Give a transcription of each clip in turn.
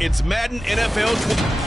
It's Madden NFL 20.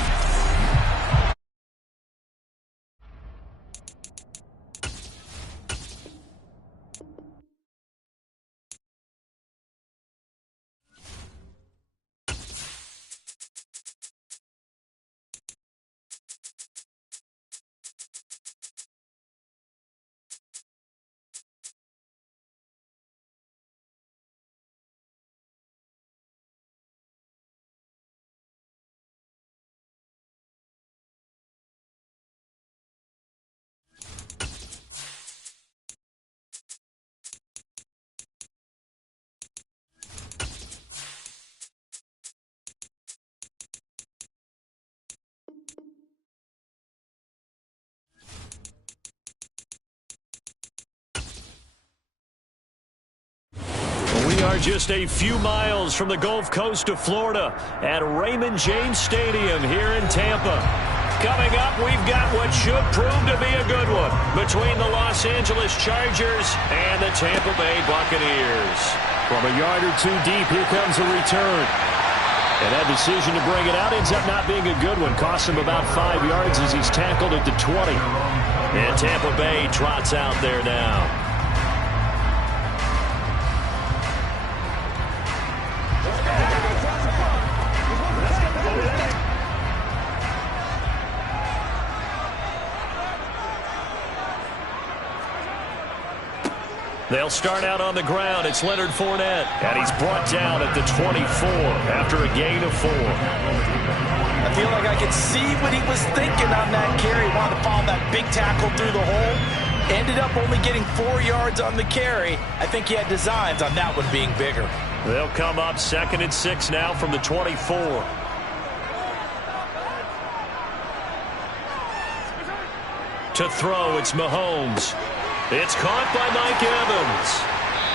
We are just a few miles from the Gulf Coast of Florida at Raymond James Stadium here in Tampa. Coming up, we've got what should prove to be a good one between the Los Angeles Chargers and the Tampa Bay Buccaneers. From a yard or two deep, here comes a return. And that decision to bring it out ends up not being a good one. Costs him about 5 yards as he's tackled at the 20. And Tampa Bay trots out there now. They'll start out on the ground. It's Leonard Fournette, and he's brought down at the 24 after a gain of 4. I feel like I could see what he was thinking on that carry. He wanted to follow that big tackle through the hole. Ended up only getting 4 yards on the carry. I think he had designs on that one being bigger. They'll come up 2nd and 6 now from the 24. To throw, it's Mahomes. It's caught by Mike Evans.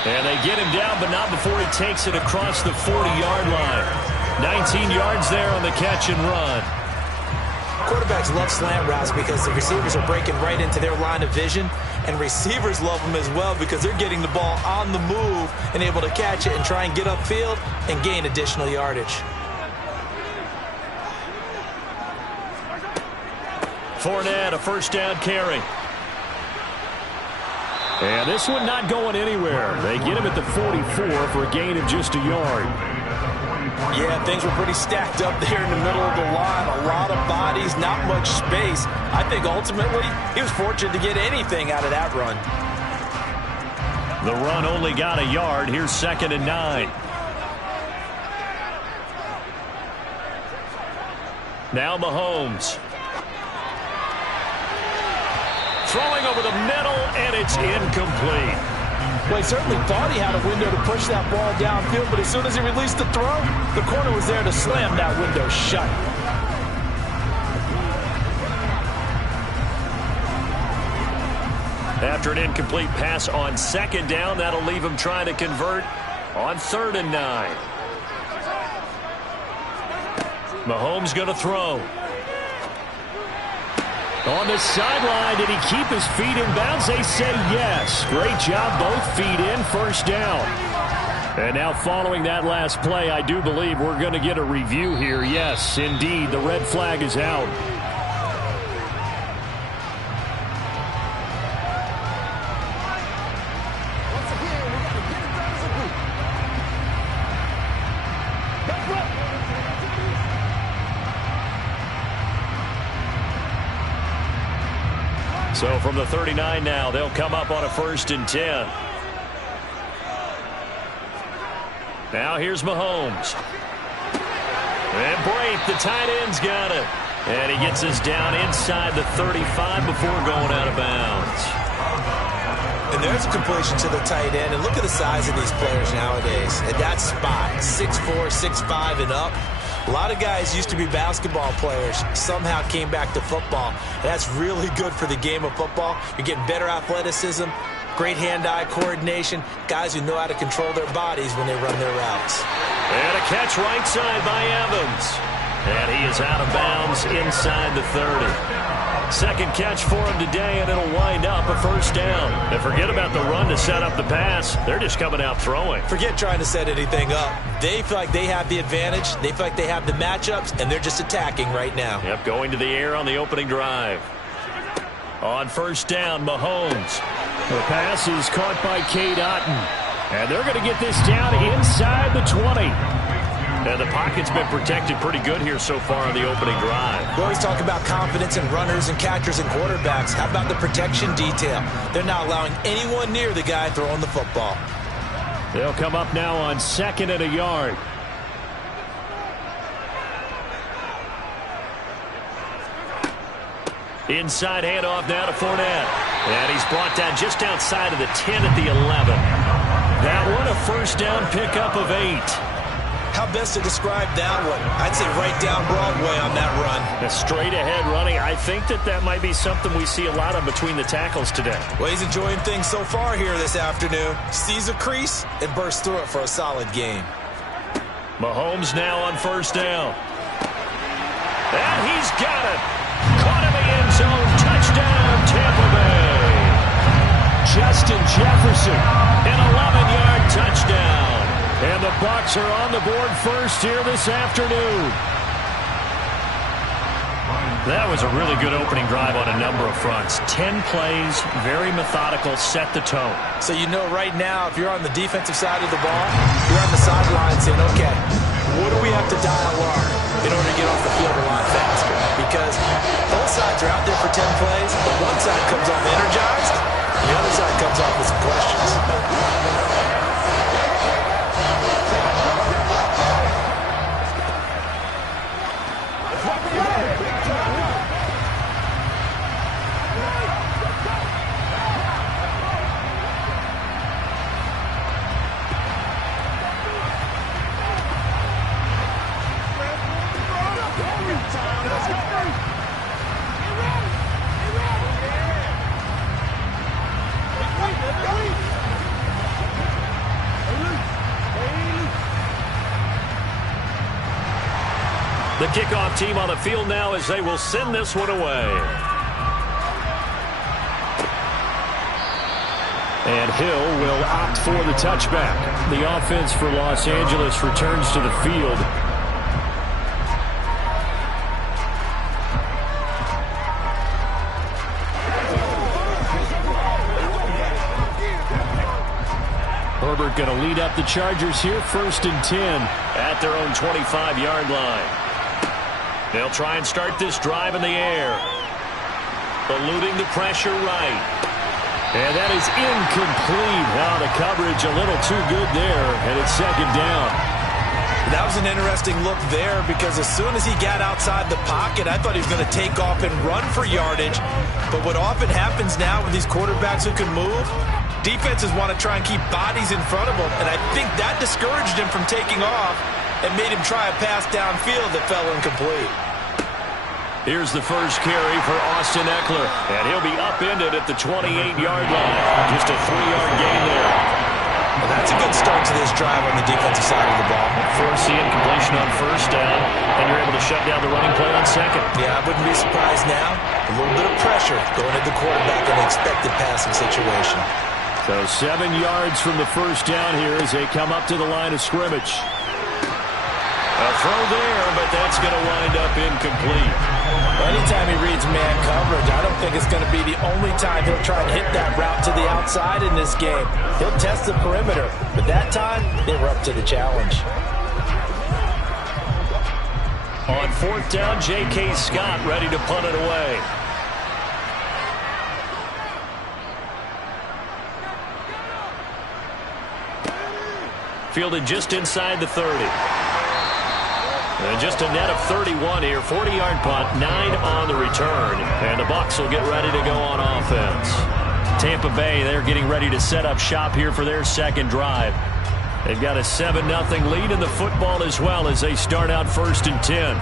And they get him down, but not before he takes it across the 40-yard line. 19 yards there on the catch and run. Quarterbacks love slant routes because the receivers are breaking right into their line of vision, and receivers love them as well because they're getting the ball on the move and able to catch it and try and get upfield and gain additional yardage. Fournette, a first down carry. And this one not going anywhere. They get him at the 44 for a gain of just a yard. Yeah, things were pretty stacked up there in the middle of the line. A lot of bodies, not much space. I think ultimately he was fortunate to get anything out of that run. The run only got a yard. Here's 2nd and 9. Now Mahomes. Throwing over the middle, and it's incomplete. Well, he certainly thought he had a window to push that ball downfield, but as soon as he released the throw, the corner was there to slam that window shut. After an incomplete pass on 2nd down, that'll leave him trying to convert on 3rd and 9. Mahomes going to throw. On the sideline, did he keep his feet in bounds? They say yes. Great job, both feet in, first down. And now following that last play, I do believe we're going to get a review here. Yes, indeed, the red flag is out. So from the 39 now, they'll come up on a 1st and 10. Now here's Mahomes. And Brate, the tight end's got it. And he gets us down inside the 35 before going out of bounds. And there's a completion to the tight end. And look at the size of these players nowadays. At that spot, 6'4", 6'5", and up. A lot of guys used to be basketball players, somehow came back to football. That's really good for the game of football. You're getting better athleticism, great hand-eye coordination, guys who know how to control their bodies when they run their routes. And a catch right side by Evans. And he is out of bounds inside the 30. Second catch for him today, and it'll wind up a first down. And forget about the run to set up the pass. They're just coming out throwing. Forget trying to set anything up. They feel like they have the advantage. They feel like they have the matchups, and they're just attacking right now. Yep, going to the air on the opening drive. On first down, Mahomes. The pass is caught by Cade Otton. And they're going to get this down inside the 20. And the pocket's been protected pretty good here so far on the opening drive. We always talk about confidence in runners and catchers and quarterbacks. How about the protection detail? They're not allowing anyone near the guy throwing the football. They'll come up now on 2nd and a yard. Inside handoff now to Fournette. And he's brought down just outside of the 10 at the 11. That one a first down pickup of 8. How best to describe that one? I'd say right down Broadway on that run. A straight ahead running. I think that might be something we see a lot of between the tackles today. Well, he's enjoying things so far here this afternoon. Sees a crease and bursts through it for a solid game. Mahomes now on first down. And he's got it. Caught in the end zone. Touchdown, Tampa Bay. Justin Jefferson, an 11-yard touchdown. And the Bucs are on the board first here this afternoon. That was a really good opening drive on a number of fronts. 10 plays, very methodical, set the tone. So you know right now, if you're on the defensive side of the ball, you're on the sideline saying, okay, what do we have to dial up in order to get off the field a lot faster? Because both sides are out there for 10 plays, but one side comes off energized, and the other side comes off with some questions. The kickoff team on the field now as they will send this one away. And Hill will opt for the touchback. The offense for Los Angeles returns to the field. Herbert going to lead up the Chargers here, 1st and 10 at their own 25-yard line. They'll try and start this drive in the air. Eluding the pressure right. And that is incomplete. Now the coverage a little too good there, and it's 2nd down. That was an interesting look there because as soon as he got outside the pocket, I thought he was going to take off and run for yardage. But what often happens now with these quarterbacks who can move, defenses want to try and keep bodies in front of them, and I think that discouraged him from taking off and made him try a pass downfield that fell incomplete. Here's the first carry for Austin Eckler, and he'll be upended at the 28-yard line. Just a 3-yard gain there. Well, that's a good start to this drive on the defensive side of the ball. Force the incompletion on first down, and you're able to shut down the running play on 2nd. Yeah, I wouldn't be surprised now. A little bit of pressure going at the quarterback in an expected passing situation. So 7 yards from the first down here as they come up to the line of scrimmage. A throw there, but that's going to wind up incomplete. Anytime he reads man coverage, I don't think it's going to be the only time he'll try and hit that route to the outside in this game. He'll test the perimeter, but that time, they were up to the challenge. On 4th down, J.K. Scott ready to punt it away. Fielded just inside the 30. And just a net of 31 here. 40-yard punt, 9 on the return. And the Bucs will get ready to go on offense. Tampa Bay, they're getting ready to set up shop here for their second drive. They've got a 7-0 lead in the football as well as they start out 1st and 10.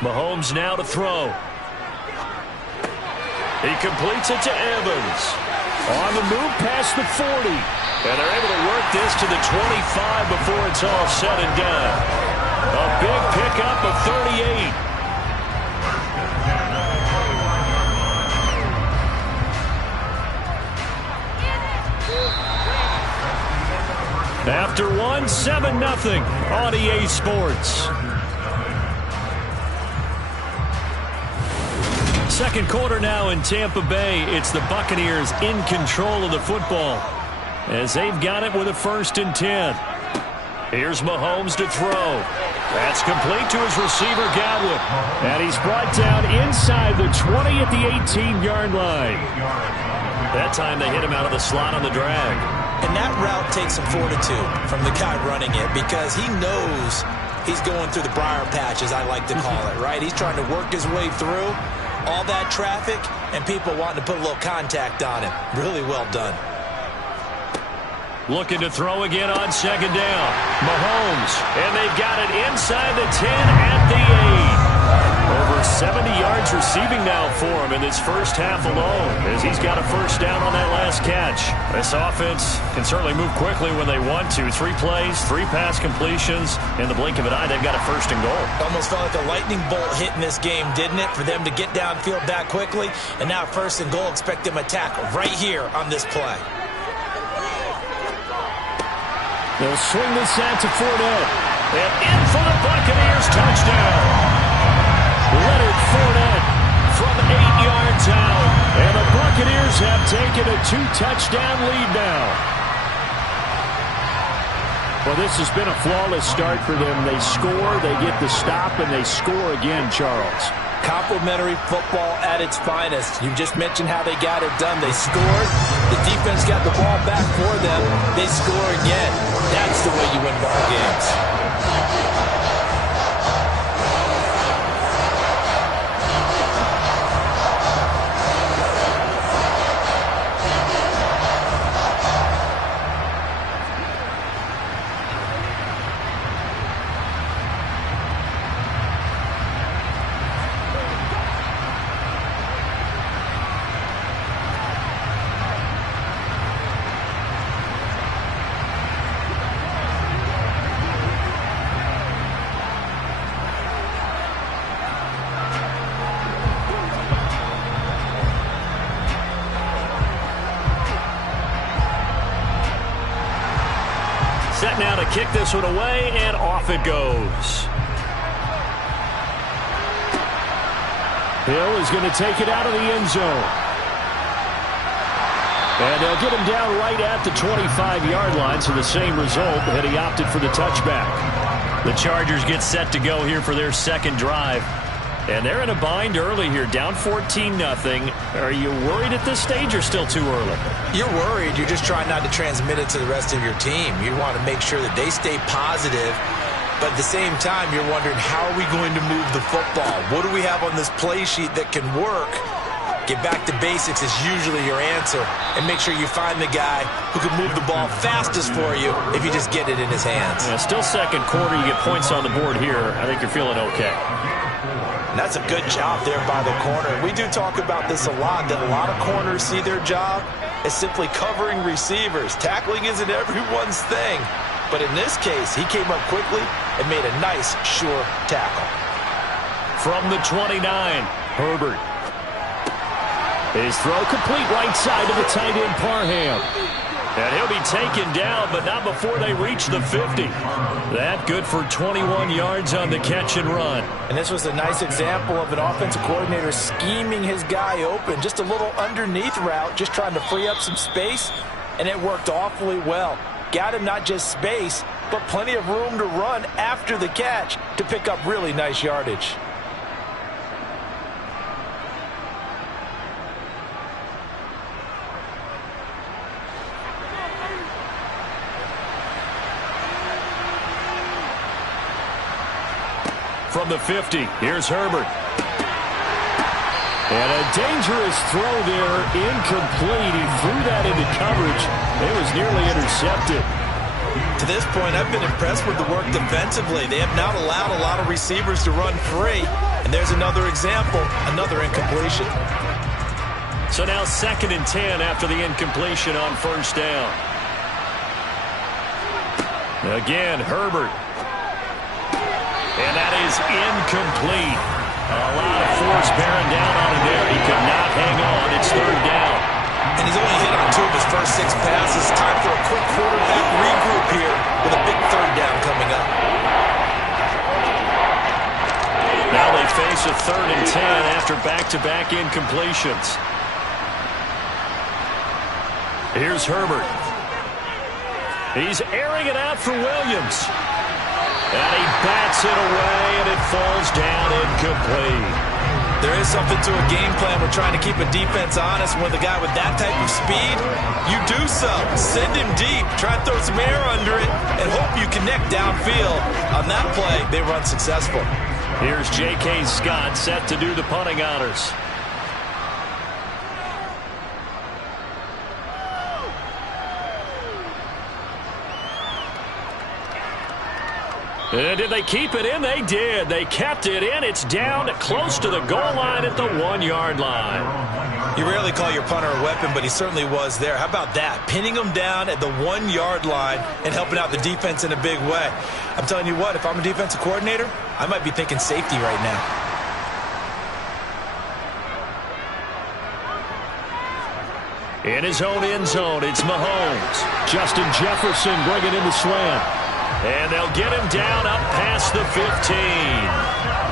Mahomes now to throw. He completes it to Evans. On the move past the 40. And they're able to work this to the 25 before it's all said and done. A big pickup of 38. After one, 7-0 on EA Sports. Second quarter now in Tampa Bay. It's the Buccaneers in control of the football as they've got it with a 1st and 10. Here's Mahomes to throw. That's complete to his receiver, Godwin. And he's brought down inside the 20 at the 18-yard line. That time they hit him out of the slot on the drag. And that route takes some fortitude from the guy running it because he knows he's going through the briar patch, as I like to call it, right? He's trying to work his way through all that traffic and people wanting to put a little contact on him. Really well done. Looking to throw again on 2nd down. Mahomes, and they've got it inside the 10 at the 8. Over 70 yards receiving now for him in this first half alone as he's got a 1st down on that last catch. This offense can certainly move quickly when they want to. 3 plays, 3 pass completions. In the blink of an eye, they've got a 1st and goal. Almost felt like a lightning bolt hit in this game, didn't it? For them to get downfield that quickly. And now 1st and goal, expect them to attack right here on this play. They'll swing this out to Fournette. And in for the Buccaneers, touchdown. Leonard Fournette from 8 yards out. And the Buccaneers have taken a 2-touchdown lead now. Well, this has been a flawless start for them. They score, they get the stop, and they score again, Charles. Complimentary football at its finest. You just mentioned how they got it done. They scored. The defense got the ball back for them. They score again. That's the way you win ball games. Set now to kick this one away, and off it goes. Hill is going to take it out of the end zone. And they'll get him down right at the 25-yard line, so the same result, and he opted for the touchback. The Chargers get set to go here for their 2nd drive. And they're in a bind early here, down 14-0. Are you worried at this stage or still too early? You're worried. You're just trying not to transmit it to the rest of your team. You want to make sure that they stay positive. But at the same time, you're wondering, how are we going to move the football? What do we have on this play sheet that can work? Get back to basics is usually your answer. And make sure you find the guy who can move the ball fastest for you if you just get it in his hands. Yeah, still second quarter. You get points on the board here. I think you're feeling okay. And that's a good job there by the corner. We do talk about this a lot, that a lot of corners see their job as simply covering receivers. Tackling isn't everyone's thing. But in this case, he came up quickly and made a nice, sure tackle. From the 29, Herbert. His throw complete right side to the tight end, Parham. And he'll be taken down, but not before they reach the 50. That good for 21 yards on the catch and run. And this was a nice example of an offensive coordinator scheming his guy open. Just a little underneath route, just trying to free up some space, and it worked awfully well. Got him not just space, but plenty of room to run after the catch to pick up really nice yardage. From the 50, here's Herbert. And a dangerous throw there, incomplete. He threw that into coverage. It was nearly intercepted. To this point, I've been impressed with the work defensively. They have not allowed a lot of receivers to run free. And there's another example, another incompletion. So now 2nd and 10 after the incompletion on 1st down. Again, Herbert. And that is incomplete. A lot of force bearing down on him there. He could not hang on. It's third down. And he's only hit on 2 of his first 6 passes. Time for a quick quarterback regroup here with a big third down coming up. Now they face a 3rd and 10 after back-to-back incompletions. Here's Herbert. He's airing it out for Williams. And he bats it away, and it falls down incomplete. There is something to a game plan with trying to keep a defense honest. With a guy with that type of speed, you do so. Send him deep. Try and throw some air under it and hope you connect downfield. On that play, they run successful. Here's J.K. Scott set to do the punting honors. And did they keep it in? They did. They kept it in. It's down close to the goal line at the 1-yard line. You rarely call your punter a weapon, but he certainly was there. How about that? Pinning him down at the 1-yard line and helping out the defense in a big way. I'm telling you what, if I'm a defensive coordinator, I might be thinking safety right now. In his own end zone, it's Mahomes. Justin Jefferson bringing in the slant. And they'll get him down up past the 15.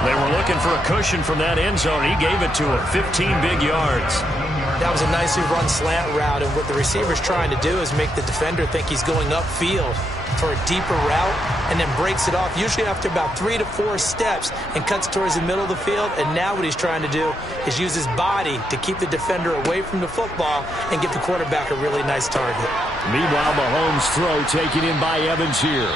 They were looking for a cushion from that end zone. He gave it to him, 15 big yards. That was a nicely run slant route, and what the receiver's trying to do is make the defender think he's going upfield for a deeper route and then breaks it off, usually after about 3 to 4 steps, and cuts towards the middle of the field. And now what he's trying to do is use his body to keep the defender away from the football and give the quarterback a really nice target. Meanwhile, Mahomes' throw taken in by Evans here.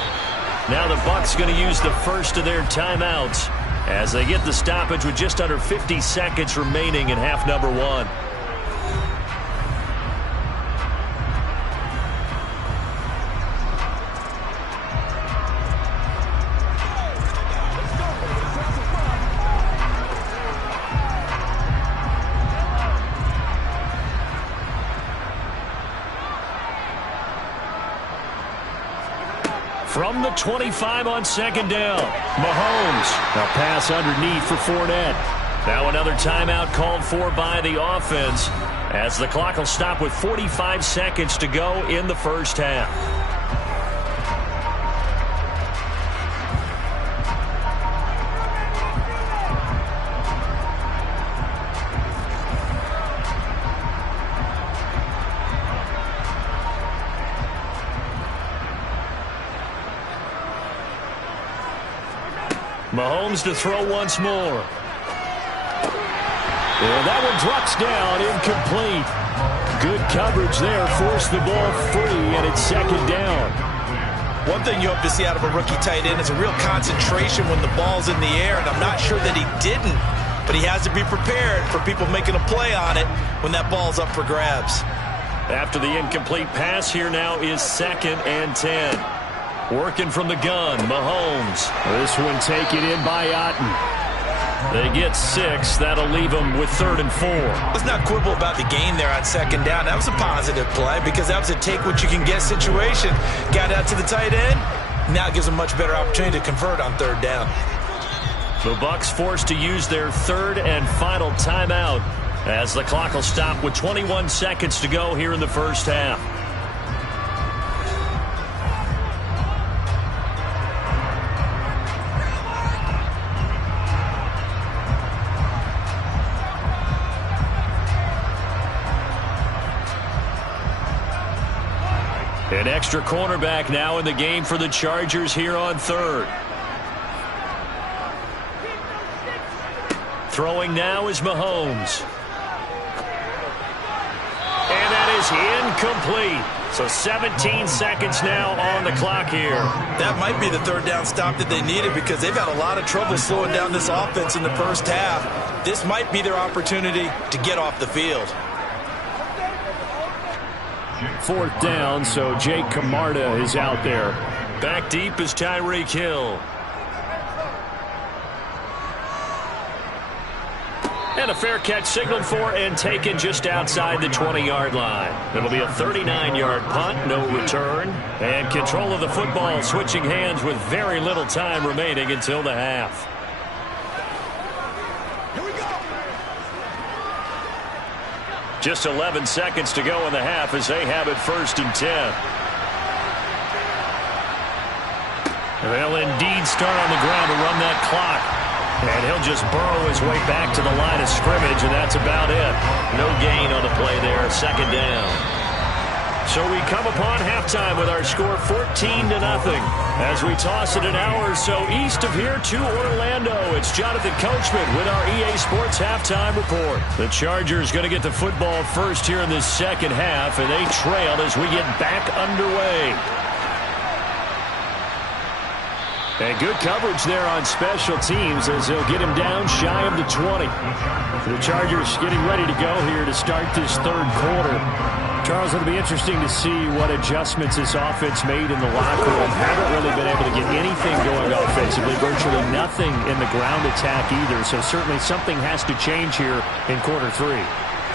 Now the Bucs going to use the first of their timeouts as they get the stoppage with just under 50 seconds remaining in half number 1. From the 25 on 2nd down, Mahomes. A pass underneath for Fournette. Now another timeout called for by the offense as the clock will stop with 45 seconds to go in the first half. Mahomes to throw once more. And that one drops down, incomplete. Good coverage there, forced the ball free, and it's 2nd down. One thing you hope to see out of a rookie tight end is a real concentration when the ball's in the air, and I'm not sure that he didn't, but he has to be prepared for people making a play on it when that ball's up for grabs. After the incomplete pass, here now is 2nd and 10. Working from the gun, Mahomes. This one taken in by Otten. They get 6. That'll leave them with 3rd and 4. Let's not quibble about the gain there on 2nd down. That was a positive play because that was a take-what-you-can-get situation. Got out to the tight end. Now it gives them a much better opportunity to convert on 3rd down. The Bucs forced to use their 3rd and final timeout as the clock will stop with 21 seconds to go here in the first half. An extra cornerback now in the game for the Chargers here on 3rd. Throwing now is Mahomes. And that is incomplete. So 17 seconds now on the clock here. That might be the 3rd down stop that they needed because they've had a lot of trouble slowing down this offense in the first half. This might be their opportunity to get off the field. 4th down, so Jake Camarda is out there. Back deep is Tyreek Hill. And a fair catch signaled for and taken just outside the 20-yard line. It'll be a 39-yard punt, no return. And control of the football switching hands with very little time remaining until the half. Just 11 seconds to go in the half as they have it 1st and 10. They'll indeed start on the ground to run that clock. And he'll just burrow his way back to the line of scrimmage, and that's about it. No gain on the play there, 2nd down. So we come upon halftime with our score 14-0. As we toss it an hour or so east of here to Orlando, it's Jonathan Coachman with our EA Sports Halftime Report. The Chargers going to get the football first here in this second half, and they trail as we get back underway. And good coverage there on special teams as they'll get him down shy of the 20. The Chargers getting ready to go here to start this 3rd quarter. Charles, it'll be interesting to see what adjustments this offense made in the locker room. Haven't really been able to get anything going offensively, virtually nothing in the ground attack either. So certainly something has to change here in quarter 3.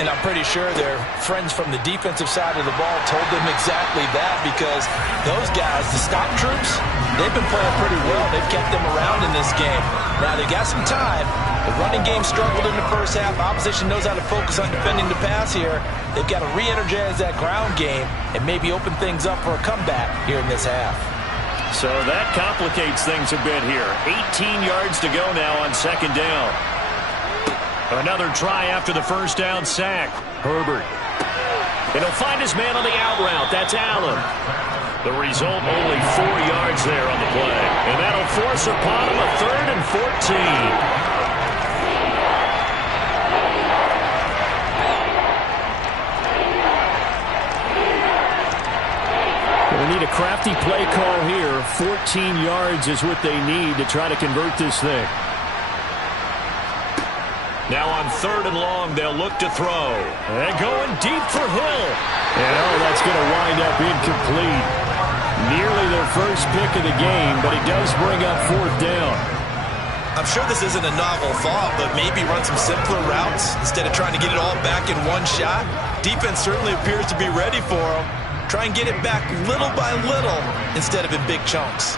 And I'm pretty sure their friends from the defensive side of the ball told them exactly that, because those guys, the stop troops, they've been playing pretty well. They've kept them around in this game. Now, they got some time. The running game struggled in the first half. Opposition knows how to focus on defending the pass here. They've got to re-energize that ground game and maybe open things up for a comeback here in this half. So that complicates things a bit here. 18 yards to go now on 2nd down. Another try after the 1st down sack. Herbert. And he'll find his man on the out route. That's Allen. The result, only 4 yards there on the play. And that'll force upon him a 3rd and 14. They need a crafty play call here. 14 yards is what they need to try to convert this thing. Now on 3rd and long, they'll look to throw. And going deep for Hill. And that's going to wind up incomplete. Nearly their first pick of the game, but it does bring up 4th down. I'm sure this isn't a novel thought, but maybe run some simpler routes instead of trying to get it all back in one shot. Defense certainly appears to be ready for them. Try and get it back little by little instead of in big chunks.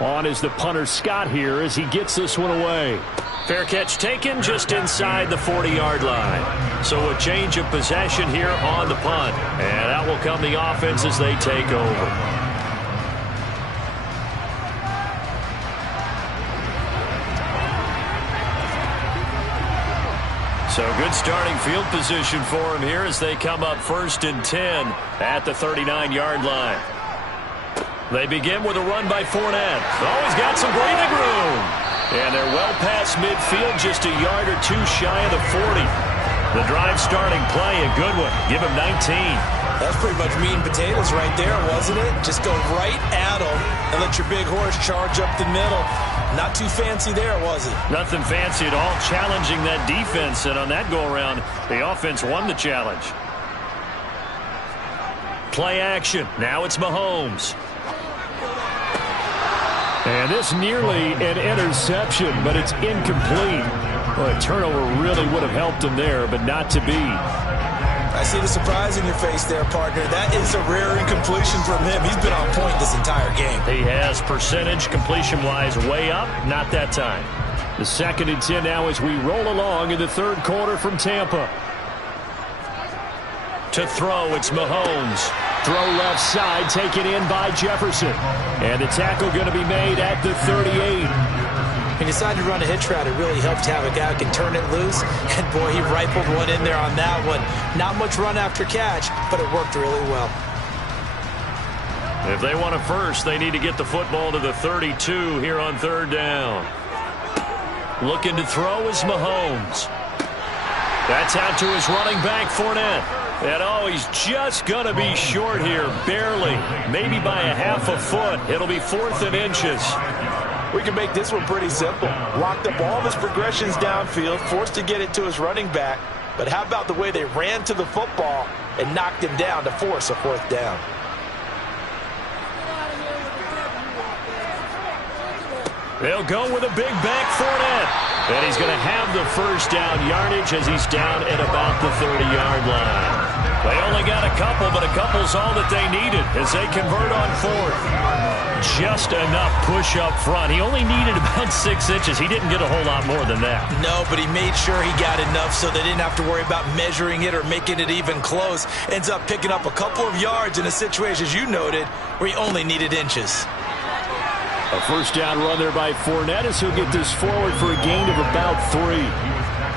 On is the punter Scott here as he gets this one away. Fair catch taken just inside the 40-yard line. So a change of possession here on the punt. And out will come the offense as they take over. So good starting field position for him here as they come up 1st and 10 at the 39-yard line. They begin with a run by Fournette. He's got some breathing room. And they're well past midfield, just a yard or 2 shy of the 40. The drive starting play, a good one. Give him 19. That's pretty much meat and potatoes right there, wasn't it? Just go right at them and let your big horse charge up the middle. Not too fancy there, was it? Nothing fancy at all, challenging that defense. And on that go-around, the offense won the challenge. Play action. Now it's Mahomes. And this nearly an interception, but it's incomplete. Well, a turnover really would have helped him there, but not to be. I see the surprise in your face there, partner. That is a rare incompletion from him. He's been on point this entire game. He has percentage completion-wise way up, not that time. The 2nd and 10 now as we roll along in the 3rd quarter from Tampa. To throw, it's Mahomes. Throw left side, taken in by Jefferson. And the tackle going to be made at the 38. He decided to run a hitch route. It really helped to have a guy who can turn it loose. And, boy, he rifled one in there on that one. Not much run after catch, but it worked really well. If they want a first, they need to get the football to the 32 here on 3rd down. Looking to throw is Mahomes. That's out to his running back, Fournette. And, he's just going to be short here, barely. Maybe by a half a foot. It'll be 4th and inches. We can make this one pretty simple. Locked up all of his progressions downfield, forced to get it to his running back. But how about the way they ran to the football and knocked him down to force a 4th down? They'll go with a big back Fournette. And he's going to have the first down yardage as he's down at about the 30-yard line. They only got a couple, but a couple's all that they needed as they convert on fourth. Just enough push up front. He only needed about 6 inches. He didn't get a whole lot more than that. No, but he made sure he got enough so they didn't have to worry about measuring it or making it even close. Ends up picking up a couple of yards in a situation, as you noted, where he only needed inches. A first down run there by Fournette as he'll get this forward for a gain of about 3.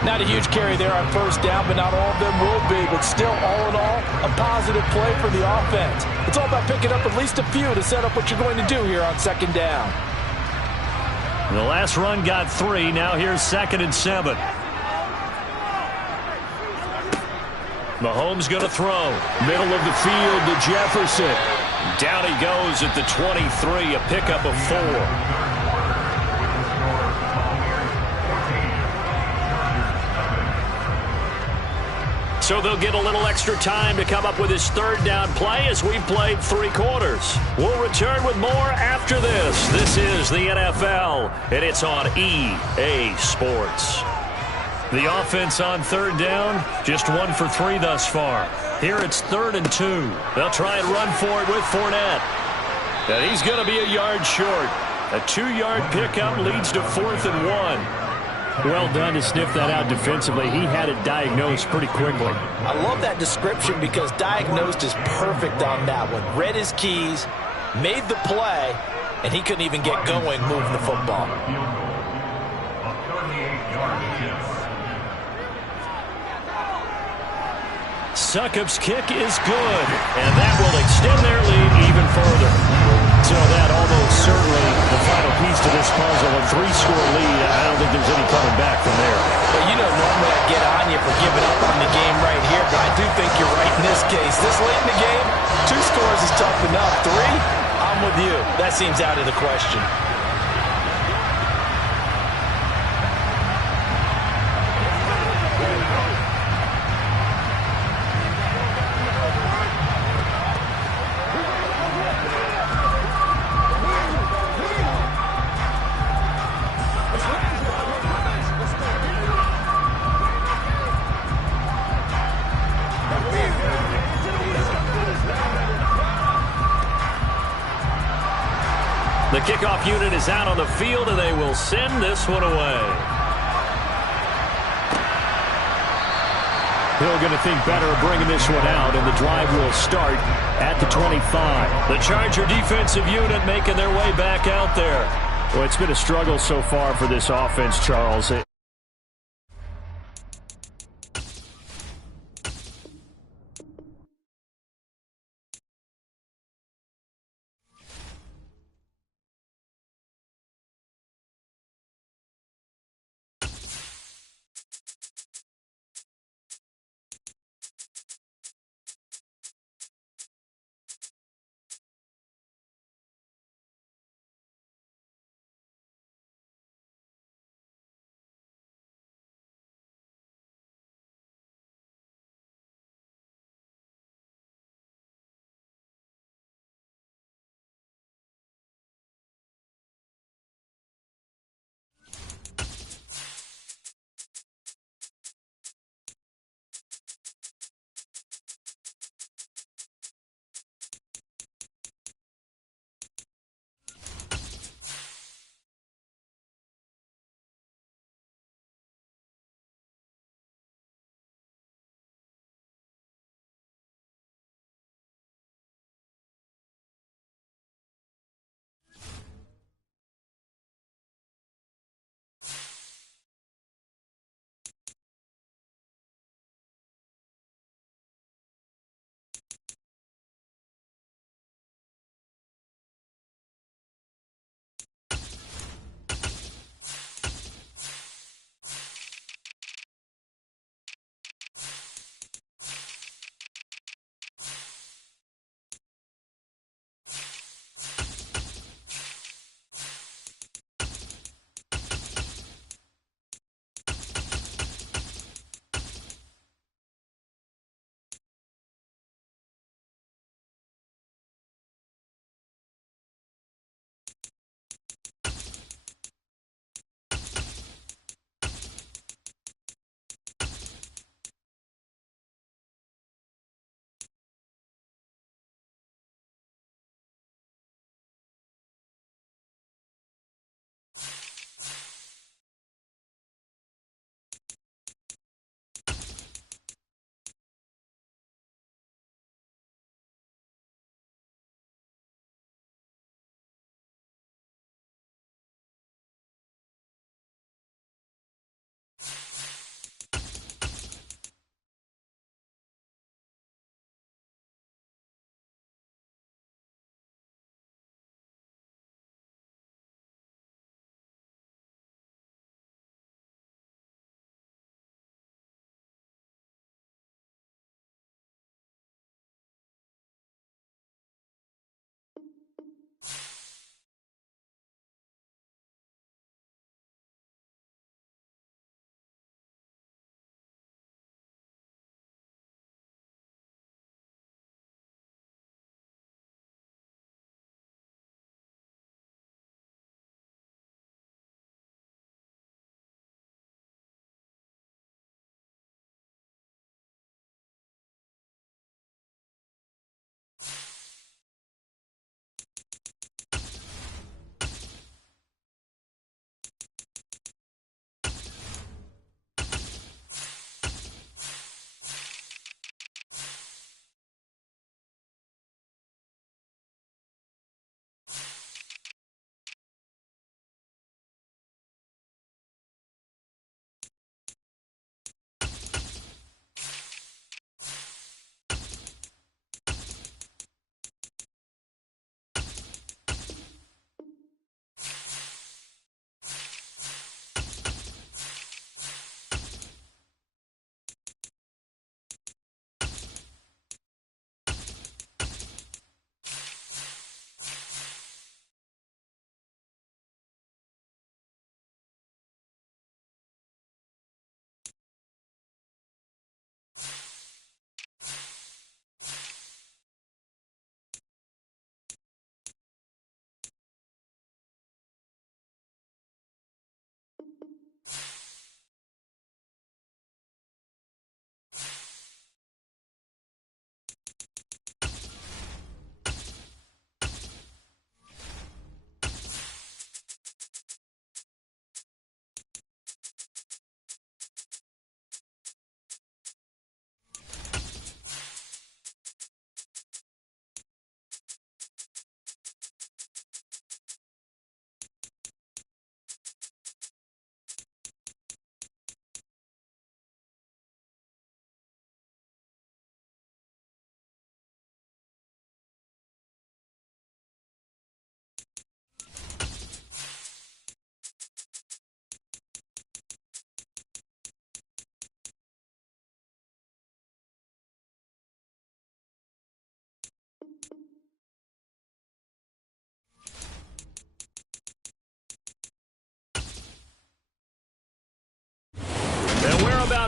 Not a huge carry there on first down, but not all of them will be. But still, all in all, a positive play for the offense. It's all about picking up at least a few to set up what you're going to do here on second down. The last run got 3. Now here's 2nd and 7. Mahomes going to throw. Middle of the field to Jefferson. Down he goes at the 23, a pickup of 4. So they'll get a little extra time to come up with his third down play as we've played 3 quarters. We'll return with more after this. This is the NFL, and it's on EA Sports. The offense on third down, just 1 for 3 thus far. Here it's 3rd and 2. They'll try and run for it with Fournette. And he's going to be a yard short. A 2-yard pickup leads to 4th and 1. Well done to sniff that out defensively. He had it diagnosed pretty quickly. I love that description because diagnosed is perfect on that one. Read his keys, made the play, and he couldn't even get going moving the football. Succop's kick is good, and that will extend their lead even further. So that almost certainly the final piece to this puzzle, a 3-score lead. I don't think there's any coming back from there. Well, you know, normally I get on you for giving up on the game right here, but I do think you're right in this case. This late in the game, 2 scores is tough enough. 3, I'm with you. That seems out of the question. The kickoff unit is out on the field, and they will send this one away. Hill going to think better of bringing this one out, and the drive will start at the 25. The Charger defensive unit making their way back out there. Well, it's been a struggle so far for this offense, Charles.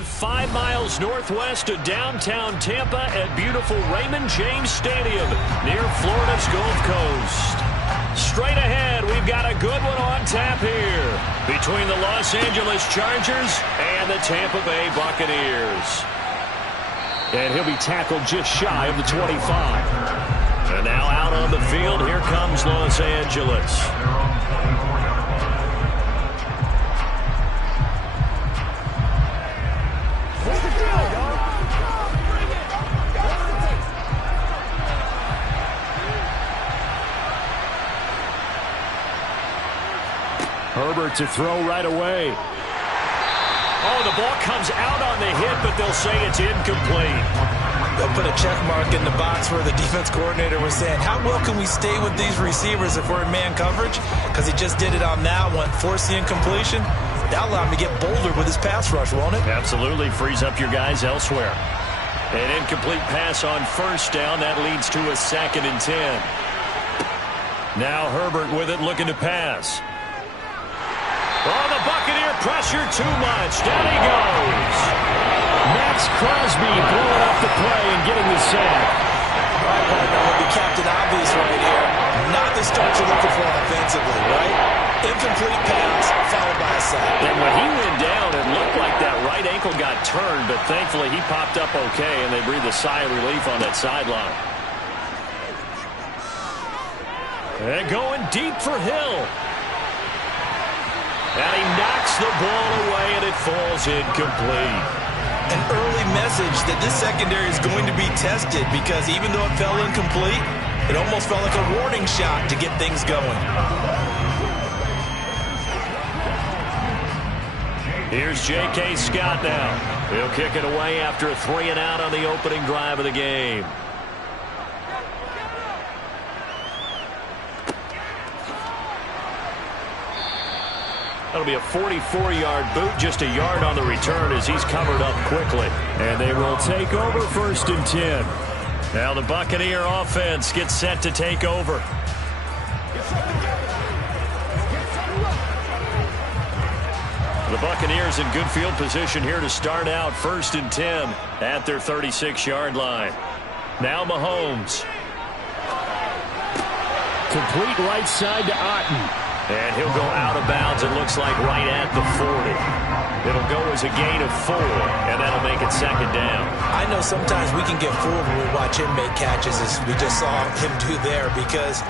about 5 miles northwest of downtown Tampa at beautiful Raymond James Stadium near Florida's Gulf Coast. Straight ahead, we've got a good one on tap here between the Los Angeles Chargers and the Tampa Bay Buccaneers. And he'll be tackled just shy of the 25. And now out on the field, here comes Los Angeles. Herbert to throw right away. Oh, the ball comes out on the hit, but they'll say it's incomplete. They'll put a check mark in the box where the defense coordinator was saying, how well can we stay with these receivers if we're in man coverage? Because he just did it on that one, forced the incompletion. That'll allow him to get bolder with his pass rush, won't it? Absolutely. Frees up your guys elsewhere. An incomplete pass on first down. That leads to a 2nd and 10. Now Herbert with it, looking to pass. Oh, the Buccaneer pressure too much. Down he goes. Max Crosby blowing up the play and getting the sack. All right, partner, will be Captain Obvious right here. Not the start you're looking for offensively, right? Incomplete pass followed by a sack. And when he went down, it looked like that right ankle got turned, but thankfully he popped up okay, and they breathed a sigh of relief on that sideline. And going deep for Hill. And he knocks the ball away, and it falls incomplete. An early message that this secondary is going to be tested because even though it fell incomplete, it almost felt like a warning shot to get things going. Here's J.K. Scott now. He'll kick it away after a 3-and-out on the opening drive of the game. That'll be a 44-yard boot, just a yard on the return as he's covered up quickly. And they will take over 1st and 10. Now the Buccaneer offense gets set to take over. The Buccaneers in good field position here to start out 1st and 10 at their 36-yard line. Now Mahomes. Complete right side to Otten. And he'll go out of bounds, it looks like, right at the 40. It'll go as a gain of 4, and that'll make it 2nd down. I know sometimes we can get fooled when we watch him make catches, as we just saw him do there, because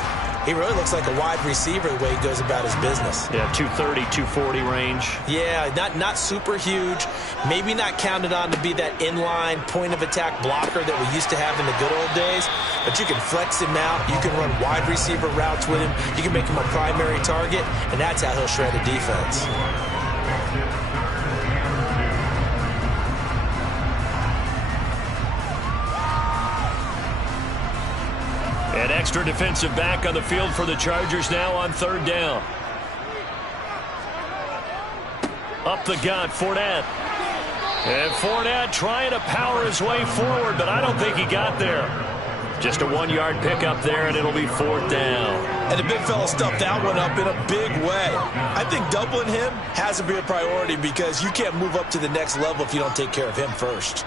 he really looks like a wide receiver the way he goes about his business. Yeah, 230, 240 range. Yeah, not super huge. Maybe not counted on to be that inline point-of-attack blocker that we used to have in the good old days. But you can flex him out. You can run wide receiver routes with him. You can make him a primary target, and that's how he'll shred a defense. An extra defensive back on the field for the Chargers now on 3rd down. Up the gut, Fournette. And Fournette trying to power his way forward, but I don't think he got there. Just a 1-yard pickup there, and it'll be 4th down. And the big fella stuffed that one up in a big way. I think doubling him has to be a priority because you can't move up to the next level if you don't take care of him first.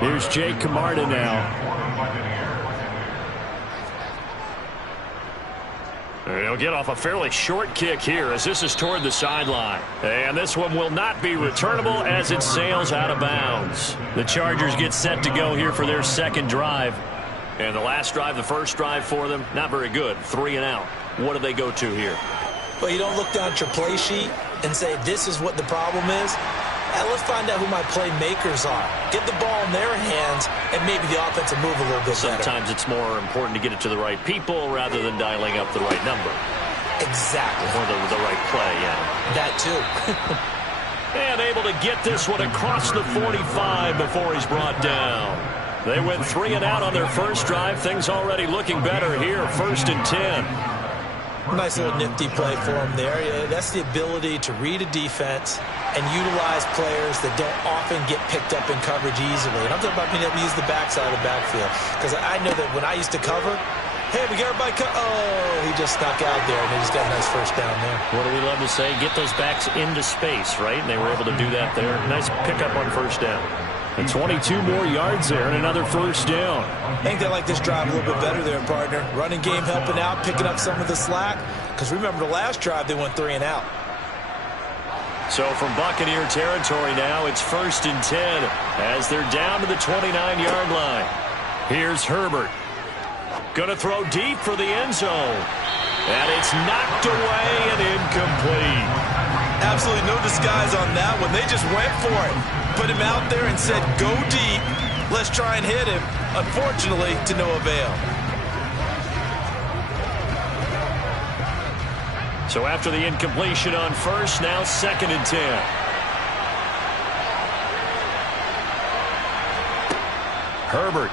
Here's Jake Camarda now. He'll get off a fairly short kick here as this is toward the sideline. And this one will not be returnable as it sails out of bounds. The Chargers get set to go here for their 2nd drive. And the last drive, the first drive for them, not very good. 3-and-out. What do they go to here? Well, you don't look down at your play sheet and say, this is what the problem is. Let's find out who my playmakers are. Get the ball in their hands, and maybe the offense will move a little bit better. Sometimes it's more important to get it to the right people rather than dialing up the right number. Exactly. Or the right play, yeah. That too. And able to get this one across the 45 before he's brought down. They went 3-and-out on their first drive. Things already looking better here. 1st and 10. Nice little nifty play for him there. Yeah, that's the ability to read a defense and utilize players that don't often get picked up in coverage easily. And I'm talking about being able to use the backside of the backfield. Because I know that when I used to cover, Hey, we got everybody oh, he just stuck out there, and he just got a nice first down there. What do we love to say? Get those backs into space, right? And they were able to do that there. Nice pickup on first down. And 22 more yards there and another first down. I think they like this drive a little bit better there, partner. Running game helping out, picking up some of the slack. Because remember the last drive, they went 3 and out. So from Buccaneer territory now, it's 1st and 10 as they're down to the 29-yard line. Here's Herbert. Going to throw deep for the end zone. And it's knocked away and incomplete. Absolutely no disguise on that one. They just went for it. Put him out there and said, go deep. Let's try and hit him. Unfortunately, to no avail. So after the incompletion on first, now 2nd and 10. Herbert.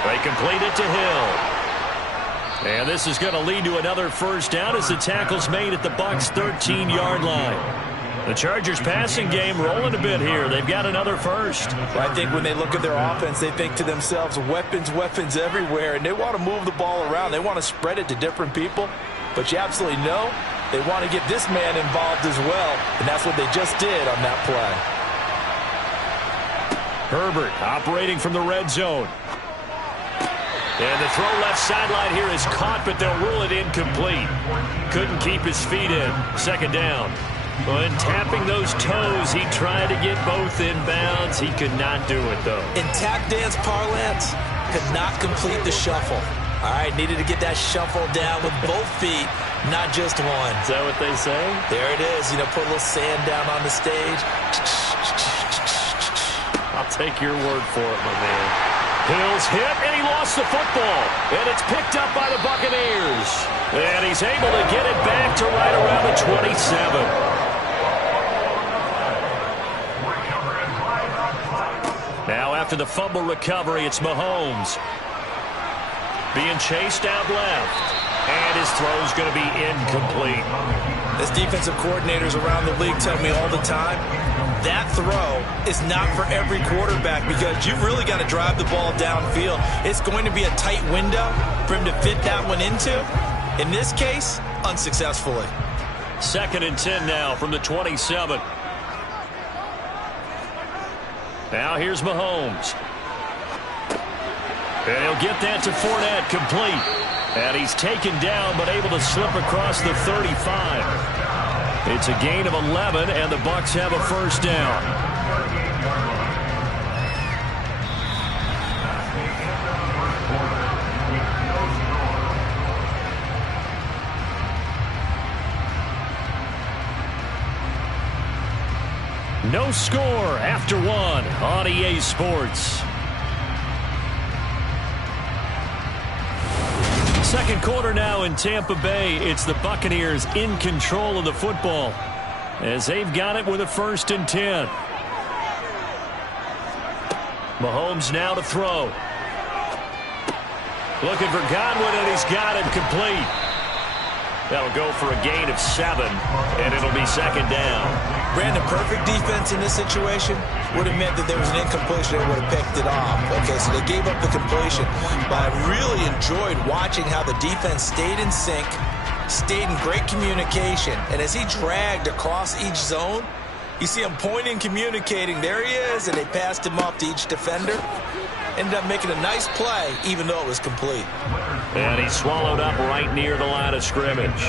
They complete it to Hill. And this is going to lead to another first down as the tackle's made at the Bucs' 13-yard line. The Chargers passing game rolling a bit here. They've got another first. Well, I think when they look at their offense, they think to themselves, weapons, weapons everywhere, and they want to move the ball around. They want to spread it to different people. But you absolutely know they want to get this man involved as well, and that's what they just did on that play. Herbert operating from the red zone. And the throw left sideline here is caught, but they'll rule it incomplete. Couldn't keep his feet in. 2nd down. When tapping those toes, he tried to get both in bounds. He could not do it, though. In tap dance parlance, could not complete the shuffle. All right, needed to get that shuffle down with both feet, not just one. Is that what they say? There it is. You know, put a little sand down on the stage. I'll take your word for it, my man. Hill's hit, and he lost the football. And it's picked up by the Buccaneers. And he's able to get it back to right around the 27. Now after the fumble recovery, it's Mahomes. Being chased out left. And his throw's going to be incomplete. As defensive coordinators around the league tell me all the time, that throw is not for every quarterback because you've really got to drive the ball downfield. It's going to be a tight window for him to fit that one into. In this case, unsuccessfully. 2nd and 10 now from the 27. Now here's Mahomes. And he'll get that to Fournette, complete. And he's taken down but able to slip across the 35. It's a gain of 11, and the Bucs have a first down. No score after 1 on EA Sports. Second quarter now in Tampa Bay. It's the Buccaneers in control of the football as they've got it with a 1st and 10. Mahomes now to throw. Looking for Godwin, and he's got it complete. That'll go for a gain of 7, and it'll be 2nd down. Brandon, perfect defense in this situation would have meant that there was an incompletion. They would have picked it off. Okay, so they gave up the completion. But I really enjoyed watching how the defense stayed in sync, stayed in great communication. And as he dragged across each zone, you see him pointing, communicating. There he is, and they passed him off to each defender. Ended up making a nice play, even though it was complete. And he swallowed up right near the line of scrimmage.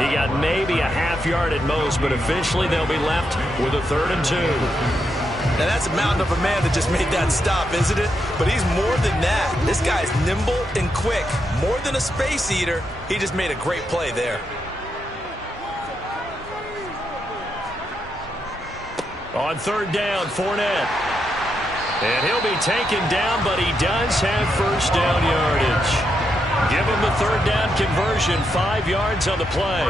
He got maybe a half yard at most, but officially they'll be left with a 3rd and 2. Now that's a mountain of a man that just made that stop, isn't it? But he's more than that. This guy's nimble and quick. More than a space eater, he just made a great play there. On 3rd down, Fournette. And he'll be taken down, but he does have first down yardage. Give him the 3rd down conversion, 5 yards on the play.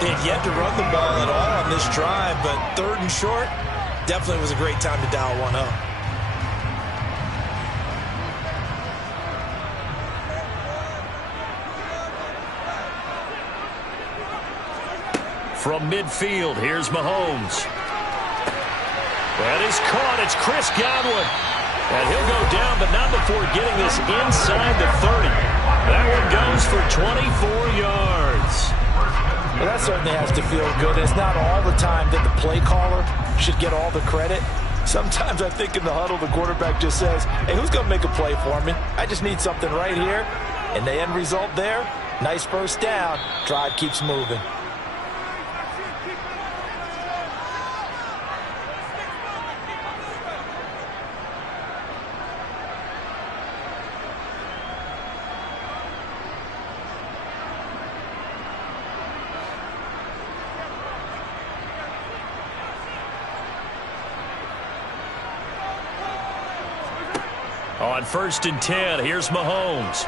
They had yet to run the ball at all on this drive, but 3rd and short definitely was a great time to dial one up. From midfield, here's Mahomes. That is caught. It's Chris Godwin. And he'll go down, but not before getting this inside the 30. That one goes for 24 yards. Well, that certainly has to feel good. It's not all the time that the play caller should get all the credit. Sometimes I think in the huddle, the quarterback just says, hey, who's going to make a play for me? I just need something right here. And the end result there, nice first down. Drive keeps moving. On 1st and 10, here's Mahomes.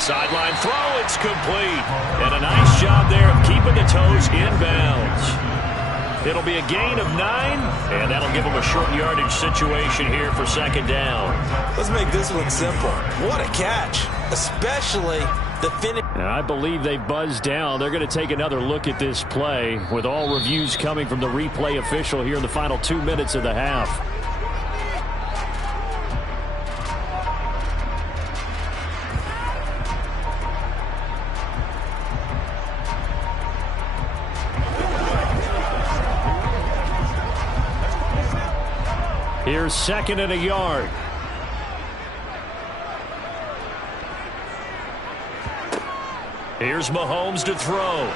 Sideline throw, it's complete. And a nice job there of keeping the toes inbounds. It'll be a gain of 9, and that'll give them a short yardage situation here for 2nd down. Let's make this one simple. What a catch, especially the finish. I believe they buzzed down. They're going to take another look at this play with all reviews coming from the replay official here in the final 2 minutes of the half. Here's 2nd and a yard. Here's Mahomes to throw.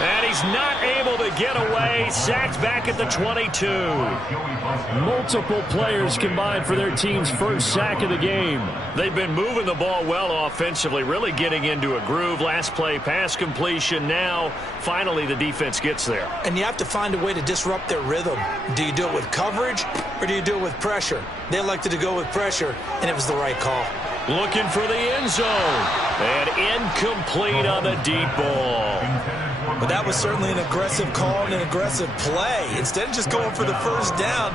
And he's not able to get away. Sacked back at the 22. Multiple players combined for their team's first sack of the game. They've been moving the ball well offensively, really getting into a groove. Last play, pass completion. Now, finally, the defense gets there. And you have to find a way to disrupt their rhythm. Do you do it with coverage or do you do it with pressure? They elected to go with pressure, and it was the right call. Looking for the end zone. And incomplete on the deep ball. But that was certainly an aggressive call and an aggressive play. Instead of just going for the first down,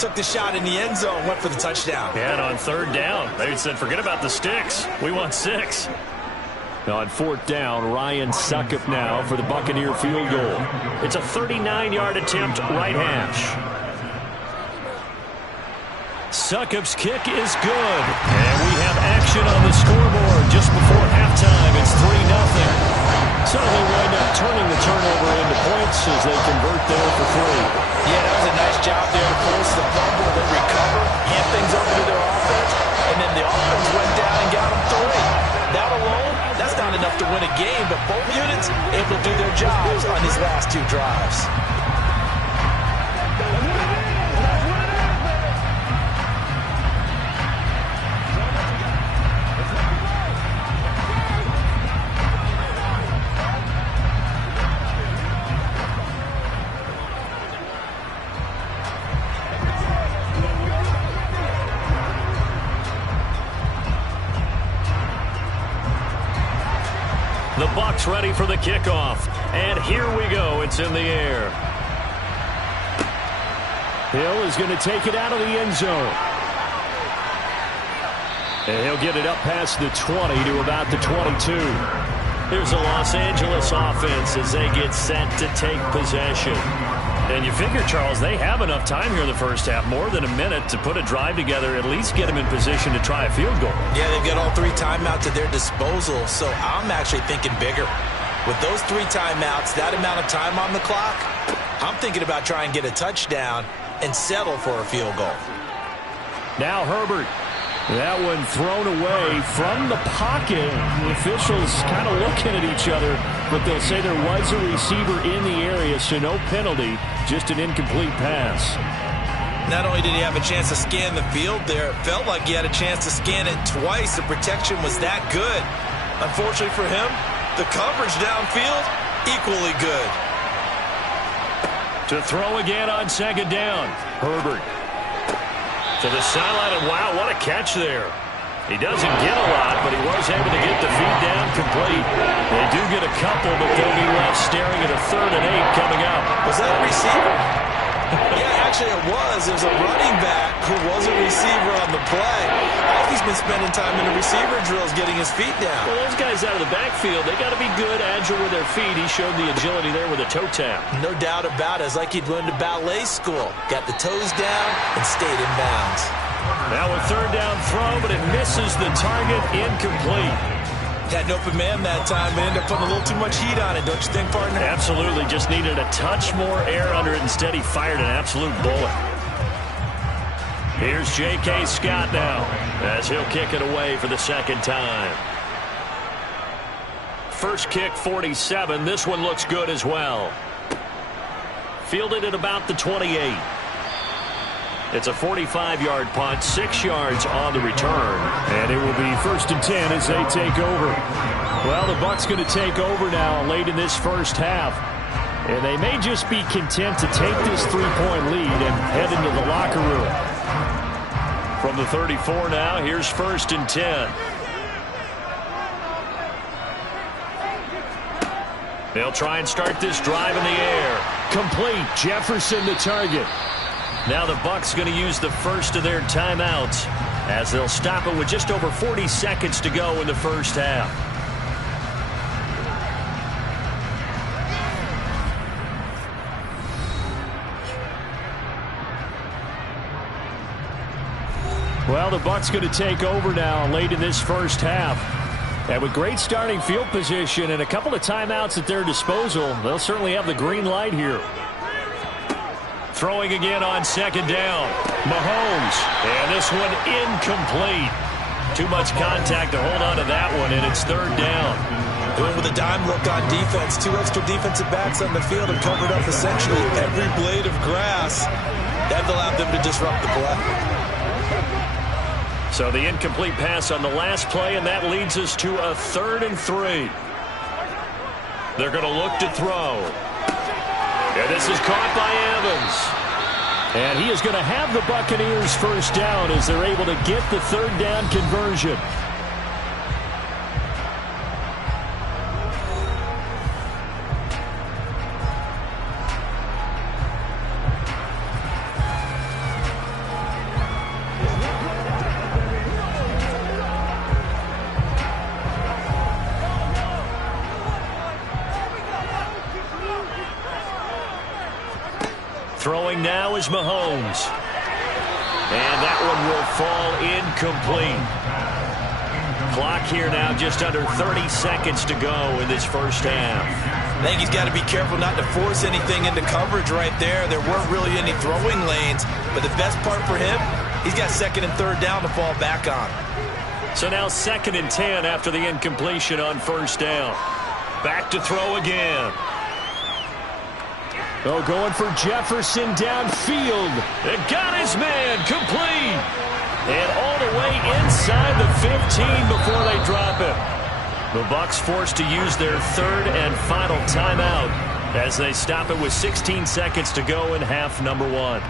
took the shot in the end zone, went for the touchdown. And on 3rd down, they said, forget about the sticks. We want 6. On 4th down, Ryan Succop now for the Buccaneer field goal. It's a 39-yard attempt, right hash. Succop's kick is good. And we have action on the scoreboard just before halftime. It's 3-0. So they wind up turning the turnover into points as they convert there for 3. Yeah, that was a nice job there to force the fumble, then recover, hand things over to their offense, and then the offense went down and got them 3. That alone, that's not enough to win a game, but both units able to do their jobs on these last 2 drives. The Bucs ready for the kickoff. And here we go. It's in the air. Hill is going to take it out of the end zone. And he'll get it up past the 20 to about the 22. Here's the Los Angeles offense as they get set to take possession. And you figure, Charles, they have enough time here in the first half, more than a minute, to put a drive together, at least get them in position to try a field goal. Yeah, they've got all 3 timeouts at their disposal, so I'm actually thinking bigger. With those 3 timeouts, that amount of time on the clock, I'm thinking about trying to get a touchdown and settle for a field goal. Now Herbert. That one thrown away from the pocket. The officials kind of looking at each other, but they'll say there was a receiver in the area, so no penalty, just an incomplete pass. Not only did he have a chance to scan the field there, it felt like he had a chance to scan it twice. The protection was that good. Unfortunately for him, the coverage downfield, equally good. To throw again on 2nd down. Herbert. To the sideline, and wow, what a catch there. He doesn't get a lot, but he was able to get the feed down complete. They do get a couple, but they'll be left staring at a 3rd and 8 coming up. Was that a receiver? Yeah, Actually, it was. There's a running back who was a receiver on the play. I think he's been spending time in the receiver drills getting his feet down. Well, those guys out of the backfield, they got to be good, agile with their feet. He showed the agility there with a toe tap. No doubt about it. It's like he'd went to ballet school. Got the toes down and stayed in bounds. Now a third down throw, but it misses the target, incomplete. Had an open man that time, but ended up putting a little too much heat on it, don't you think, partner? Absolutely. Just needed a touch more air under it. Instead, he fired an absolute bullet. Here's J.K. Scott now as he'll kick it away for the second time. First kick, 47. This one looks good as well. Fielded at about the 28. It's a 45-yard punt, 6 yards on the return. And it will be 1st and 10 as they take over. Well, the Bucs going to take over now late in this first half. And they may just be content to take this 3-point lead and head into the locker room. From the 34 now, here's 1st and 10. They'll try and start this drive in the air. Complete. Jefferson the target. Now the Bucs going to use the first of their timeouts as they'll stop it with just over 40 seconds to go in the first half. Well, the Bucs going to take over now late in this first half. And with great starting field position and a couple of timeouts at their disposal, they'll certainly have the green light here. Throwing again on second down. Mahomes. And this one incomplete. Too much contact to hold on to that one, and it's third down. Going with a dime look on defense. 2 extra defensive backs on the field have covered up essentially every blade of grass. That allowed them to disrupt the play. So the incomplete pass on the last play, and that leads us to a 3rd and 3. They're going to look to throw. And this is caught by Evans. And he is going to have the Buccaneers first down as they're able to get the third down conversion. Throwing now is Mahomes. And that one will fall incomplete. Clock here now just under 30 seconds to go in this first half. I think he's got to be careful not to force anything into coverage right there. There weren't really any throwing lanes, but the best part for him, he's got 2nd and 3rd down to fall back on. So now 2nd and 10 after the incompletion on first down. Back to throw again. Oh, going for Jefferson downfield. It got his man complete. And all the way inside the 15 before they drop it. The Bucs forced to use their 3rd and final timeout as they stop it with 16 seconds to go in half number 1.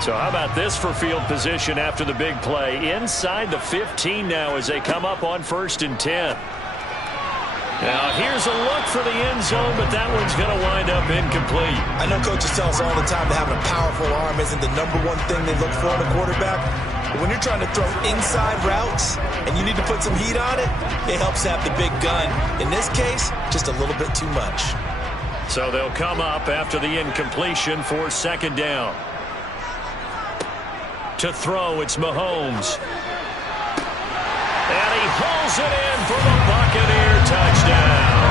So how about this for field position after the big play? Inside the 15 now as they come up on 1st and 10. Now here's a look for the end zone, but that one's going to wind up incomplete. I know coaches tell us all the time that having a powerful arm isn't the #1 thing they look for in a quarterback. But when you're trying to throw inside routes and you need to put some heat on it, it helps have the big gun. In this case, just a little bit too much. So they'll come up after the incompletion for 2nd down. To throw, it's Mahomes. And he hauls it in for the Buccaneer touchdown.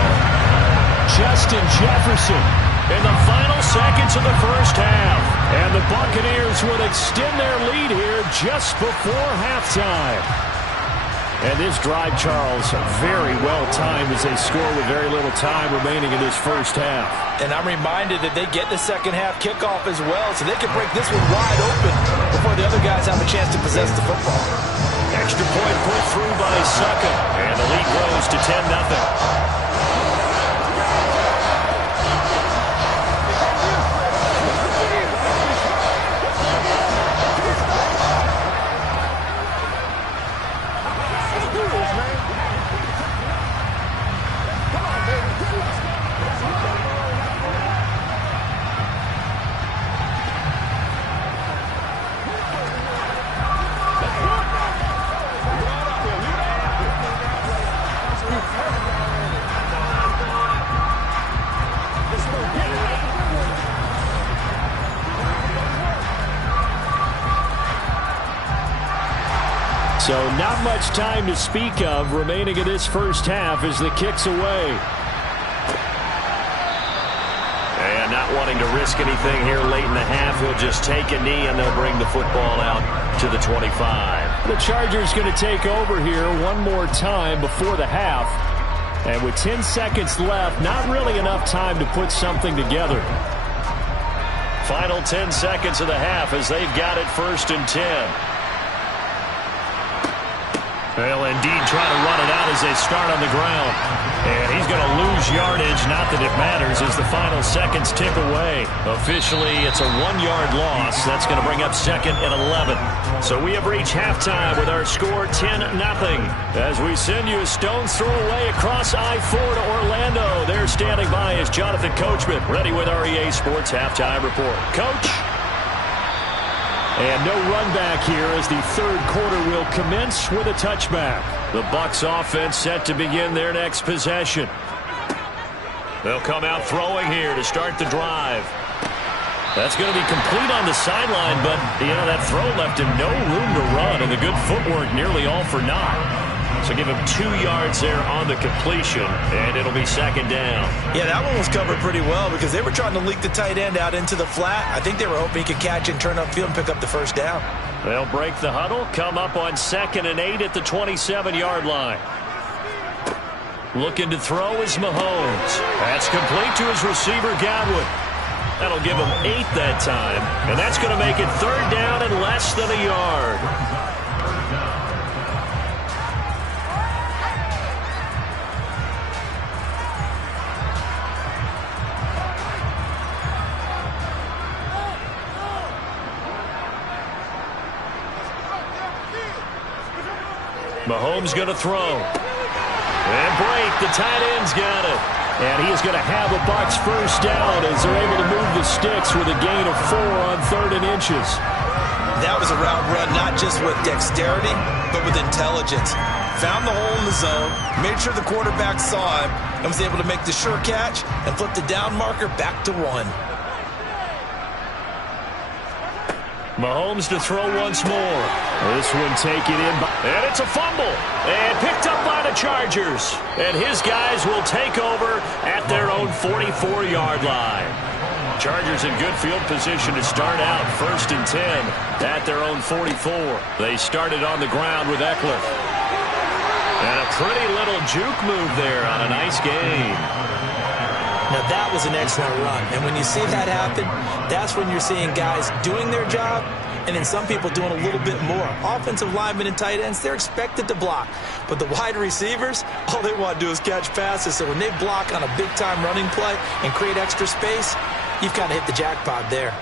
Justin Jefferson in the final seconds of the first half. And the Buccaneers would extend their lead here just before halftime. And this drive, Charles, very well timed as they score with very little time remaining in this first half. And I'm reminded that they get the second half kickoff as well, so they can break this one wide open before the other guys have a chance to possess the football. Extra point put through by Succa, and the lead grows to 10-0. So not much time to speak of remaining in this first half as the kick's away. And not wanting to risk anything here late in the half, he'll just take a knee and they'll bring the football out to the 25. The Chargers going to take over here one more time before the half. And with 10 seconds left, not really enough time to put something together. Final 10 seconds of the half as they've got it 1st and 10. They'll indeed try to run it out as they start on the ground. And he's going to lose yardage. Not that it matters as the final seconds tick away. Officially, it's a 1-yard loss. That's going to bring up 2nd and 11. So we have reached halftime with our score 10-0. As we send you a stone's throw away across I-4 to Orlando. There standing by is Jonathan Coachman, ready with REA Sports Halftime Report. Coach? And no run back here as the third quarter will commence with a touchback. The Bucs offense set to begin their next possession. They'll come out throwing here to start the drive. That's going to be complete on the sideline, but, that throw left him no room to run, and the good footwork nearly all for naught. So give him 2 yards there on the completion, and it'll be 2nd down. Yeah, that one was covered pretty well because they were trying to leak the tight end out into the flat. I think they were hoping he could catch and turn upfield and pick up the 1st down. They'll break the huddle, come up on 2nd and 8 at the 27-yard line. Looking to throw is Mahomes. That's complete to his receiver, Godwin. That'll give him 8 that time, and that's going to make it 3rd down and less than a yard. Mahomes going to throw. And break. The tight end's got it. And he is going to have a Bucs 1st down as they're able to move the sticks with a gain of 4 on 3rd and inches. That was a route run not just with dexterity, but with intelligence. Found the hole in the zone, made sure the quarterback saw him, and was able to make the sure catch and flip the down marker back to 1. Mahomes to throw once more. This one taken in by, and it's a fumble. And picked up by the Chargers. And his guys will take over at their own 44-yard line. Chargers in good field position to start out 1st and 10 at their own 44. They started on the ground with Eckler. And a pretty little juke move there on a nice gain. Now that was an excellent run, and when you see that happen, that's when you're seeing guys doing their job and then some people doing a little bit more. Offensive linemen and tight ends, they're expected to block, but the wide receivers, all they want to do is catch passes. So when they block on a big-time running play and create extra space, you've kind of hit the jackpot there.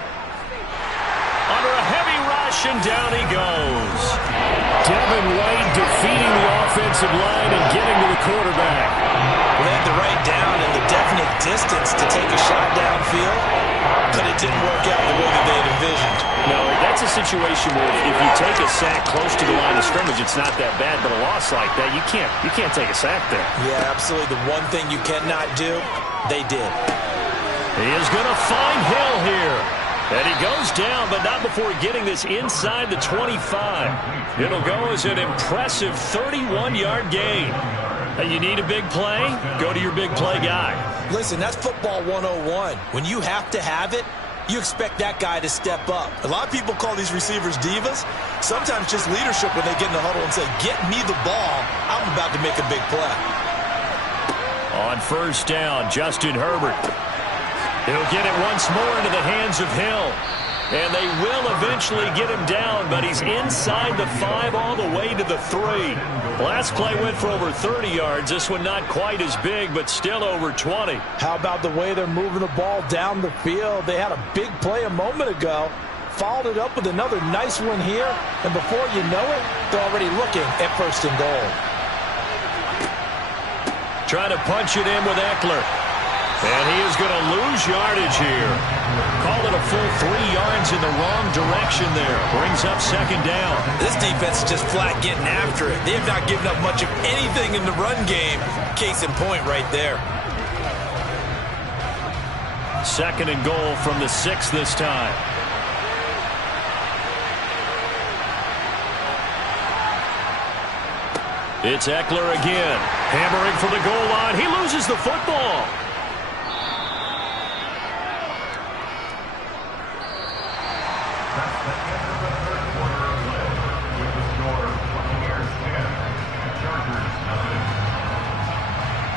Under a heavy rush, and down he goes. Devin White defeating the offensive line and getting to the quarterback. Well, they had the right down and the definite distance to take a shot downfield, but it didn't work out the way that they had envisioned. No, that's a situation where if you take a sack close to the line of scrimmage, it's not that bad, but a loss like that, you can't take a sack there. Yeah, absolutely. The one thing you cannot do, they did. He is going to find Hill here. And he goes down, but not before getting this inside the 25. It'll go as an impressive 31-yard gain. And you need a big play? Go to your big play guy. Listen, that's football 101. When you have to have it, you expect that guy to step up. A lot of people call these receivers divas. Sometimes just leadership when they get in the huddle and say, get me the ball. I'm about to make a big play. On 1st down, Justin Herbert. He'll get it once more into the hands of Hill. And they will eventually get him down, but he's inside the 5 all the way to the 3. Last play went for over 30 yards. This one not quite as big, but still over 20. How about the way they're moving the ball down the field? They had a big play a moment ago. Followed it up with another nice one here. And before you know it, they're already looking at 1st and goal. Trying to punch it in with Eckler. And he is going to lose yardage here. Call it a full 3 yards in the wrong direction there. Brings up 2nd down. This defense is just flat getting after it. They have not given up much of anything in the run game. Case in point right there. 2nd and goal from the 6 this time. It's Eckler again. Hammering for the goal line. He loses the football.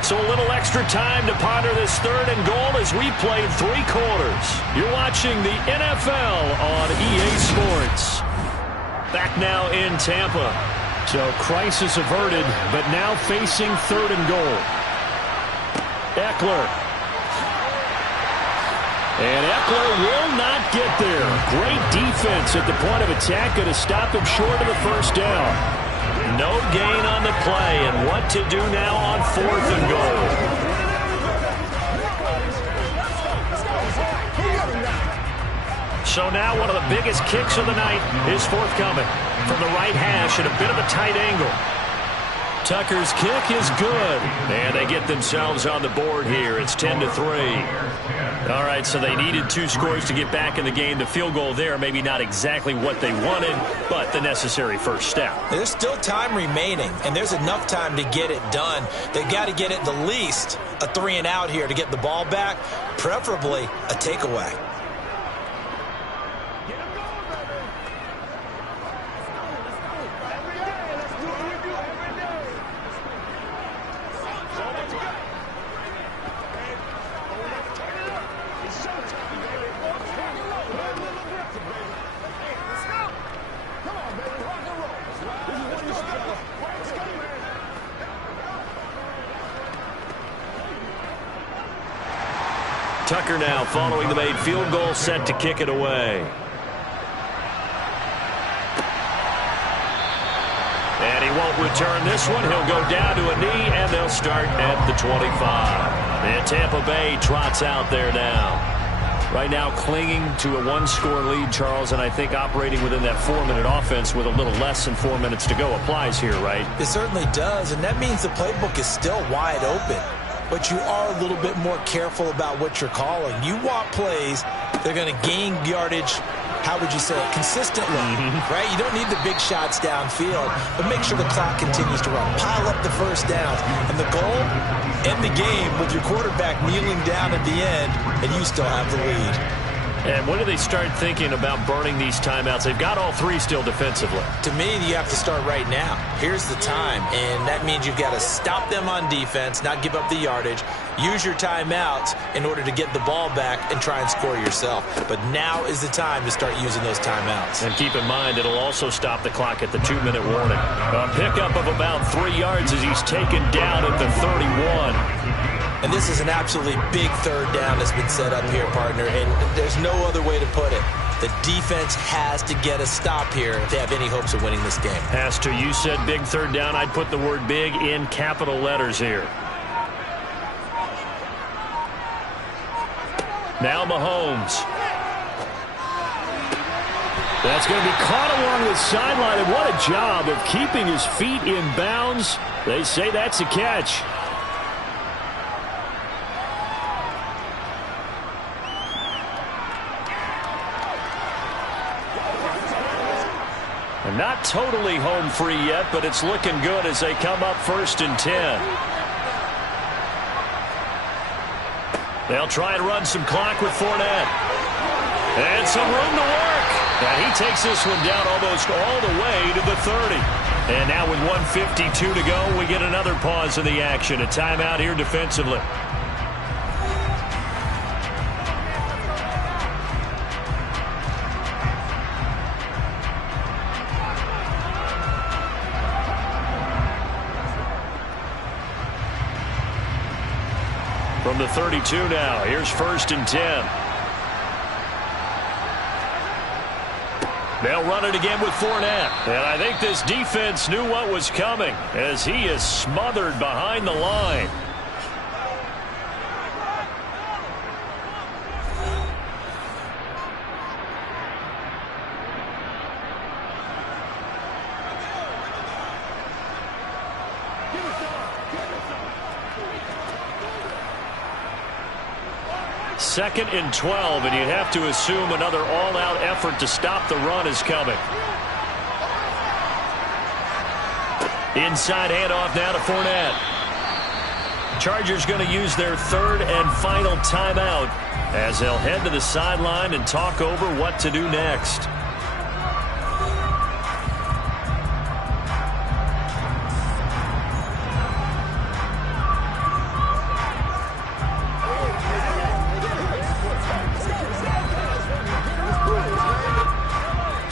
So a little extra time to ponder this 3rd and goal as we played 3 quarters. You're watching the NFL on EA Sports. Back now in Tampa. So crisis averted, but now facing 3rd and goal. Eckler. And Eckler will not get there. Great defense at the point of attack, going to stop him short of the first down. No gain on the play, and what to do now on 4th and goal. So now one of the biggest kicks of the night is forthcoming from the right hash at a bit of a tight angle. Tucker's kick is good, and they get themselves on the board here. It's 10-3. All right, so they needed 2 scores to get back in the game. The field goal there, maybe not exactly what they wanted, but the necessary first step. There's still time remaining, and there's enough time to get it done. They've got to get it the least a 3 and out here to get the ball back, preferably a takeaway. Tucker now following the made field goal, set to kick it away. And he won't return this one. He'll go down to a knee, and they'll start at the 25. And Tampa Bay trots out there now. Right now clinging to a 1-score lead, Charles, and I think operating within that 4-minute offense with a little less than 4 minutes to go applies here, right? It certainly does, and that means the playbook is still wide open. But you are a little bit more careful about what you're calling. You want plays that are going to gain yardage, how would you say it, consistently, right? You don't need the big shots downfield, but make sure the clock continues to run. Pile up the first downs. And the goal, end the game with your quarterback kneeling down at the end, and you still have the lead. And when do they start thinking about burning these timeouts? They've got all 3 still defensively. To me, you have to start right now. Here's the time, and that means you've got to stop them on defense, not give up the yardage, use your timeouts in order to get the ball back and try and score yourself. But now is the time to start using those timeouts. And keep in mind, it'll also stop the clock at the 2-minute warning. A pickup of about 3 yards as he's taken down at the 31. And this is an absolutely big 3rd down that's been set up here, partner, and there's no other way to put it. The defense has to get a stop here if they have any hopes of winning this game. Has to. You said big 3rd down. I'd put the word big in capital letters here. Now Mahomes. That's going to be caught along the sideline, and what a job of keeping his feet in bounds. They say that's a catch. Not totally home free yet, but it's looking good as they come up 1st and 10. They'll try and run some clock with Fournette. And some room to work. And he takes this one down almost all the way to the 30. And now with 1:52 to go, we get another pause in the action. A timeout here defensively. From the 32 now, here's 1st and 10. They'll run it again with Fournette. And I think this defense knew what was coming as he is smothered behind the line. Second and 12, and you'd have to assume another all-out effort to stop the run is coming. Inside handoff now to Fournette. Chargers going to use their third and final timeout as they'll head to the sideline and talk over what to do next.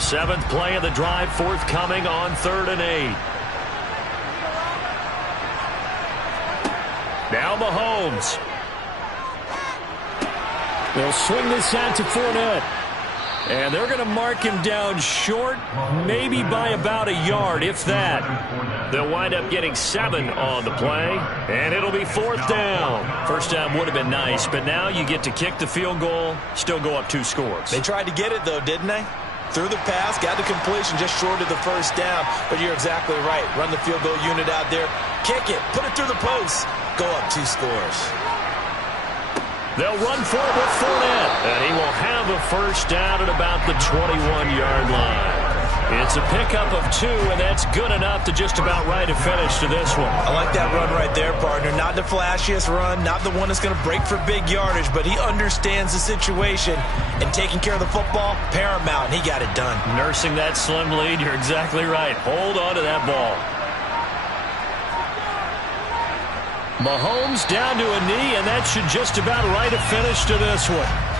Seventh play of the drive forthcoming on 3rd and 8. Now Mahomes. They'll swing this out to Fournette. And they're going to mark him down short, maybe by about a yard, if that. They'll wind up getting 7 on the play, and it'll be 4th down. First down would have been nice, but now you get to kick the field goal, still go up 2 scores. They tried to get it, though, didn't they? Threw the pass, got the completion just short of the first down. But you're exactly right. Run the field goal unit out there. Kick it. Put it through the post. Go up 2 scores. They'll run for it with Fournette. And he will have a first down at about the 21-yard line. It's a pickup of 2, and that's good enough to just about write a finish to this one. I like that run right there, partner. Not the flashiest run, not the one that's going to break for big yardage, but he understands the situation, and taking care of the football, paramount, and he got it done. Nursing that slim lead, you're exactly right. Hold on to that ball. Mahomes down to a knee, and that should just about write a finish to this one.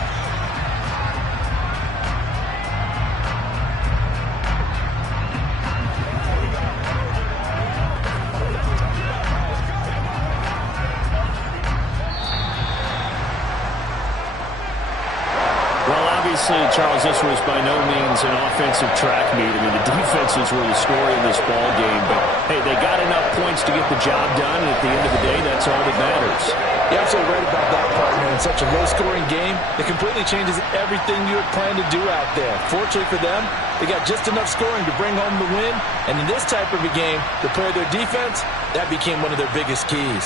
Charles, this was by no means an offensive track meet. I mean, the defenses were the story in this ball game. But, hey, they got enough points to get the job done, and at the end of the day, that's all that matters. You're absolutely right about that, partner. In such a low-scoring game, it completely changes everything you had planned to do out there. Fortunately for them, they got just enough scoring to bring home the win. And in this type of a game, to play their defense, that became one of their biggest keys.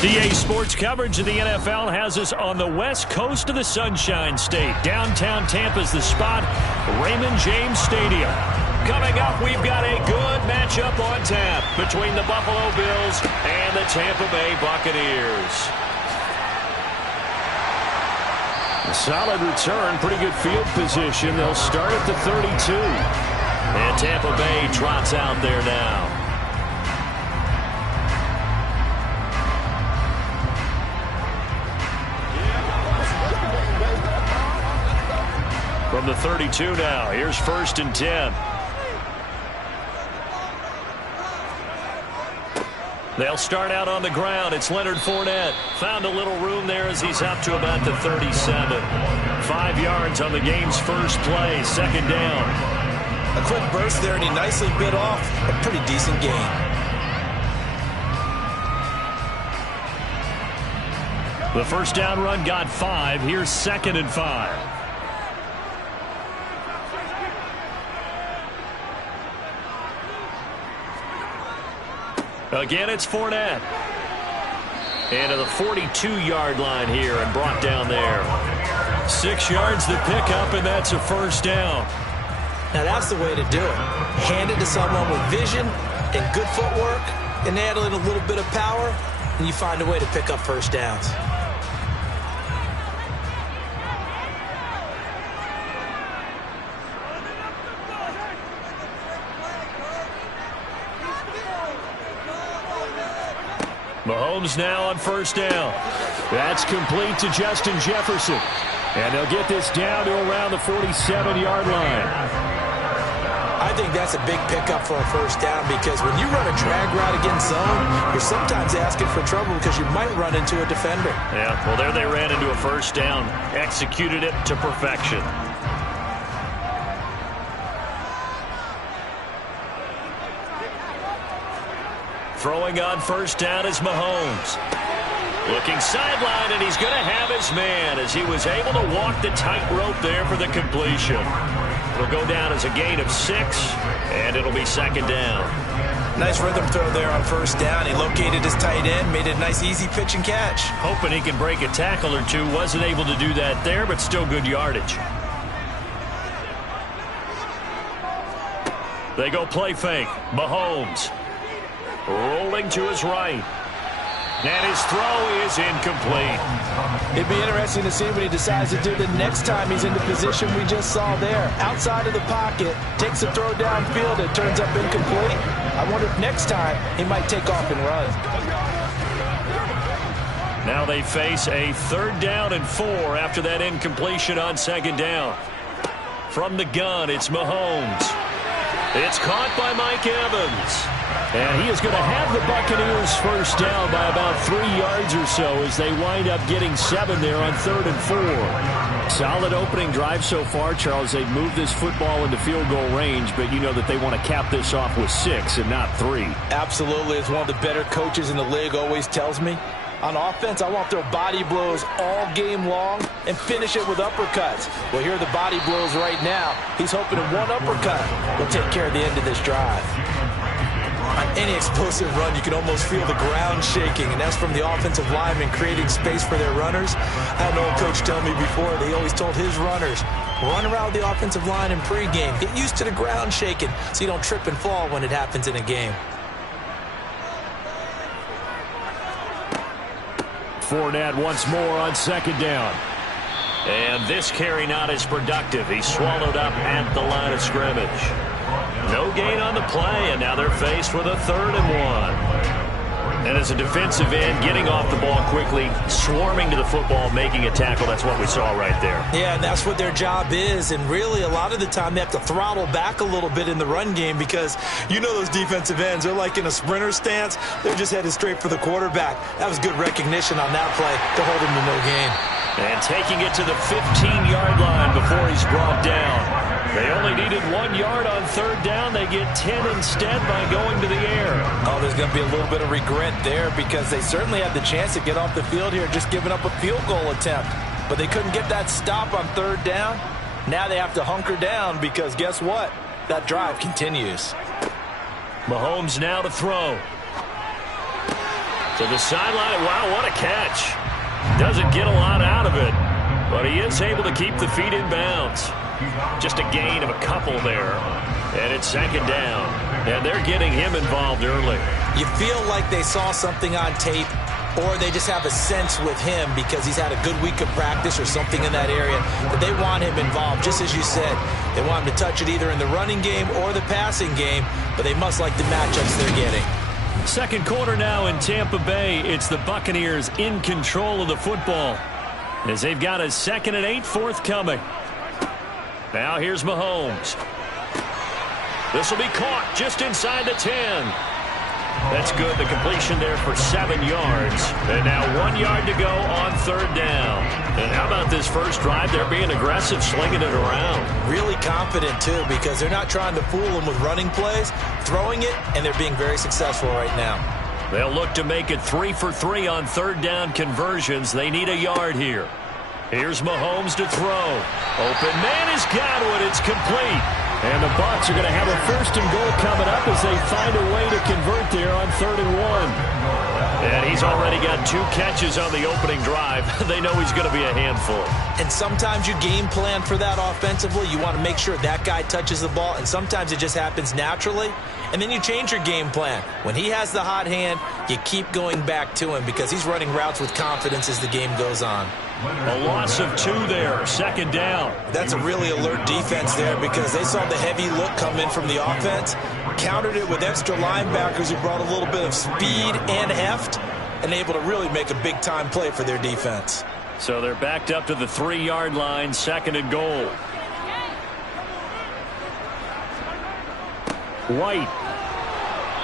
DA Sports coverage of the NFL has us on the west coast of the Sunshine State. Downtown Tampa's the spot, Raymond James Stadium. Coming up, we've got a good matchup on tap between the Buffalo Bills and the Tampa Bay Buccaneers. A solid return, pretty good field position. They'll start at the 32. And Tampa Bay trots out there now. From the 32 now, here's 1st and 10. They'll start out on the ground. It's Leonard Fournette. Found a little room there as he's up to about the 37. 5 yards on the game's first play, 2nd down. A quick burst there, and he nicely bit off a pretty decent gain. The first down run got 5. Here's 2nd and 5. Again, it's Fournette. And to the 42-yard line here and brought down there. 6 yards to pick up, and that's a 1st down. Now, that's the way to do it. Hand it to someone with vision and good footwork, and add in a little bit of power, and you find a way to pick up 1st downs. Mahomes now on 1st down. That's complete to Justin Jefferson. And they'll get this down to around the 47-yard line. I think that's a big pickup for a 1st down because when you run a drag route against zone, you're sometimes asking for trouble because you might run into a defender. Yeah, well, there they ran into a 1st down. Executed it to perfection. Throwing on 1st down is Mahomes. Looking sideline, and he's going to have his man as he was able to walk the tightrope there for the completion. It'll go down as a gain of 6, and it'll be 2nd down. Nice rhythm throw there on 1st down. He located his tight end, made a nice easy pitch and catch. Hoping he can break a tackle or two. Wasn't able to do that there, but still good yardage. They go play fake. Mahomes. Rolling to his right. And his throw is incomplete. It'd be interesting to see what he decides to do the next time he's in the position we just saw there. Outside of the pocket, takes a throw downfield, it turns up incomplete. I wonder if next time he might take off and run. Now they face a 3rd down and 4 after that incompletion on 2nd down. From the gun, it's Mahomes. It's caught by Mike Evans. And he is going to have the Buccaneers 1st down by about 3 yards or so as they wind up getting 7 there on 3rd and 4. Solid opening drive so far, Charles. They've moved this football into field goal range, but you know that they want to cap this off with 6 and not 3. Absolutely. As one of the better coaches in the league always tells me, on offense, I want their body blows all game long and finish it with uppercuts. Well, here are the body blows right now. He's hoping that one uppercut will take care of the end of this drive. On any explosive run, you can almost feel the ground shaking, and that's from the offensive linemen creating space for their runners. I had an old coach tell me before, they always told his runners, run around the offensive line in pregame. Get used to the ground shaking so you don't trip and fall when it happens in a game. Fournette once more on 2nd down. And this carry not as productive. He swallowed up at the line of scrimmage. No gain on the play, and now they're faced with a 3rd and 1. And as a defensive end, getting off the ball quickly, swarming to the football, making a tackle, that's what we saw right there. Yeah, and that's what their job is, and really a lot of the time they have to throttle back a little bit in the run game because you know those defensive ends, they're like in a sprinter stance. They're just headed straight for the quarterback. That was good recognition on that play to hold him to no gain. And taking it to the 15-yard line before he's brought down. They only needed 1 yard on 3rd down. They get 10 instead by going to the air. Oh, there's going to be a little bit of regret there because they certainly had the chance to get off the field here, just giving up a field goal attempt. But they couldn't get that stop on 3rd down. Now they have to hunker down because guess what? That drive continues. Mahomes now to throw. To the sideline. Wow, what a catch. Doesn't get a lot out of it, but he is able to keep the feet in bounds. Just a gain of a couple there. And it's second down. And they're getting him involved early. You feel like they saw something on tape, or they just have a sense with him because he's had a good week of practice or something in that area that they want him involved. Just as you said, they want him to touch it either in the running game or the passing game, but they must like the matchups they're getting. Second quarter now in Tampa Bay. It's the Buccaneers in control of the football as they've got a 2nd and 8 forthcoming. Now here's Mahomes. This will be caught just inside the 10. That's good. The completion there for 7 yards. And now 1 yard to go on 3rd down. And how about this first drive? They're being aggressive, slinging it around. Really confident, too, because they're not trying to fool them with running plays, throwing it, and they're being very successful right now. They'll look to make it 3 for 3 on 3rd down conversions. They need a yard here. Here's Mahomes to throw. Open man is Godwin. It's complete. And the Bucs are going to have a 1st and goal coming up as they find a way to convert there on 3rd and 1. And he's already got 2 catches on the opening drive. They know he's going to be a handful. And sometimes you game plan for that offensively. You want to make sure that guy touches the ball, and sometimes it just happens naturally. And then you change your game plan. When he has the hot hand, you keep going back to him because he's running routes with confidence as the game goes on. A loss of 2 there, 2nd down. That's a really alert defense there because they saw the heavy look come in from the offense, countered it with extra linebackers who brought a little bit of speed and heft, and able to really make a big-time play for their defense. So they're backed up to the 3-yard line, 2nd and goal. White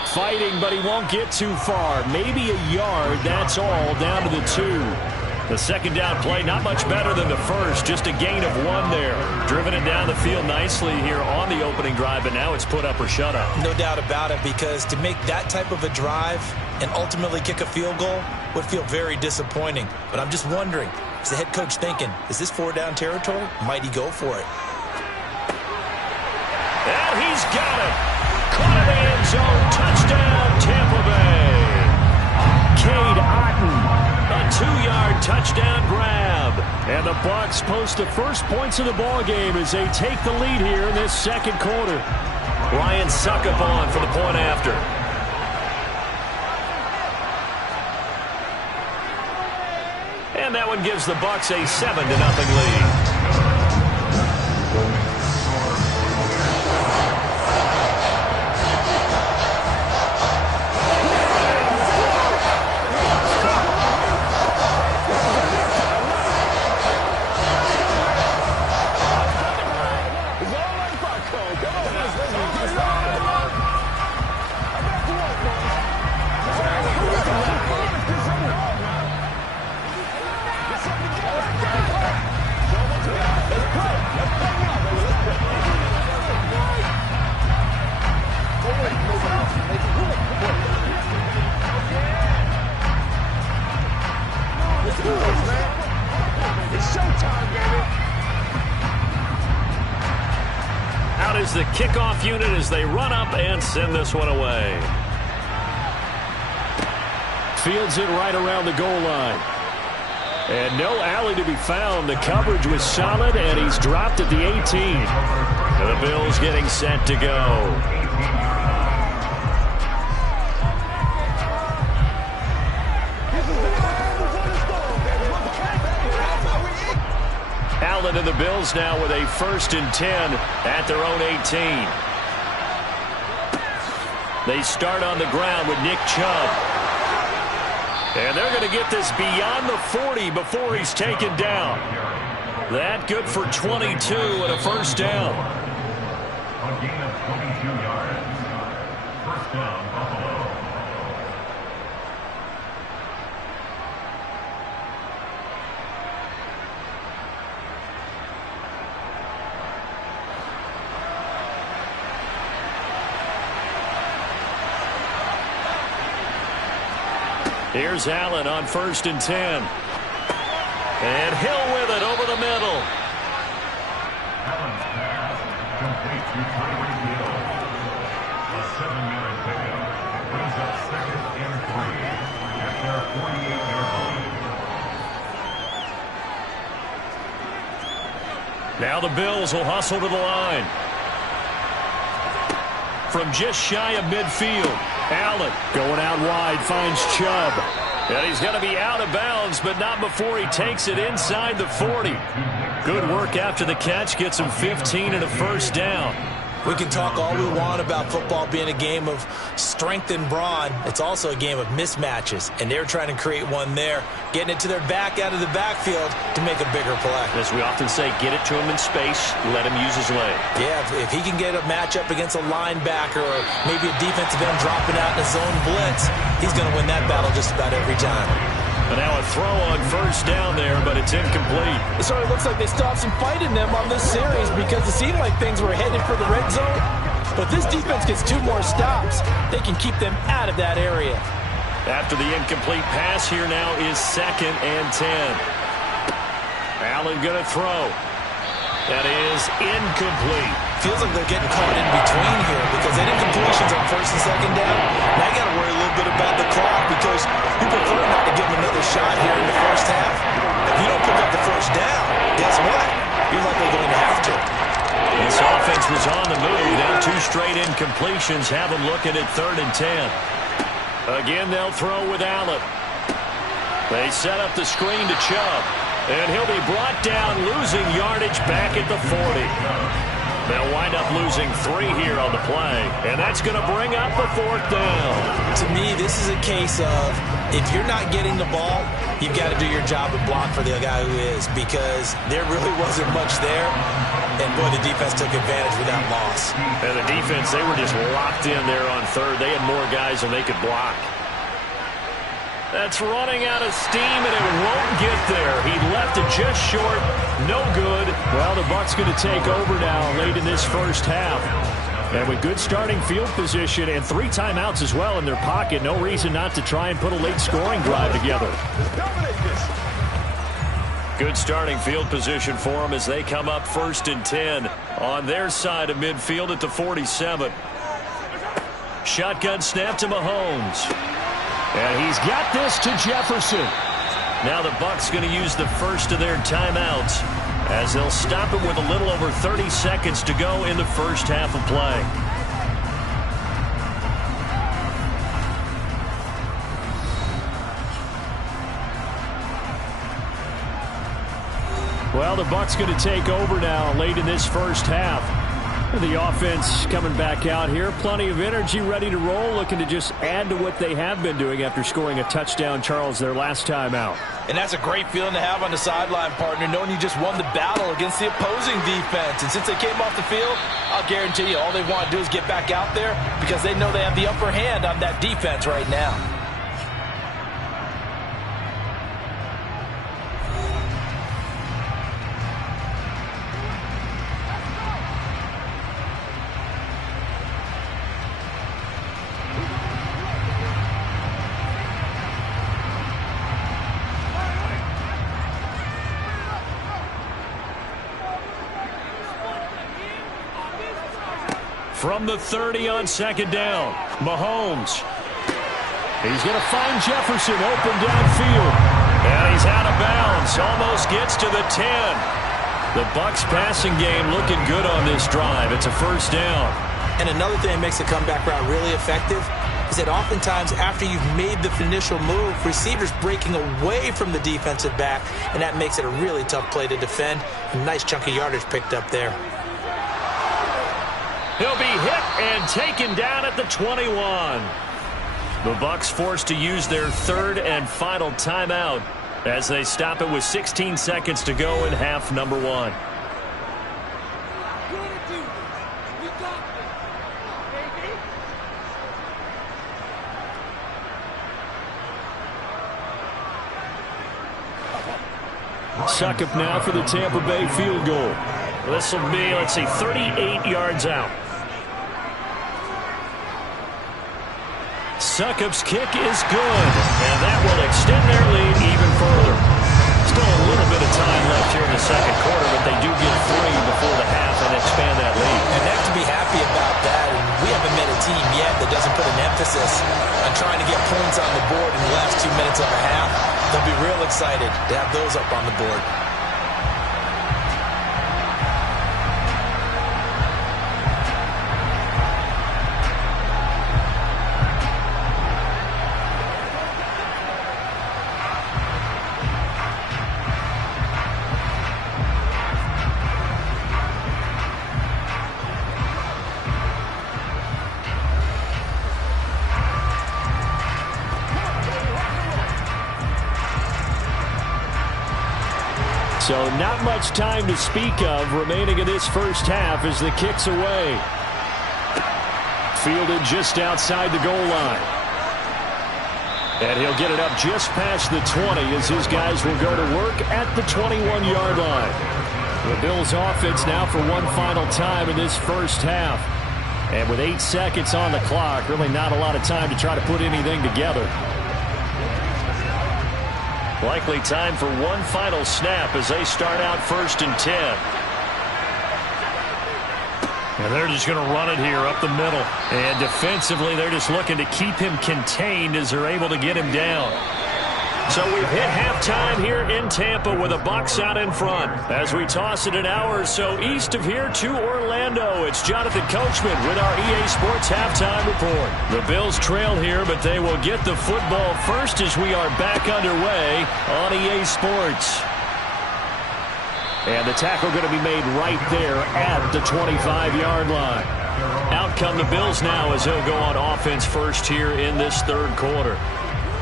fighting, but he won't get too far. Maybe a yard, that's all, down to the 2. The 2nd down play, not much better than the first. Just a gain of 1 there. Driven it down the field nicely here on the opening drive, but now it's put up or shut up. No doubt about it, because to make that type of a drive and ultimately kick a field goal would feel very disappointing. But I'm just wondering, is the head coach thinking, is this 4-down territory? Might he go for it? And he's got it. Caught in the end zone. Touchdown, Tampa Bay. Cade Otton. A 2-yard touchdown grab. And the Bucs post the first points of the ball game as they take the lead here in this 2nd quarter. Ryan Succop for the point after. And that one gives the Bucs a 7-0 lead. Out is the kickoff unit as they run up and send this one away. Fields it right around the goal line. And no alley to be found. The coverage was solid, and he's dropped at the 18. The Bills getting set to go. Allen and the Bills now with a 1st and 10 at their own 18. They start on the ground with Nick Chubb. And they're going to get this beyond the 40 before he's taken down. That good for 22 and a 1st down. A gain of 22 yards. 1st down, Buffalo. Here's Allen on 1st and 10. And Hill with it over the middle. Allen's pass complete to Tyreek Hill. A 7-yard pickup. Brings up 2nd and 3. After Now the Bills will hustle to the line. From just shy of midfield, Allen going out wide, finds Chubb. And he's going to be out of bounds, but not before he takes it inside the 40. Good work after the catch, gets him 15 and a first down. We can talk all we want about football being a game of strength and brawn. It's also a game of mismatches, and they're trying to create one there, getting it to their back out of the backfield to make a bigger play. As we often say, get it to him in space, let him use his leg. Yeah, if he can get a matchup against a linebacker or maybe a defensive end dropping out in a zone blitz, he's going to win that battle just about every time. But now a throw on first down there, but it's incomplete. It sort of looks like they still have some fight in them on this series because it seemed like things were headed for the red zone. But this defense gets 2 more stops. They can keep them out of that area. After the incomplete pass, here now is 2nd and 10. Allen going to throw. That is incomplete. Feels like they're getting caught in between here because that incompletion's on 1st and 2nd down. Now you got to worry a little bit about the clock because you prefer not to give them another shot here in the first half. If you don't pick up the first down, guess what? You're likely going to have to. This offense was on the move. Now 2 straight incompletions have them looking at 3rd and 10. Again, they'll throw with Allen. They set up the screen to Chubb. And he'll be brought down, losing yardage back at the 40. They'll wind up losing 3 here on the play. And that's going to bring up the 4th down. To me, this is a case of if you're not getting the ball, you've got to do your job and block for the guy who is, because there really wasn't much there. And, boy, the defense took advantage with that loss. And the defense, they were just locked in there on 3rd. They had more guys than they could block. That's running out of steam, and it won't get there. He left it just short. No good. Well, the Bucs going to take over now late in this first half. And with good starting field position and 3 timeouts as well in their pocket, no reason not to try and put a late scoring drive together. Good starting field position for them as they come up 1st and 10 on their side of midfield at the 47. Shotgun snap to Mahomes. And he's got this to Jefferson. Now the Bucs going to use the first of their timeouts as they'll stop it with a little over 30 seconds to go in the first half of play. Well, the Bucs going to take over now late in this first half. The offense coming back out here. Plenty of energy, ready to roll, looking to just add to what they have been doing after scoring a touchdown, Charles, their last time out. And that's a great feeling to have on the sideline, partner, knowing you just won the battle against the opposing defense. And since they came off the field, I'll guarantee you all they want to do is get back out there because they know they have the upper hand on that defense right now. From the 30 on 2nd down, Mahomes. He's going to find Jefferson open downfield. And he's out of bounds. Almost gets to the 10. The Bucs passing game looking good on this drive. It's a first down. And another thing that makes the comeback route really effective is that oftentimes after you've made the initial move, receivers breaking away from the defensive back, and that makes it a really tough play to defend. A nice chunk of yardage picked up there. He'll be hit and taken down at the 21. The Bucs forced to use their 3rd and final timeout as they stop it with 16 seconds to go in half number 1. Succop now for the Tampa Bay field goal. This will be, let's see, 38 yards out. Succop's kick is good, and that will extend their lead even further. Still a little bit of time left here in the second quarter, but they do get 3 before the half and expand that lead. And they have to be happy about that. And we haven't met a team yet that doesn't put an emphasis on trying to get points on the board in the last 2 minutes of a half. They'll be real excited to have those up on the board. So not much time to speak of remaining in this first half as the kick's away. Fielded just outside the goal line. And he'll get it up just past the 20 as his guys will go to work at the 21-yard line. The Bills offense now for one final time in this first half. And with 8 seconds on the clock, really not a lot of time to try to put anything together. Likely time for one final snap as they start out 1st and 10. And they're just going to run it here up the middle. And defensively, they're just looking to keep him contained as they're able to get him down. So we've hit halftime here in Tampa with the Bucs out in front. As we toss it an hour or so east of here to Orlando, it's Jonathan Coachman with our EA Sports Halftime Report. The Bills trail here, but they will get the football first as we are back underway on EA Sports. And the tackle going to be made right there at the 25-yard line. Out come the Bills now as they'll go on offense first here in this third quarter.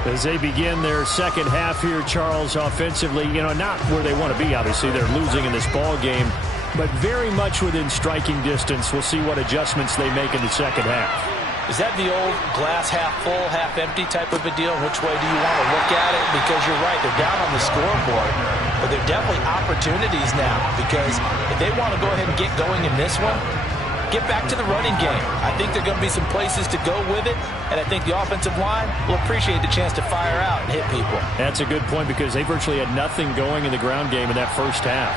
As they begin their second half here, Charles, offensively, not where they want to be, obviously. They're losing in this ball game, but very much within striking distance. We'll see what adjustments they make in the second half. Is that the old glass half full, half empty type of a deal? Which way do you want to look at it? Because you're right, they're down on the scoreboard, but they're definitely opportunities now, because if they want to go ahead and get going in this one, get back to the running game. I think there are going to be some places to go with it, and I think the offensive line will appreciate the chance to fire out and hit people. That's a good point because they virtually had nothing going in the ground game in that first half.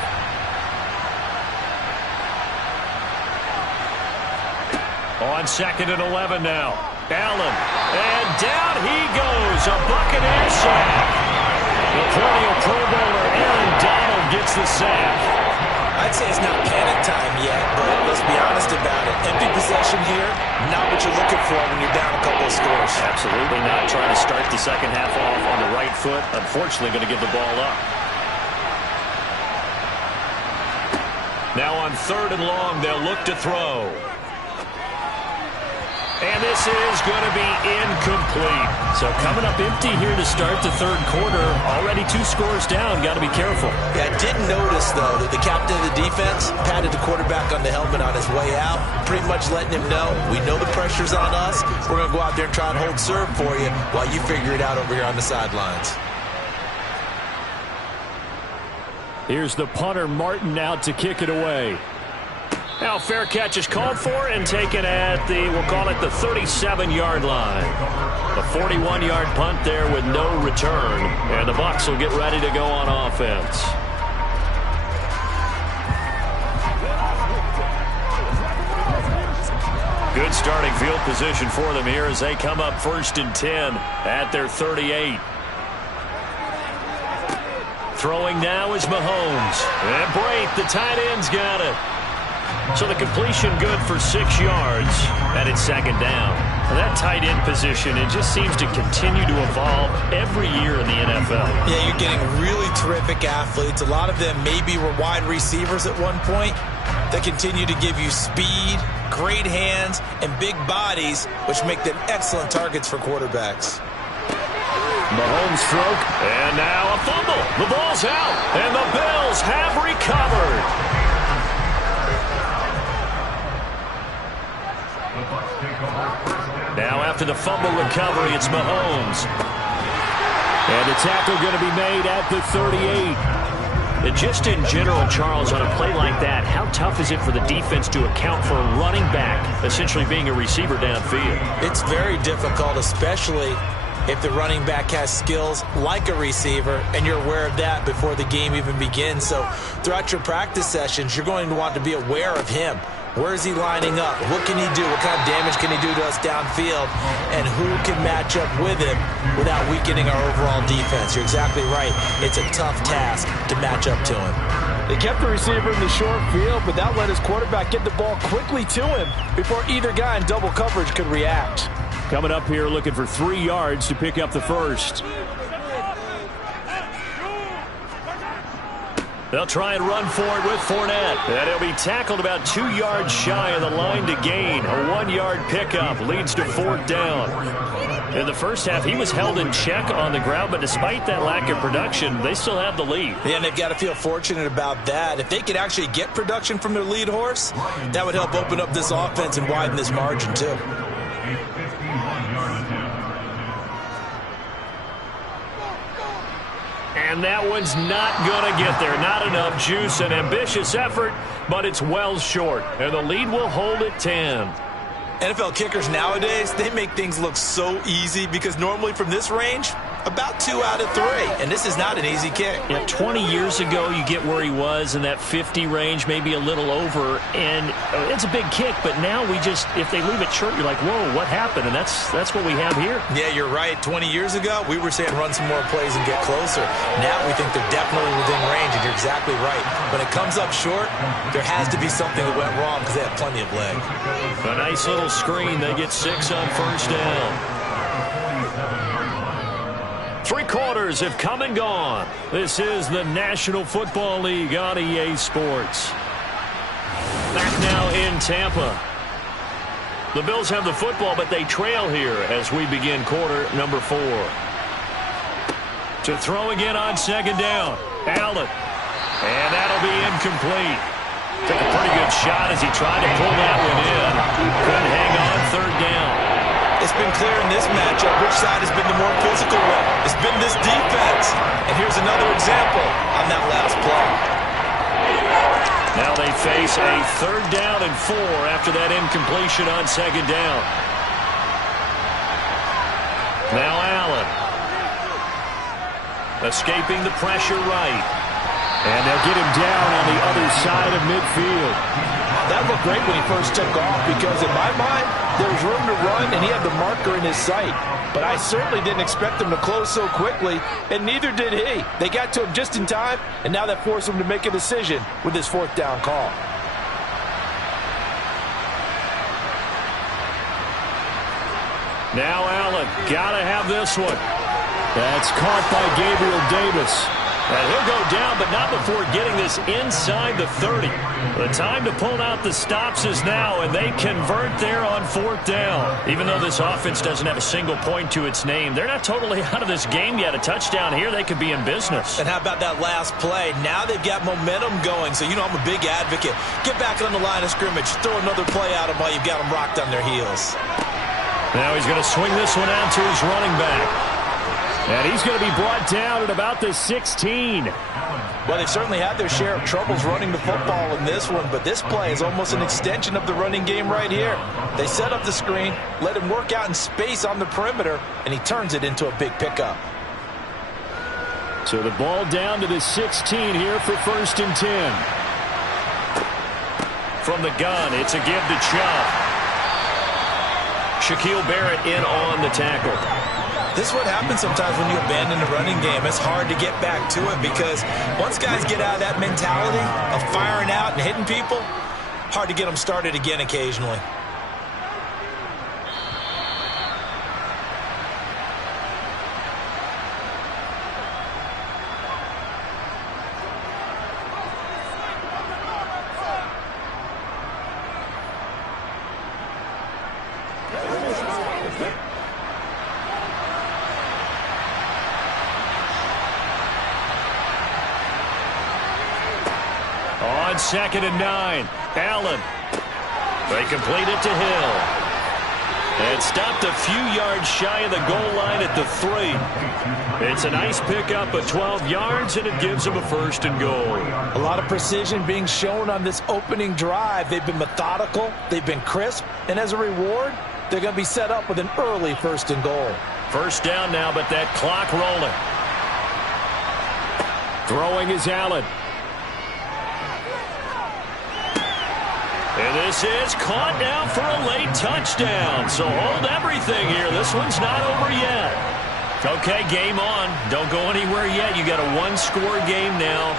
On 2nd and 11 now. Allen. And down he goes. A Buccaneer sack. The perennial Pro Bowler Aaron Donald gets the sack. I'd say it's not panic time yet, but let's be honest about it. Empty possession here, not what you're looking for when you're down a couple of scores. Absolutely not. Trying to start the second half off on the right foot. Unfortunately, going to give the ball up. Now on 3rd and long, they'll look to throw. And this is going to be incomplete. So coming up empty here to start the third quarter. Already 2 scores down. Got to be careful. Yeah, I did notice, though, that the captain of the defense patted the quarterback on the helmet on his way out, pretty much letting him know, we know the pressure's on us. We're going to go out there and try and hold serve for you while you figure it out over here on the sidelines. Here's the punter, Martin, out to kick it away. Now fair catch is called for and taken at the, we'll call it the 37-yard line. A 41-yard punt there with no return. And the Bucs will get ready to go on offense. Good starting field position for them here as they come up 1st and 10 at their 38. Throwing now is Mahomes. And Brate, the tight end's got it. So the completion good for 6 yards, and it's 2nd down. Now that tight end position, it just seems to continue to evolve every year in the NFL. Yeah, you're getting really terrific athletes. A lot of them maybe were wide receivers at one point. They continue to give you speed, great hands, and big bodies, which make them excellent targets for quarterbacks. Mahomes throw, and now a fumble. The ball's out, and the Bills have recovered. Now after the fumble recovery, it's Mahomes. And the tackle going to be made at the 38. And just in general, Charles, on a play like that, how tough is it for the defense to account for a running back essentially being a receiver downfield? It's very difficult, especially if the running back has skills like a receiver, and you're aware of that before the game even begins. So throughout your practice sessions, you're going to want to be aware of him. Where is he lining up? What can he do? What kind of damage can he do to us downfield? And who can match up with him without weakening our overall defense? You're exactly right. It's a tough task to match up to him. They kept the receiver in the short field, but that let his quarterback get the ball quickly to him before either guy in double coverage could react. Coming up here looking for 3 yards to pick up the first. They'll try and run for it with Fournette. And he'll be tackled about 2 yards shy of the line to gain. A 1-yard pickup leads to 4th down. In the first half, he was held in check on the ground, but despite that lack of production, they still have the lead. Yeah, and they've got to feel fortunate about that. If they could actually get production from their lead horse, that would help open up this offense and widen this margin, too. A 51-yard attempt. And that one's not going to get there. Not enough juice. An ambitious effort, but it's well short. And the lead will hold at 10. NFL kickers nowadays, they make things look so easy because normally from this range, about 2 out of 3. And this is not an easy kick. Yeah, 20 years ago, you get where he was in that 50 range, maybe a little over. And it's a big kick, but now we just, if they leave it short, you're like, whoa, what happened? And that's what we have here. Yeah, you're right. 20 years ago, we were saying run some more plays and get closer. Now we think they're definitely within range, and you're exactly right. When it comes up short, there has to be something that went wrong because they have plenty of leg. A nice little screen. They get 6 on first down. 3 quarters have come and gone. This is the National Football League on EA Sports. Back now in Tampa. The Bills have the football, but they trail here as we begin quarter number 4. To throw again on second down. Allen. And that'll be incomplete. Took a pretty good shot as he tried to pull that one in. Couldn't hang on third down. It's been clear in this matchup which side has been the more physical one. It's been this defense. And here's another example on that last play. Now they face a third down and 4 after that incompletion on second down. Now Allen. Escaping the pressure right. And they'll get him down on the other side of midfield. That looked great when he first took off because in my mind, there was room to run and he had the marker in his sight. But I certainly didn't expect him to close so quickly, and neither did he. They got to him just in time, and now that forced him to make a decision with his 4th down call. Now Allen, gotta have this one. That's caught by Gabriel Davis. And he'll go down, but not before getting this inside the 30. The time to pull out the stops is now, and they convert there on 4th down. Even though this offense doesn't have a single point to its name, they're not totally out of this game yet. A touchdown here, they could be in business. And how about that last play? Now they've got momentum going, so you know I'm a big advocate. Get back on the line of scrimmage. Throw another play at them while you've got them rocked on their heels. Now he's going to swing this one out to his running back. And he's going to be brought down at about the 16. Well, they've certainly had their share of troubles running the football in this one, but this play is almost an extension of the running game right here. They set up the screen, let him work out in space on the perimeter, and he turns it into a big pickup. So the ball down to the 16 here for 1st and 10. From the gun, it's a give to Chubb. Shaquille Barrett in on the tackle. This is what happens sometimes when you abandon the running game. It's hard to get back to it because once guys get out of that mentality of firing out and hitting people, hard to get them started again occasionally. On 2nd and 9, Allen. They complete it to Hill. And stopped a few yards shy of the goal line at the 3. It's a nice pickup of 12 yards, and it gives them a 1st and goal. A lot of precision being shown on this opening drive. They've been methodical, they've been crisp, and as a reward, they're going to be set up with an early 1st and goal. 1st down now, but that clock rolling. Throwing is Allen. And this is caught down for a late touchdown. So hold everything here. This one's not over yet. Okay, game on. Don't go anywhere yet. You got a 1-score game now.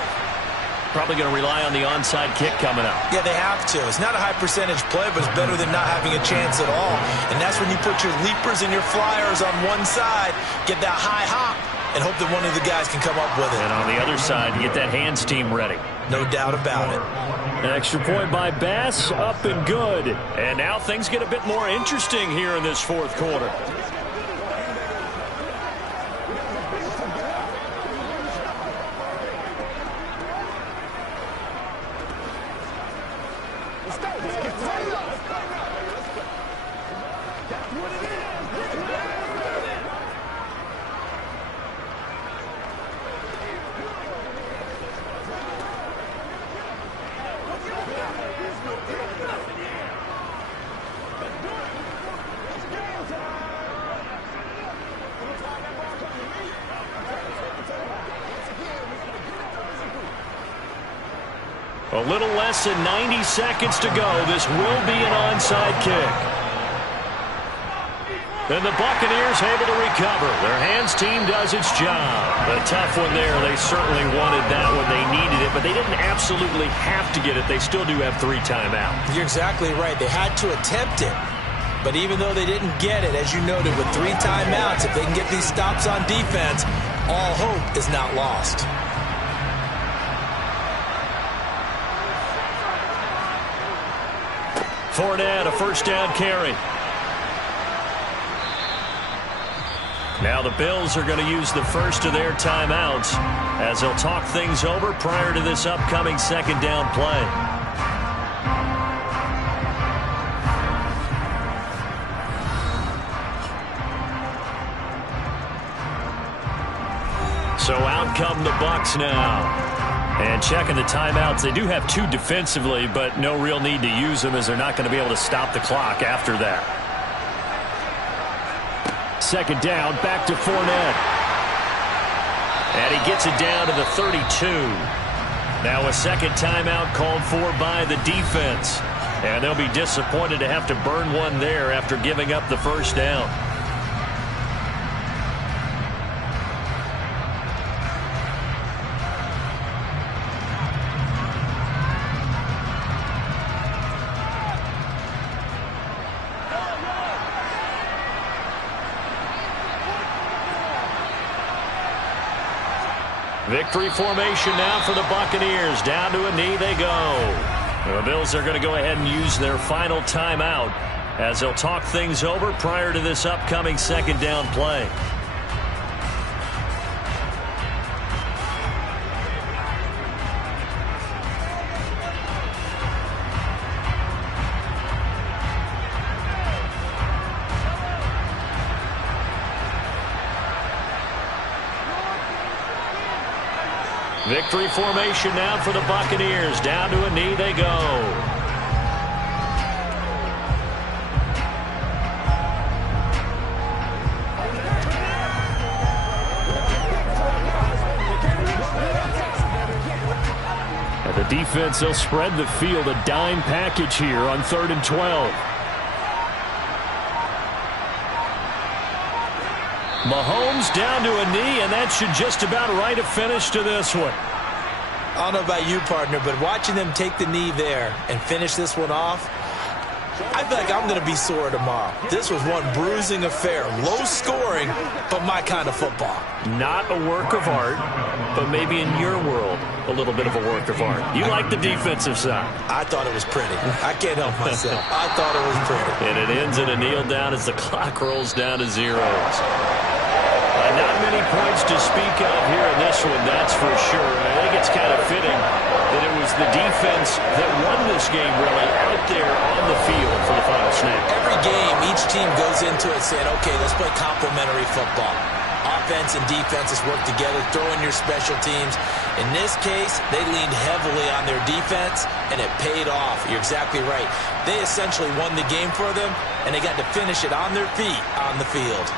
Probably going to rely on the onside kick coming up. Yeah, they have to. It's not a high percentage play, but it's better than not having a chance at all. And that's when you put your leapers and your flyers on one side, get that high hop, and hope that one of the guys can come up with it. And on the other side, you get that hands team ready. No doubt about it. An extra point by Bass, up and good. And now things get a bit more interesting here in this 4th quarter. A little less than 90 seconds to go. This will be an onside kick. And the Buccaneers able to recover. Their hands team does its job. A tough one there. They certainly wanted that when they needed it, but they didn't absolutely have to get it. They still do have 3 timeouts. You're exactly right. They had to attempt it. But even though they didn't get it, as you noted, with 3 timeouts, if they can get these stops on defense, all hope is not lost. Fournette, a first down carry. Now the Bills are going to use the first of their timeouts as they'll talk things over prior to this upcoming second down play. So out come the Bucs now. And checking the timeouts, they do have 2 defensively, but no real need to use them as they're not going to be able to stop the clock after that. Second down, back to Fournette. And he gets it down to the 32. Now a second timeout called for by the defense. And they'll be disappointed to have to burn one there after giving up the first down. Victory formation now for the Buccaneers. Down to a knee they go. The Bills are going to go ahead and use their final timeout as they'll talk things over prior to this upcoming second down play. Victory formation now for the Buccaneers. Down to a knee they go. And the defense, they'll spread the field, a dime package here on 3rd and 12. Mahomes down to a knee, and that should just about write a finish to this one. I don't know about you, partner, but watching them take the knee there and finish this one off, I feel like I'm going to be sore tomorrow. This was one bruising affair. Low scoring, but my kind of football. Not a work of art, but maybe in your world, a little bit of a work of art. You like the defensive side. I thought it was pretty. I can't help myself. I thought it was pretty. And it ends in a kneel down as the clock rolls down to zeros. Not many points to speak of here in this one, that's for sure. I think it's kind of fitting that it was the defense that won this game really out there on the field for the final snap. Every game, each team goes into it saying, okay, let's play complementary football. Offense and defenses work together, throw in your special teams. In this case, they leaned heavily on their defense, and it paid off. You're exactly right. They essentially won the game for them, and they got to finish it on their feet on the field.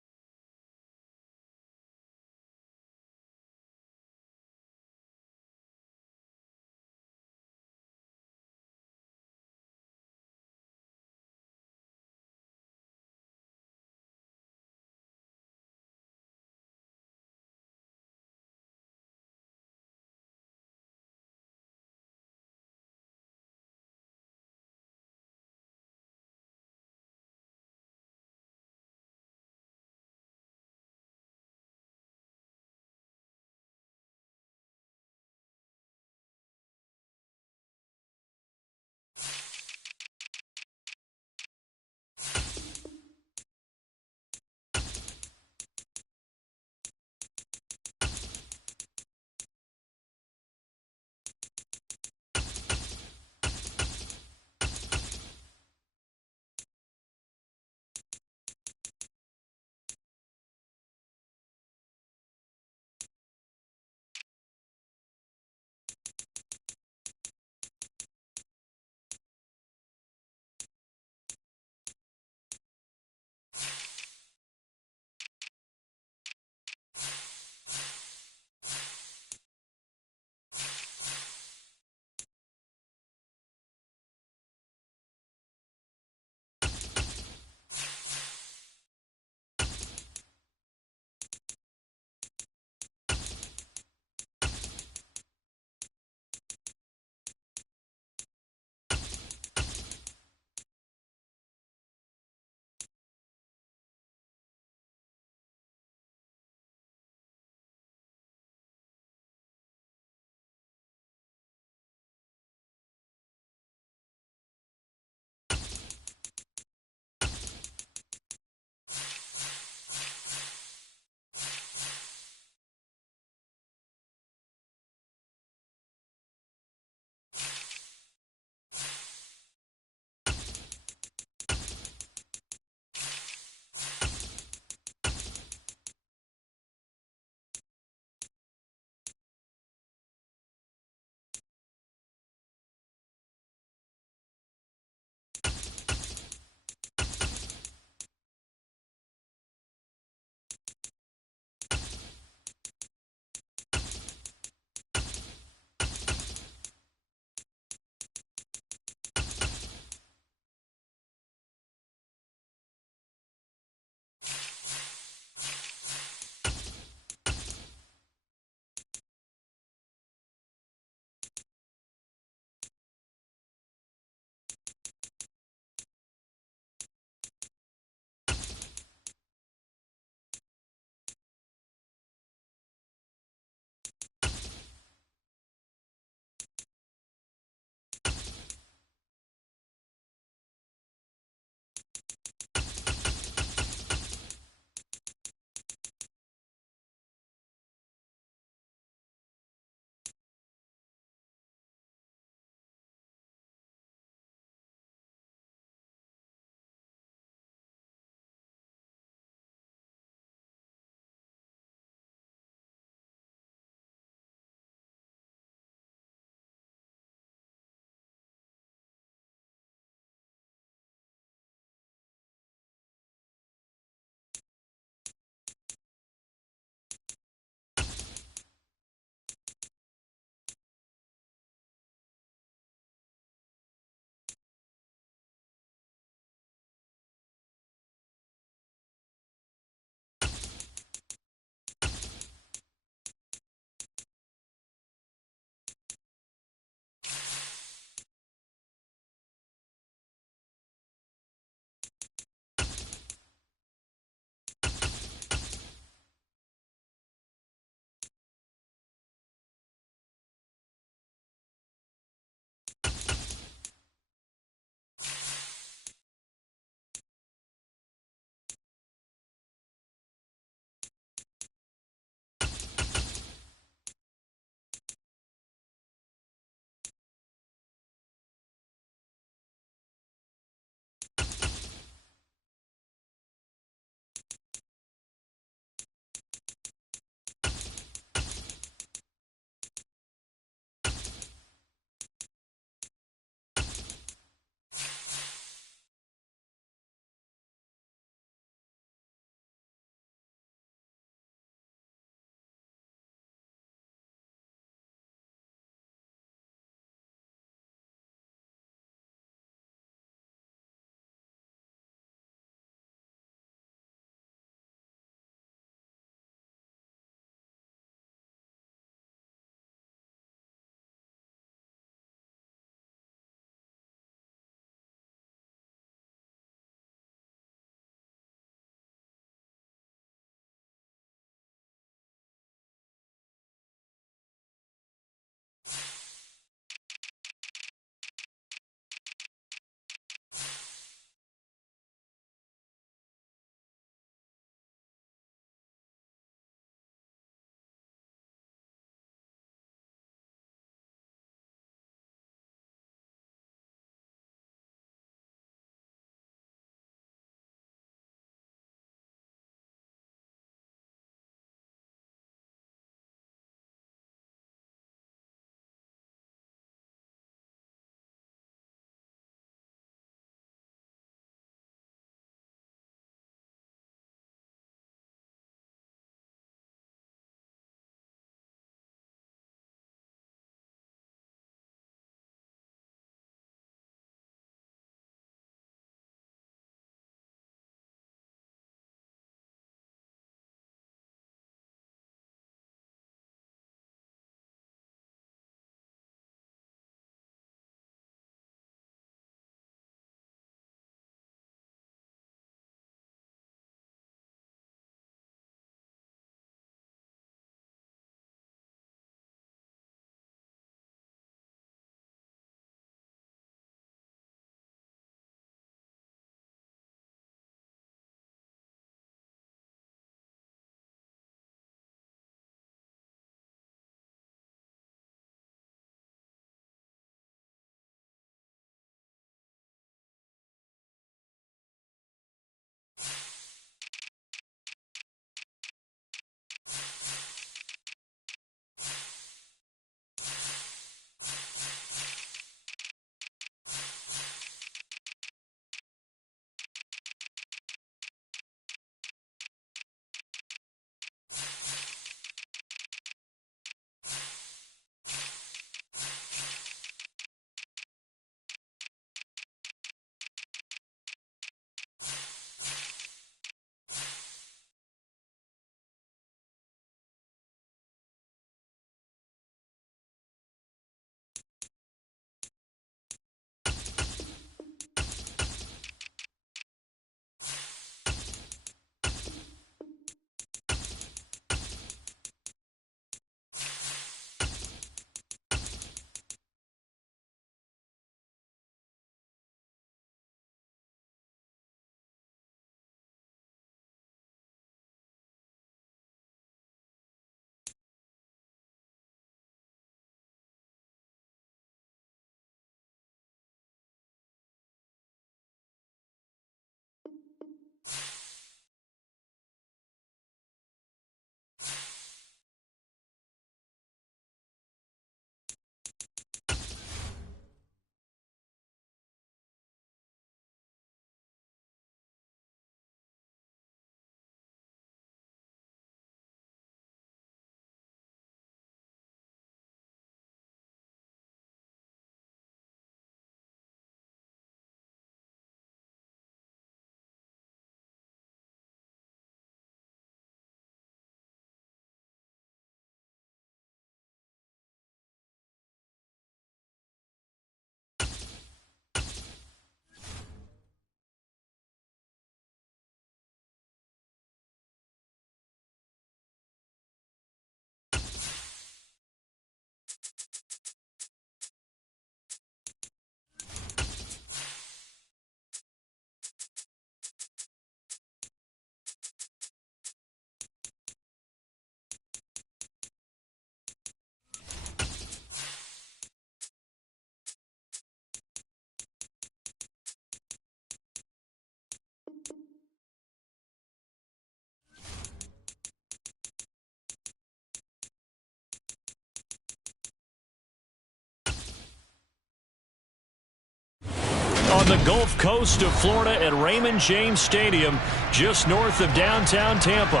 on the Gulf Coast of Florida at Raymond James Stadium, just north of downtown Tampa.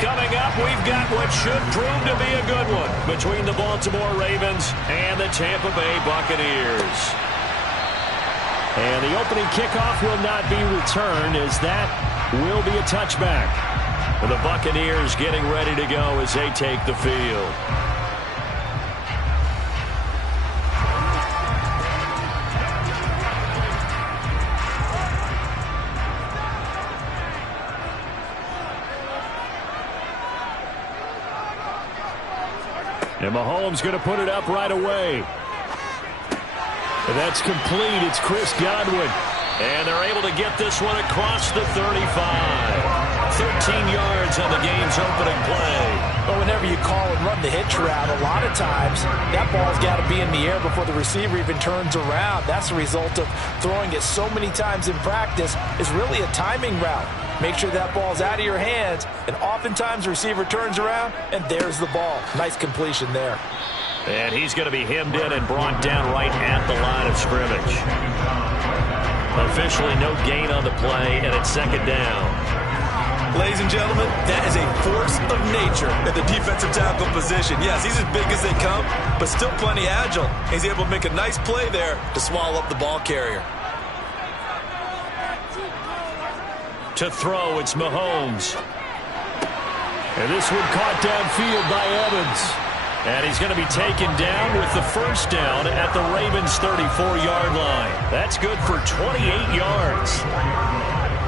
Coming up, we've got what should prove to be a good one between the Baltimore Ravens and the Tampa Bay Buccaneers. And the opening kickoff will not be returned, as that will be a touchback. And the Buccaneers getting ready to go as they take the field. And Mahomes going to put it up right away. And that's complete. It's Chris Godwin. And they're able to get this one across the 35. 13 yards on the game's opening play. But whenever you call and run the hitch route, a lot of times that ball's got to be in the air before the receiver even turns around. That's the result of throwing it so many times in practice. It's really a timing route. Make sure that ball's out of your hands, and oftentimes the receiver turns around, and there's the ball. Nice completion there. And he's going to be hemmed in and brought down right at the line of scrimmage. Officially no gain on the play, and it's second down. Ladies and gentlemen, that is a force of nature at the defensive tackle position. Yes, he's as big as they come, but still plenty agile. He's able to make a nice play there to swallow up the ball carrier. To throw, it's Mahomes. And this one caught downfield by Evans. And he's going to be taken down with the first down at the Ravens' 34-yard line. That's good for 28 yards.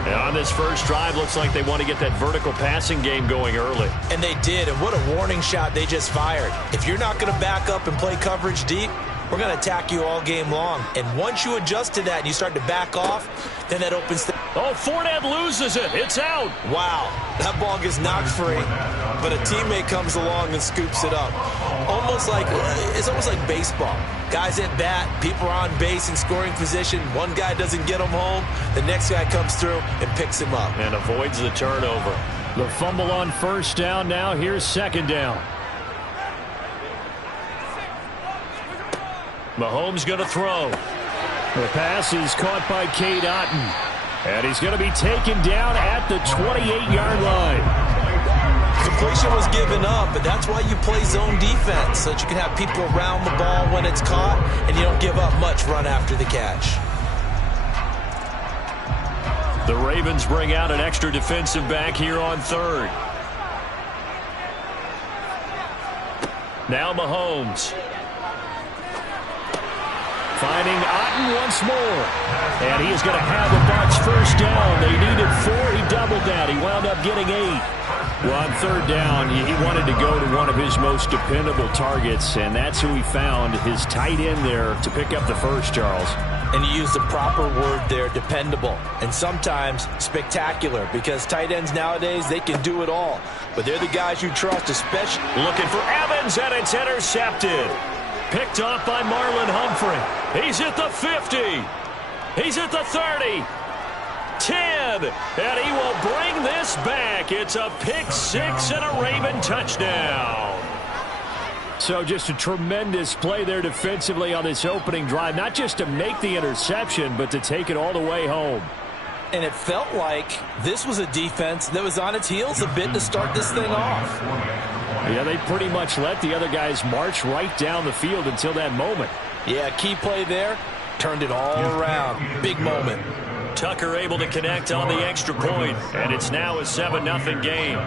And on this first drive, looks like they want to get that vertical passing game going early. And they did, and what a warning shot they just fired. If you're not going to back up and play coverage deep, we're going to attack you all game long. And once you adjust to that and you start to back off, then that opens the... Oh, Fournette loses it. It's out. Wow, that ball gets knocked free, but a teammate comes along and scoops it up. It's almost like baseball. Guys at bat, people are on base in scoring position. One guy doesn't get him home. The next guy comes through and picks him up. And avoids the turnover. The fumble on first down now. Here's second down. Mahomes going to throw. The pass is caught by Cade Otton. And he's going to be taken down at the 28-yard line. Completion was given up, but that's why you play zone defense, so that you can have people around the ball when it's caught, and you don't give up much run after the catch. The Ravens bring out an extra defensive back here on third. Now Mahomes. Finding Otton once more. And he is going to have the Bucs first down. They needed 4. He doubled that. He wound up getting 8. Well, on third down, he wanted to go to one of his most dependable targets, and that's who he found, his tight end there, to pick up the first, Charles. And you used the proper word there, dependable. And sometimes spectacular, because tight ends nowadays, they can do it all. But they're the guys you trust, especially... Looking for Evans, and it's intercepted. Picked off by Marlon Humphrey. He's at the 50. He's at the 30. 10. And he will bring this back. It's a pick 6 and a Raven touchdown. So just a tremendous play there defensively on this opening drive. Not just to make the interception, but to take it all the way home. And it felt like this was a defense that was on its heels a bit to start this thing off. Yeah, they pretty much let the other guys march right down the field until that moment. Yeah, key play there. Turned it all around. Big moment. Tucker able to connect on the extra point, and it's now a 7-0 game.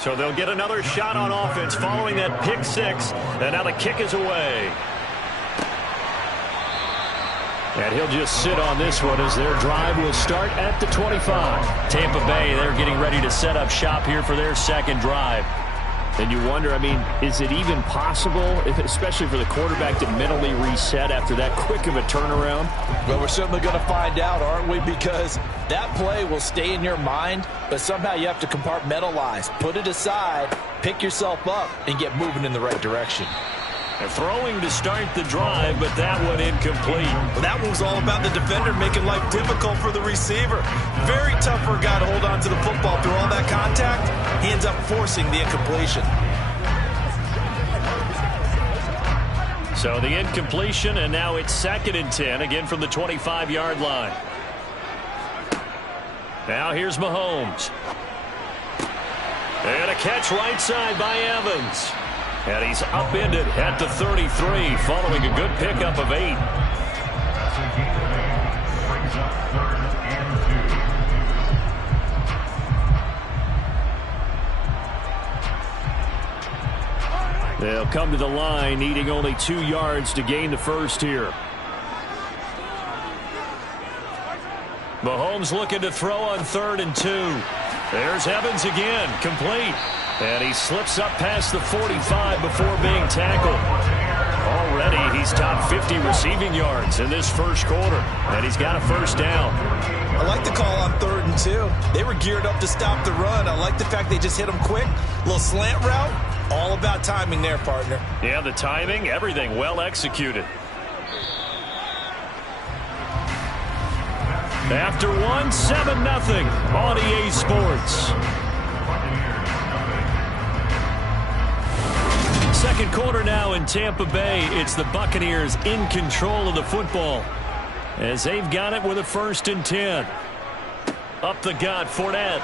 So they'll get another shot on offense following that pick 6, and now the kick is away. And he'll just sit on this one as their drive will start at the 25. Tampa Bay, they're getting ready to set up shop here for their second drive. And you wonder, I mean, is it even possible, especially for the quarterback, to mentally reset after that quick of a turnaround? Well, we're certainly going to find out, aren't we? Because that play will stay in your mind, but somehow you have to compartmentalize, put it aside, pick yourself up, and get moving in the right direction. They're throwing to start the drive, but that one incomplete. Well, that one was all about the defender making life difficult for the receiver. Very tough for a guy to hold on to the football through all that contact. He ends up forcing the incompletion. So the incompletion, and now it's 2nd and 10, again from the 25-yard line. Now here's Mahomes. And a catch right side by Evans. And he's upended at the 33 following a good pickup of 8. They'll come to the line needing only 2 yards to gain the first here. Mahomes looking to throw on 3rd and 2. There's Evans again, complete. And he slips up past the 45 before being tackled. Already he's top 50 receiving yards in this first quarter. And he's got a first down. I like the call on 3rd and 2. They were geared up to stop the run. I like the fact they just hit him quick. Little slant route. All about timing there, partner. Yeah, the timing, everything well executed. After 7-0 on EA Sports. Second quarter now in Tampa Bay. It's the Buccaneers in control of the football as they've got it with a 1st and 10. Up the gut, Fournette.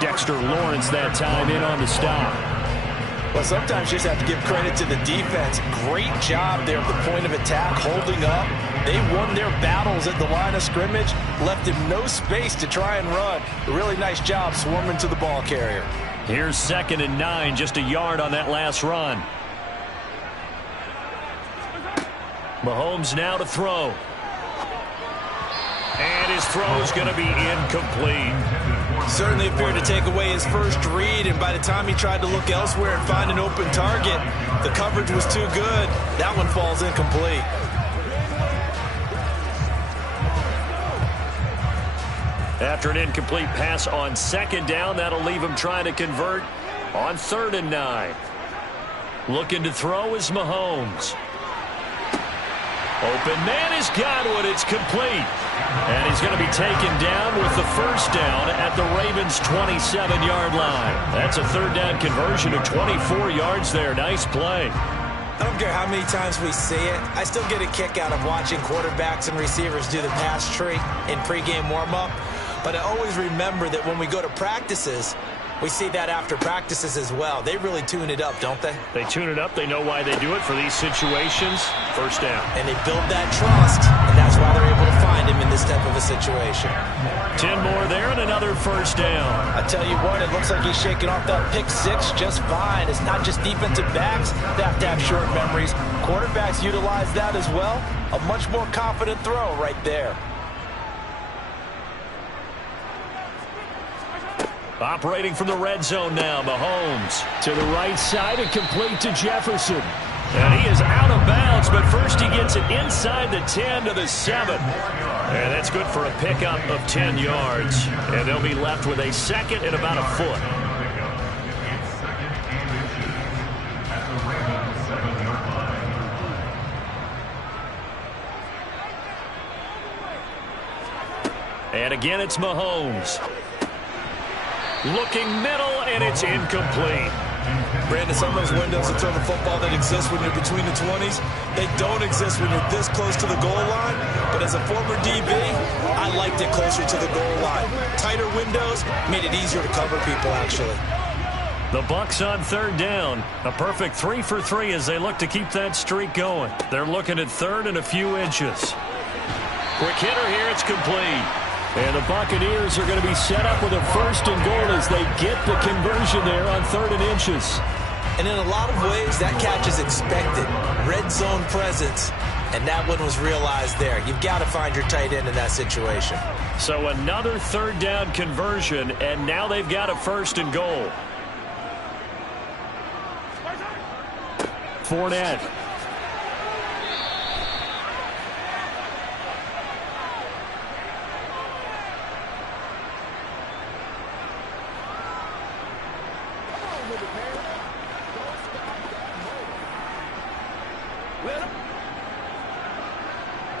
Dexter Lawrence that time in on the stop. Well, sometimes you just have to give credit to the defense. Great job there at the point of attack, holding up. They won their battles at the line of scrimmage, left him no space to try and run. A really nice job swarming to the ball carrier. Here's 2nd and 9, just a yard on that last run. Mahomes now to throw. And his throw is going to be incomplete. Certainly appeared to take away his first read, and by the time he tried to look elsewhere and find an open target, the coverage was too good. That one falls incomplete. After an incomplete pass on 2nd down, that'll leave him trying to convert on 3rd and 9. Looking to throw is Mahomes. Open man is Godwin. It's complete. And he's going to be taken down with the first down at the Ravens' 27-yard line. That's a 3rd down conversion of 24 yards there. Nice play. I don't care how many times we see it. I still get a kick out of watching quarterbacks and receivers do the pass tree in pregame warm-up. But I always remember that when we go to practices, we see that after practices as well. They really tune it up, don't they? They tune it up. They know why they do it for these situations. First down. And they build that trust, and that's why they're able to find him in this type of a situation. 10 more there and another first down. I tell you what, it looks like he's shaking off that pick 6 just fine. It's not just defensive backs that have to have short memories. Quarterbacks utilize that as well. A much more confident throw right there. Operating from the red zone now, Mahomes. To the right side and complete to Jefferson. And he is out of bounds, but first he gets it inside the 10 to the 7. And that's good for a pickup of 10 yards. And they'll be left with a 2nd and about a foot. And again, it's Mahomes. Looking middle, and it's incomplete. Brandon, some of those windows to throw the football that exist when you're between the 20s, they don't exist when you're this close to the goal line. But as a former DB, I liked it closer to the goal line. Tighter windows made it easier to cover people, actually. The Bucs on 3rd down. A perfect 3 for 3 as they look to keep that streak going. They're looking at 3rd and a few inches. Quick hitter here, it's complete. And the Buccaneers are going to be set up with a 1st and goal as they get the conversion there on 3rd and inches. And in a lot of ways, that catch is expected. Red zone presence. And that one was realized there. You've got to find your tight end in that situation. So another third down conversion, and now they've got a 1st and goal. Fournette.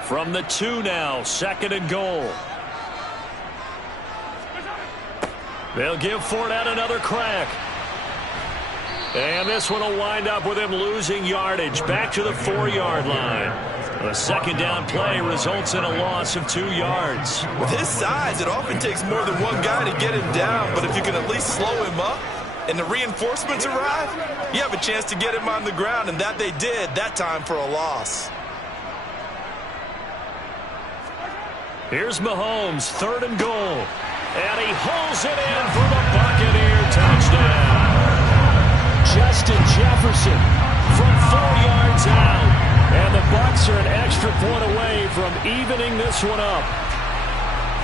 From the 2 now, 2nd and goal. They'll give Fournette another crack. And this one will wind up with him losing yardage back to the 4-yard line. A 2nd down play results in a loss of 2 yards. With his size, it often takes more than one guy to get him down, but if you can at least slow him up and the reinforcements arrive, you have a chance to get him on the ground, and that they did that time for a loss. Here's Mahomes, 3rd and goal. And he holds it in for the Buccaneer touchdown. Justin Jefferson from 4 yards out. And the Bucs are an extra point away from evening this one up.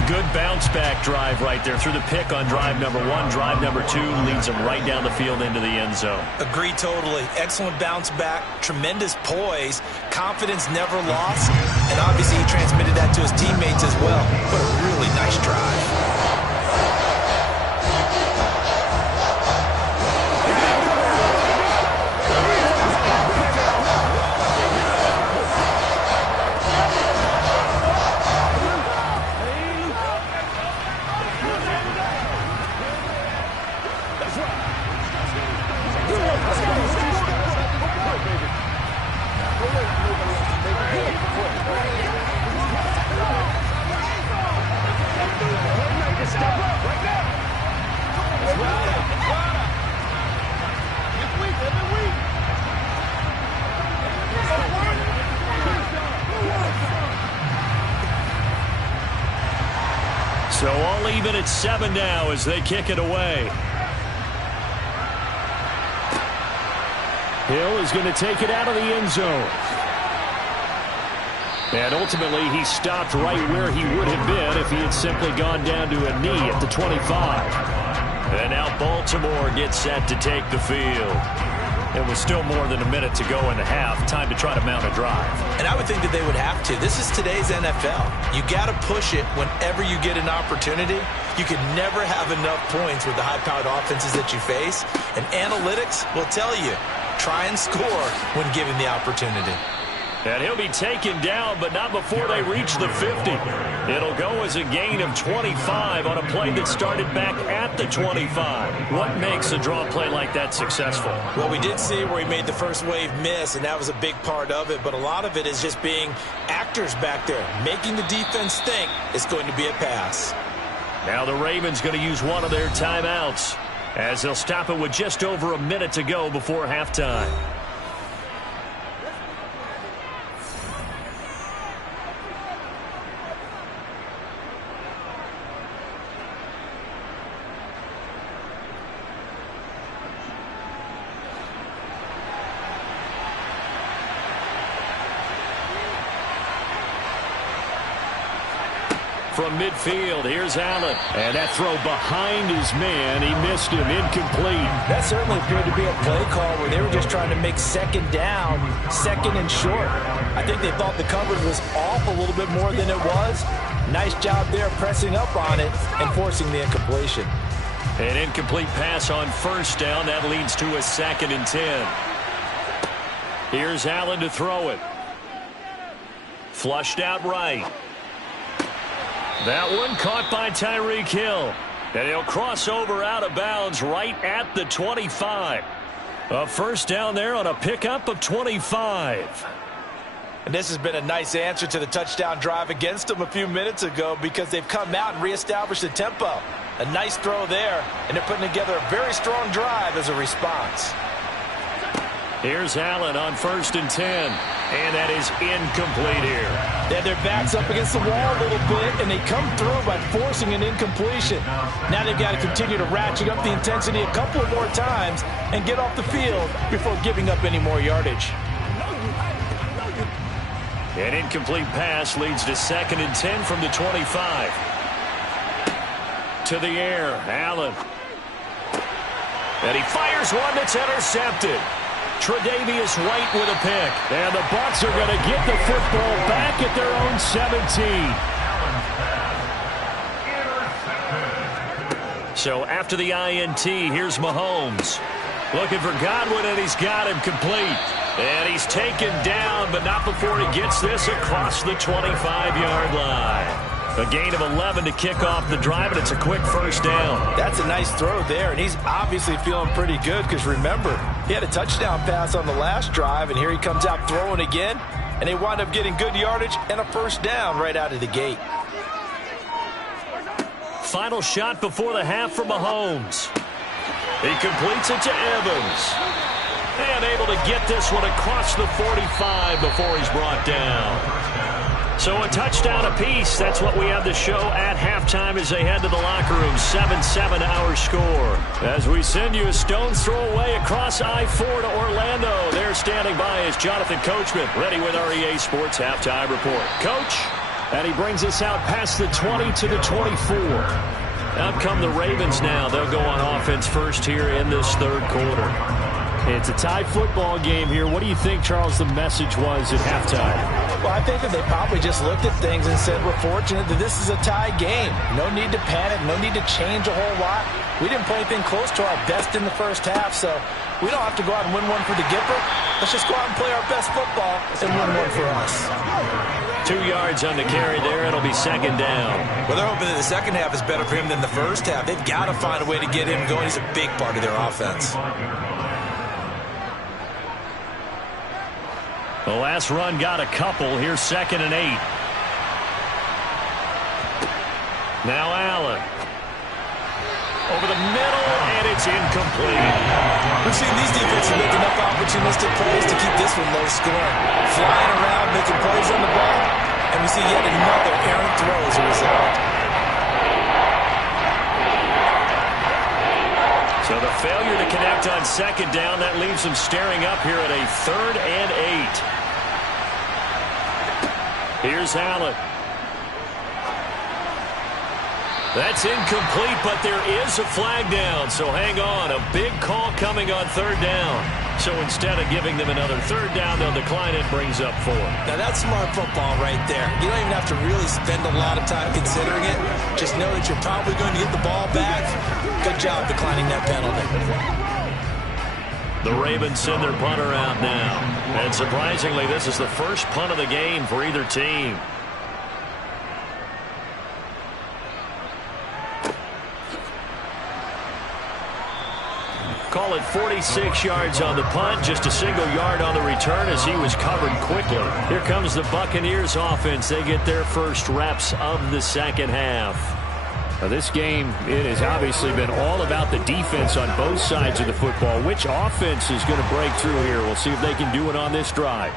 Good bounce-back drive right there through the pick on drive number 1. Drive number 2 leads them right down the field into the end zone. Agree totally. Excellent bounce back, tremendous poise, confidence never lost, and obviously he transmitted that to his teammates as well. What a really nice drive. So all even at 7 now as they kick it away. Hill is going to take it out of the end zone. And ultimately he stopped right where he would have been if he had simply gone down to a knee at the 25. And now Baltimore gets set to take the field. It was still more than a minute to go in the half. Time to try to mount a drive. And I would think that they would have to. This is today's NFL. You got to push it whenever you get an opportunity. You can never have enough points with the high-powered offenses that you face. And analytics will tell you, try and score when given the opportunity. And he'll be taken down, but not before they reach the 50. It'll go as a gain of 25 on a play that started back at the 25. What makes a draw play like that successful? Well, we did see where he made the first wave miss, and that was a big part of it. But a lot of it is just being actors back there, making the defense think it's going to be a pass. Now the Ravens going to use one of their timeouts as they'll stop it with just over a minute to go before halftime. From midfield, here's Allen. And that throw behind his man. He missed him. Incomplete. That certainly appeared to be a play call where they were just trying to make 2nd down, 2nd and short. I think they thought the coverage was off a little bit more than it was. Nice job there pressing up on it and forcing the incompletion. An incomplete pass on 1st down. That leads to a 2nd and 10. Here's Allen to throw it. Flushed out right. That one caught by Tyreek Hill. And he'll cross over out of bounds right at the 25. A 1st down there on a pickup of 25. And this has been a nice answer to the touchdown drive against them a few minutes ago because they've come out and reestablished the tempo. A nice throw there, and they're putting together a very strong drive as a response. Here's Allen on 1st and 10. And that is incomplete here. They had their backs up against the wall a little bit, and they come through by forcing an incompletion. Now they've got to continue to ratchet up the intensity a couple of more times and get off the field before giving up any more yardage. An incomplete pass leads to 2nd and 10 from the 25. To the air, Allen. And he fires one that's intercepted. Tre'Davious White with a pick. And the Bucs are going to get the football back at their own 17. So after the INT, here's Mahomes. Looking for Godwin, and he's got him complete. And he's taken down, but not before he gets this across the 25-yard line. A gain of 11 to kick off the drive, and it's a quick first down. That's a nice throw there, and he's obviously feeling pretty good because, remember, he had a touchdown pass on the last drive, and here he comes out throwing again, and they wind up getting good yardage and a first down right out of the gate. Final shot before the half for Mahomes. He completes it to Evans. And able to get this one across the 45 before he's brought down. So a touchdown apiece. That's what we have to show at halftime as they head to the locker room. 7-7 our score. As we send you a stone's throw away across I-4 to Orlando. There standing by is Jonathan Coachman, ready with our EA Sports Halftime Report. Coach, and he brings us out past the 20 to the 24. Up come the Ravens now. They'll go on offense first here in this third quarter. It's a tie football game here. What do you think, Charles, the message was at halftime? Well, I think that they probably just looked at things and said, we're fortunate that this is a tie game. No need to panic, no need to change a whole lot. We didn't play anything close to our best in the first half, so we don't have to go out and win one for the Gipper. Let's just go out and play our best football and win one for us. 2 yards on the carry there. It'll be second down. Well, they're hoping that the second half is better for him than the first half. They've got to find a way to get him going. He's a big part of their offense. The last run got a couple. Here's 2nd and 8. Now Allen. Over the middle, and it's incomplete. We've seen these defenses make enough opportunistic plays to keep this one low scoring. Flying around, making plays on the ball, and we see yet another errant throw as a result. So the failure to connect on second down, that leaves them staring up here at a 3rd and 8. Here's Allen. That's incomplete, but there is a flag down, so hang on. A big call coming on 3rd down. So instead of giving them another 3rd down, they'll decline it, brings up 4. Now that's smart football right there. You don't even have to really spend a lot of time considering it. Just know that you're probably going to get the ball back. Good job declining that penalty. The Ravens send their punter out now. And surprisingly, this is the first punt of the game for either team. Call it 46 yards on the punt, just a single yard on the return as he was covered quickly. Here comes the Buccaneers offense. They get their first reps of the second half. Now this game, it has obviously been all about the defense on both sides of the football. Which offense is going to break through here? We'll see if they can do it on this drive.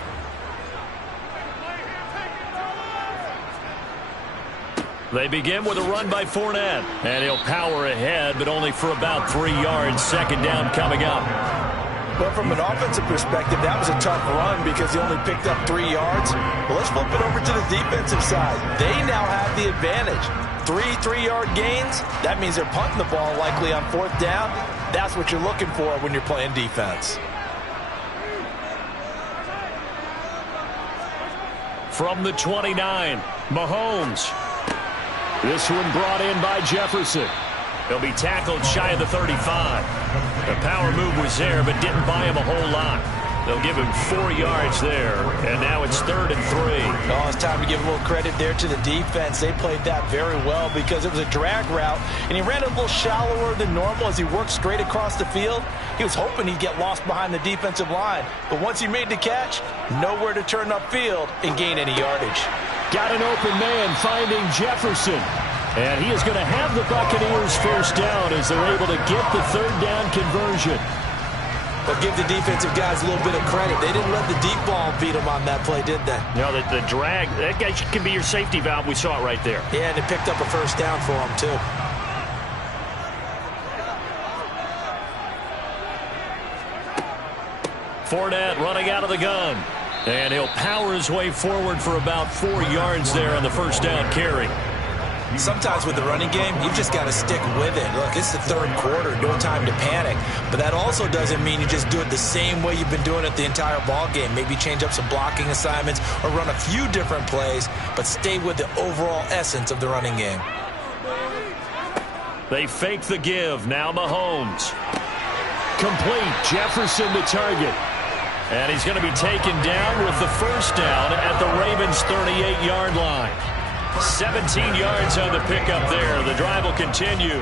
They begin with a run by Fournette. And he'll power ahead, but only for about 3 yards. Second down coming up. Well, from an offensive perspective, that was a tough run because he only picked up 3 yards. Well, let's flip it over to the defensive side. They now have the advantage. 3 3-yard gains. That means they're punting the ball likely on 4th down. That's what you're looking for when you're playing defense. From the 29, Mahomes. This one brought in by Jefferson. He'll be tackled shy of the 35. The power move was there, but didn't buy him a whole lot. They'll give him 4 yards there, and now it's 3rd and 3. Oh, it's time to give a little credit there to the defense. They played that very well because it was a drag route, and he ran a little shallower than normal as he worked straight across the field. He was hoping he'd get lost behind the defensive line, but once he made the catch, nowhere to turn upfield and gain any yardage. Got an open man finding Jefferson. And he is going to have the Buccaneers first down as they're able to get the 3rd down conversion. But give the defensive guys a little bit of credit. They didn't let the deep ball beat them on that play, did they? No, the drag, that guy can be your safety valve. We saw it right there. Yeah, and they picked up a first down for them, too. Fournette running out of the gun. And he'll power his way forward for about 4 yards there on the first down carry. Sometimes with the running game, you've just got to stick with it. Look, it's the third quarter, no time to panic. But that also doesn't mean you just do it the same way you've been doing it the entire ball game. Maybe change up some blocking assignments or run a few different plays, but stay with the overall essence of the running game. They fake the give. Now Mahomes. Complete. Jefferson the target. And he's going to be taken down with the first down at the Ravens' 38-yard line. 17 yards on the pickup there. The drive will continue.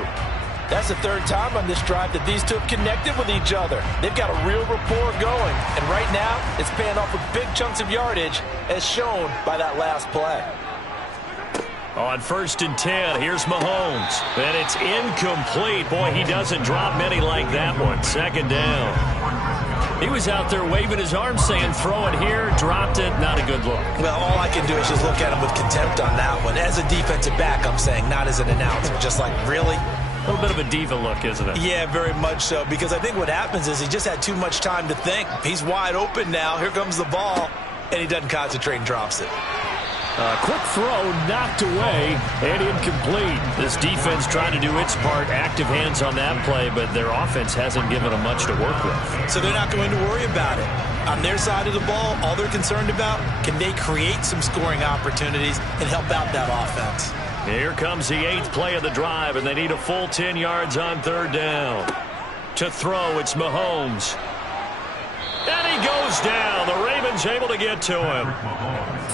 That's the third time on this drive that these two have connected with each other. They've got a real rapport going. And right now, it's paying off with big chunks of yardage, as shown by that last play. On 1st and 10, here's Mahomes. And it's incomplete. Boy, he doesn't drop many like that one. 2nd down. He was out there waving his arms saying, throw it here, dropped it, not a good look. Well, all I can do is just look at him with contempt on that one. As a defensive back, I'm saying, not as an announcer. Just like, really? A little bit of a diva look, isn't it? Yeah, very much so, because I think what happens is he just had too much time to think. He's wide open now. Here comes the ball, and he doesn't concentrate and drops it. Quick throw, knocked away, and incomplete. This defense trying to do its part, active hands on that play, but their offense hasn't given them much to work with. So they're not going to worry about it. On their side of the ball, all they're concerned about, can they create some scoring opportunities and help out that offense? Here comes the 8th play of the drive, and they need a full 10 yards on 3rd down. To throw, it's Mahomes. And he goes down. The Ravens able to get to him.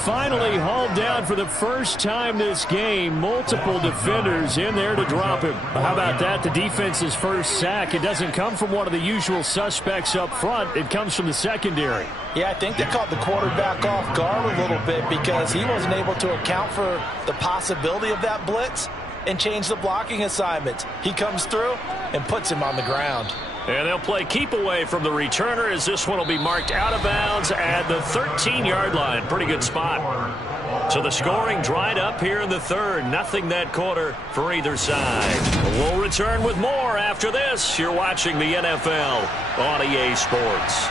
Finally hauled down for the first time this game. Multiple defenders in there to drop him. How about that? The defense's first sack. It doesn't come from one of the usual suspects up front. It comes from the secondary. Yeah, I think they caught the quarterback off guard a little bit because he wasn't able to account for the possibility of that blitz and change the blocking assignment. He comes through and puts him on the ground. And they'll play keep away from the returner as this one will be marked out of bounds at the 13-yard line. Pretty good spot. So the scoring dried up here in the 3rd. Nothing that quarter for either side. We'll return with more after this. You're watching the NFL on EA Sports.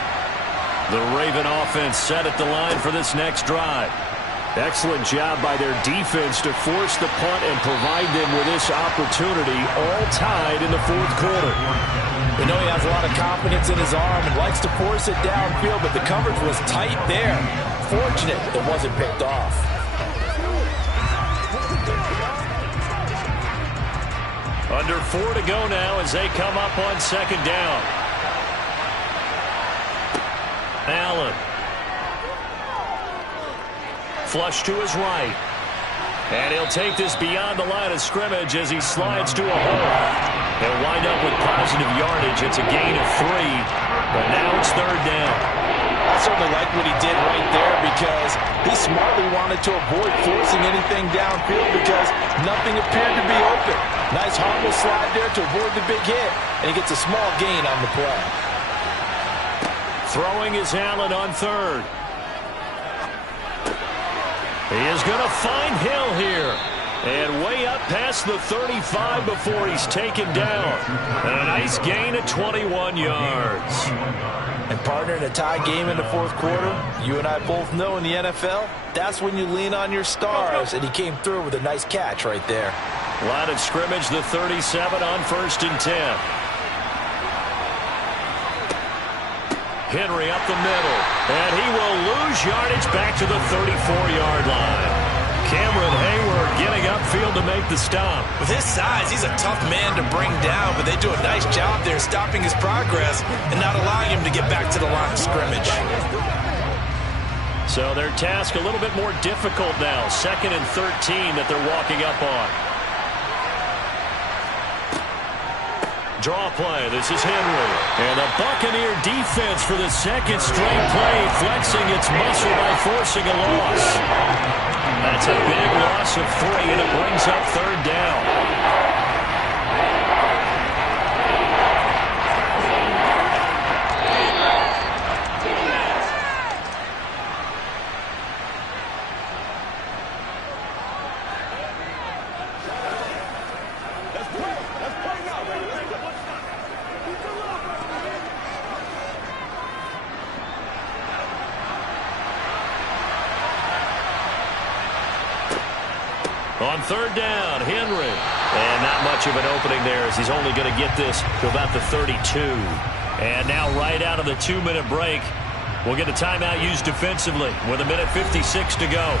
The Raven offense set at the line for this next drive. Excellent job by their defense to force the punt and provide them with this opportunity, all tied in the 4th quarter. We know he has a lot of confidence in his arm and likes to force it downfield, but the coverage was tight there. Fortunate it wasn't picked off. Under 4 to go now as they come up on 2nd down. Allen. Flush to his right. And he'll take this beyond the line of scrimmage as he slides to a hole. He'll wind up with positive yardage. It's a gain of 3, but now it's 3rd down. I certainly like what he did right there because he smartly wanted to avoid forcing anything downfield because nothing appeared to be open. Nice harmless slide there to avoid the big hit, and he gets a small gain on the play. Throwing is Allen on 3rd. He is going to find Hill here. And way up past the 35 before he's taken down. And a nice gain of 21 yards. And partner, in a tie game in the 4th quarter, you and I both know in the NFL, that's when you lean on your stars. And he came through with a nice catch right there. Line of scrimmage, the 37 on 1st and 10. Henry up the middle. And he will lose yardage back to the 34-yard line. Cameron Hayward getting upfield to make the stop. With his size, he's a tough man to bring down, but they do a nice job there stopping his progress and not allowing him to get back to the line of scrimmage. So their task a little bit more difficult now. 2nd and 13 that they're walking up on. Draw play. This is Henry. And the Buccaneer defense for the 2nd straight play, flexing its muscle by forcing a loss. That's a big loss of 3, and it brings up 3rd down. On third down, Henry. And not much of an opening there as he's only going to get this to about the 32. And now right out of the 2-minute break, we'll get a timeout used defensively with 1:56 to go.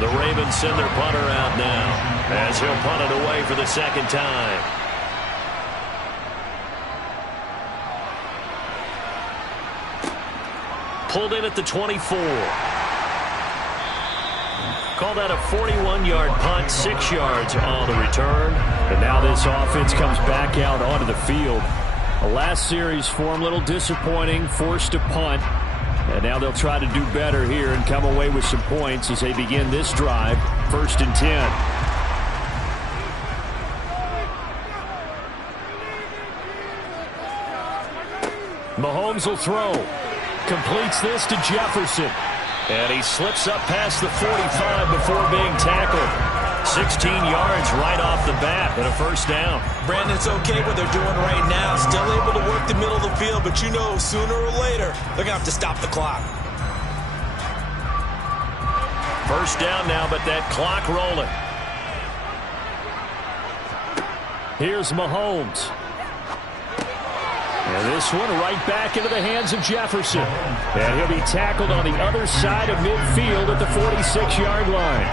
The Ravens send their punter out now as he'll punt it away for the second time. Pulled in at the 24. Call that a 41-yard punt, 6 yards on the return. And now this offense comes back out onto the field. The last series for them, a little disappointing, forced to punt. And now they'll try to do better here and come away with some points as they begin this drive, 1st and 10. Mahomes will throw. Completes this to Jefferson. And he slips up past the 45 before being tackled. 16 yards right off the bat and a first down. Brandon, it's okay what they're doing right now. Still able to work the middle of the field, but you know sooner or later they're going to have to stop the clock. First down now, but that clock rolling. Here's Mahomes. And this one right back into the hands of Jefferson. And he'll be tackled on the other side of midfield at the 46-yard line.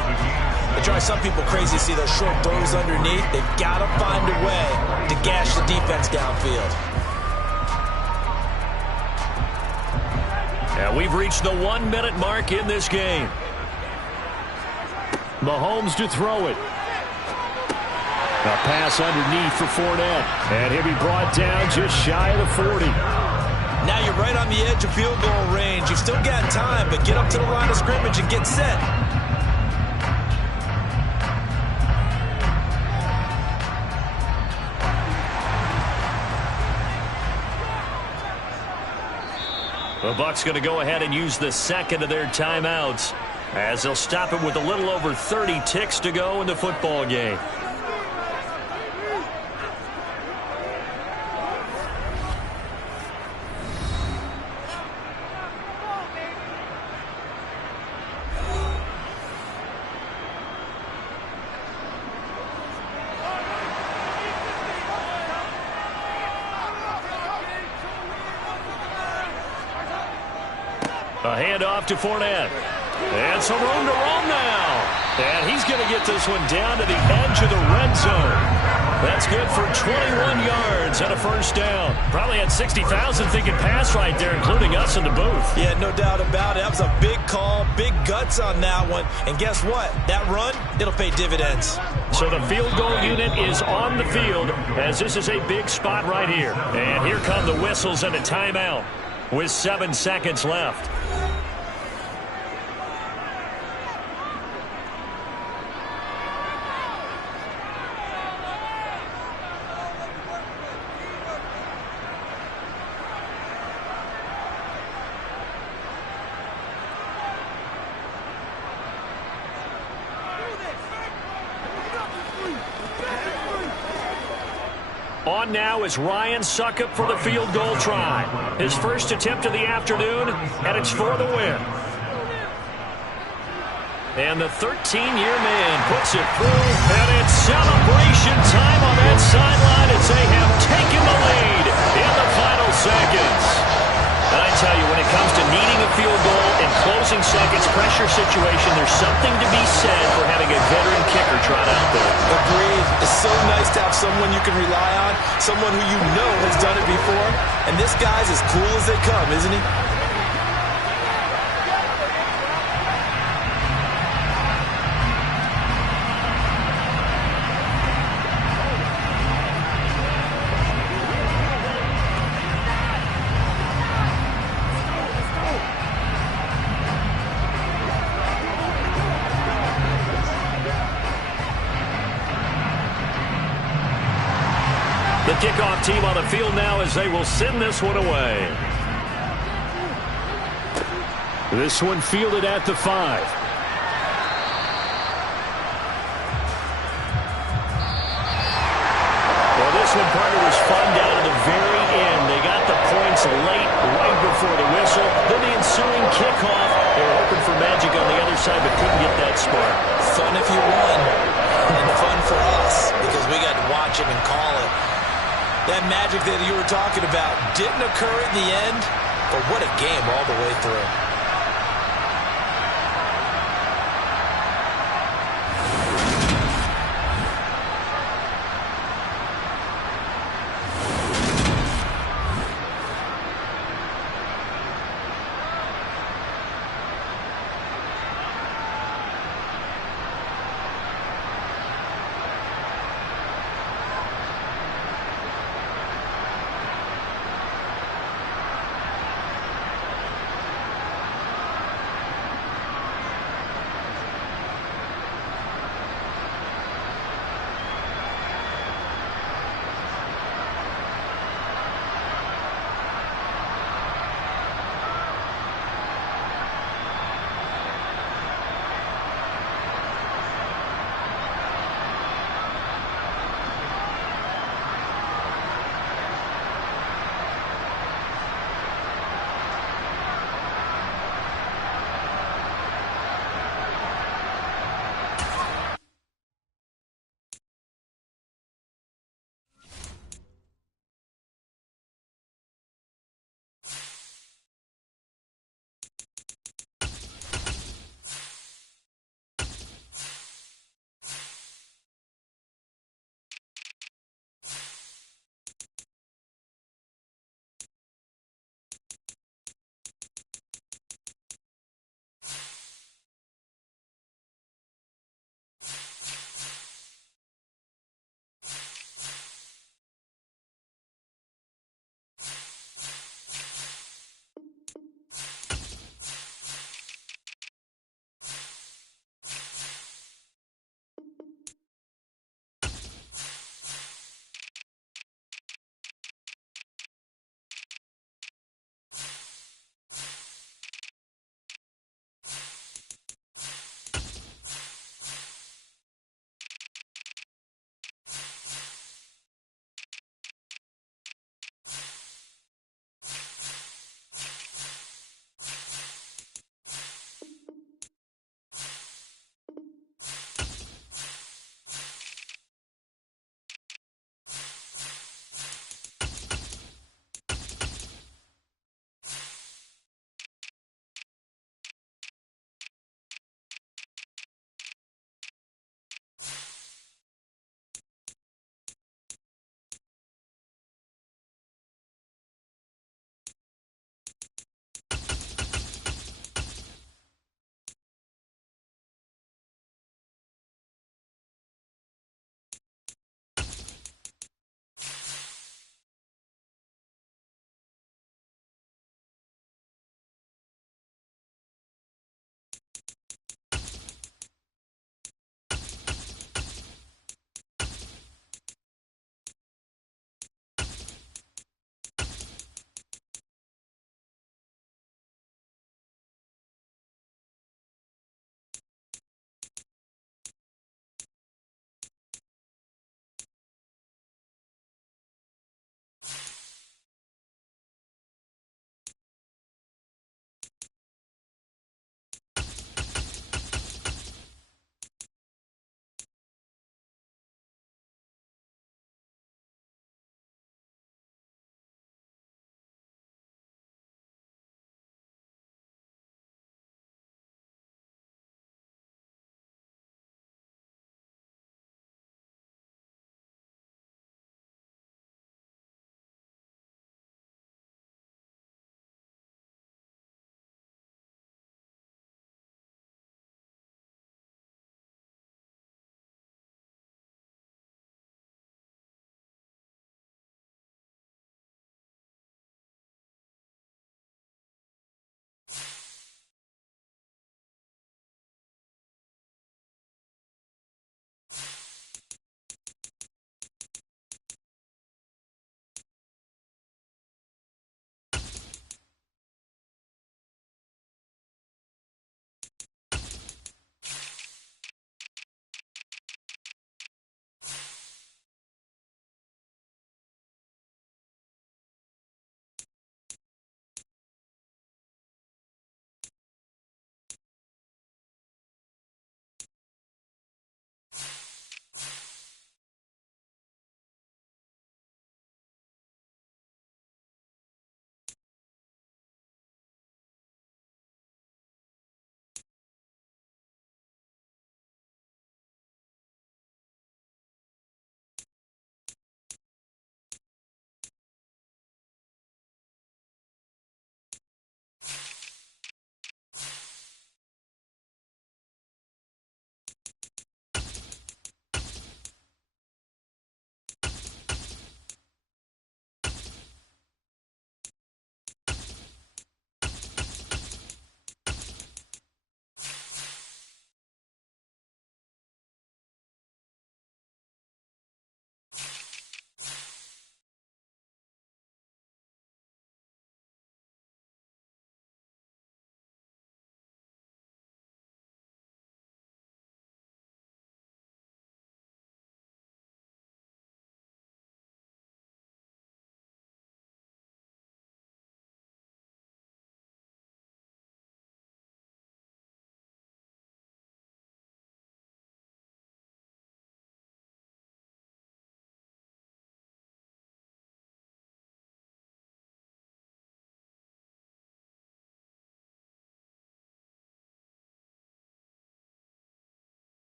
It drives some people crazy to see those short throws underneath. They've got to find a way to gash the defense downfield. And we've reached the 1-minute mark in this game. Mahomes to throw it. A pass underneath for Fournette. And he'll be brought down just shy of the 40. Now you're right on the edge of field goal range. You've still got time, but get up to the line of scrimmage and get set. The Bucs going to go ahead and use the second of their timeouts as they'll stop it with a little over 30 ticks to go in the football game. A handoff to Fournette. And some room to roam now. And he's going to get this one down to the edge of the red zone. That's good for 21 yards and a first down. Probably had 60,000 thinking pass right there, including us in the booth. Yeah, no doubt about it. That was a big call, big guts on that one. And guess what? That run, it'll pay dividends. So the field goal unit is on the field as this is a big spot right here. And here come the whistles and a timeout with 7 seconds left. On now is Ryan Succop for the field goal try. His first attempt of the afternoon, and it's for the win. And the 13-year man puts it through, and it's celebration time on that sideline as they have taken the lead in the final seconds. And I tell you, when it comes to needing a field goal in closing seconds pressure situation, there's something to be said for having a veteran kicker trot out there. Agreed. It's so nice to have someone you can rely on, someone who you know has done it before. And this guy's as cool as they come, isn't he? The kickoff team on the field now as they will send this one away. This one fielded at the 5. before the whistle. Then the ensuing kickoff. They were hoping for magic on the other side, but couldn't get that spark. Fun if you won, and fun for us because we got to watch it and call it. That magic that you were talking about didn't occur in the end, but what a game all the way through.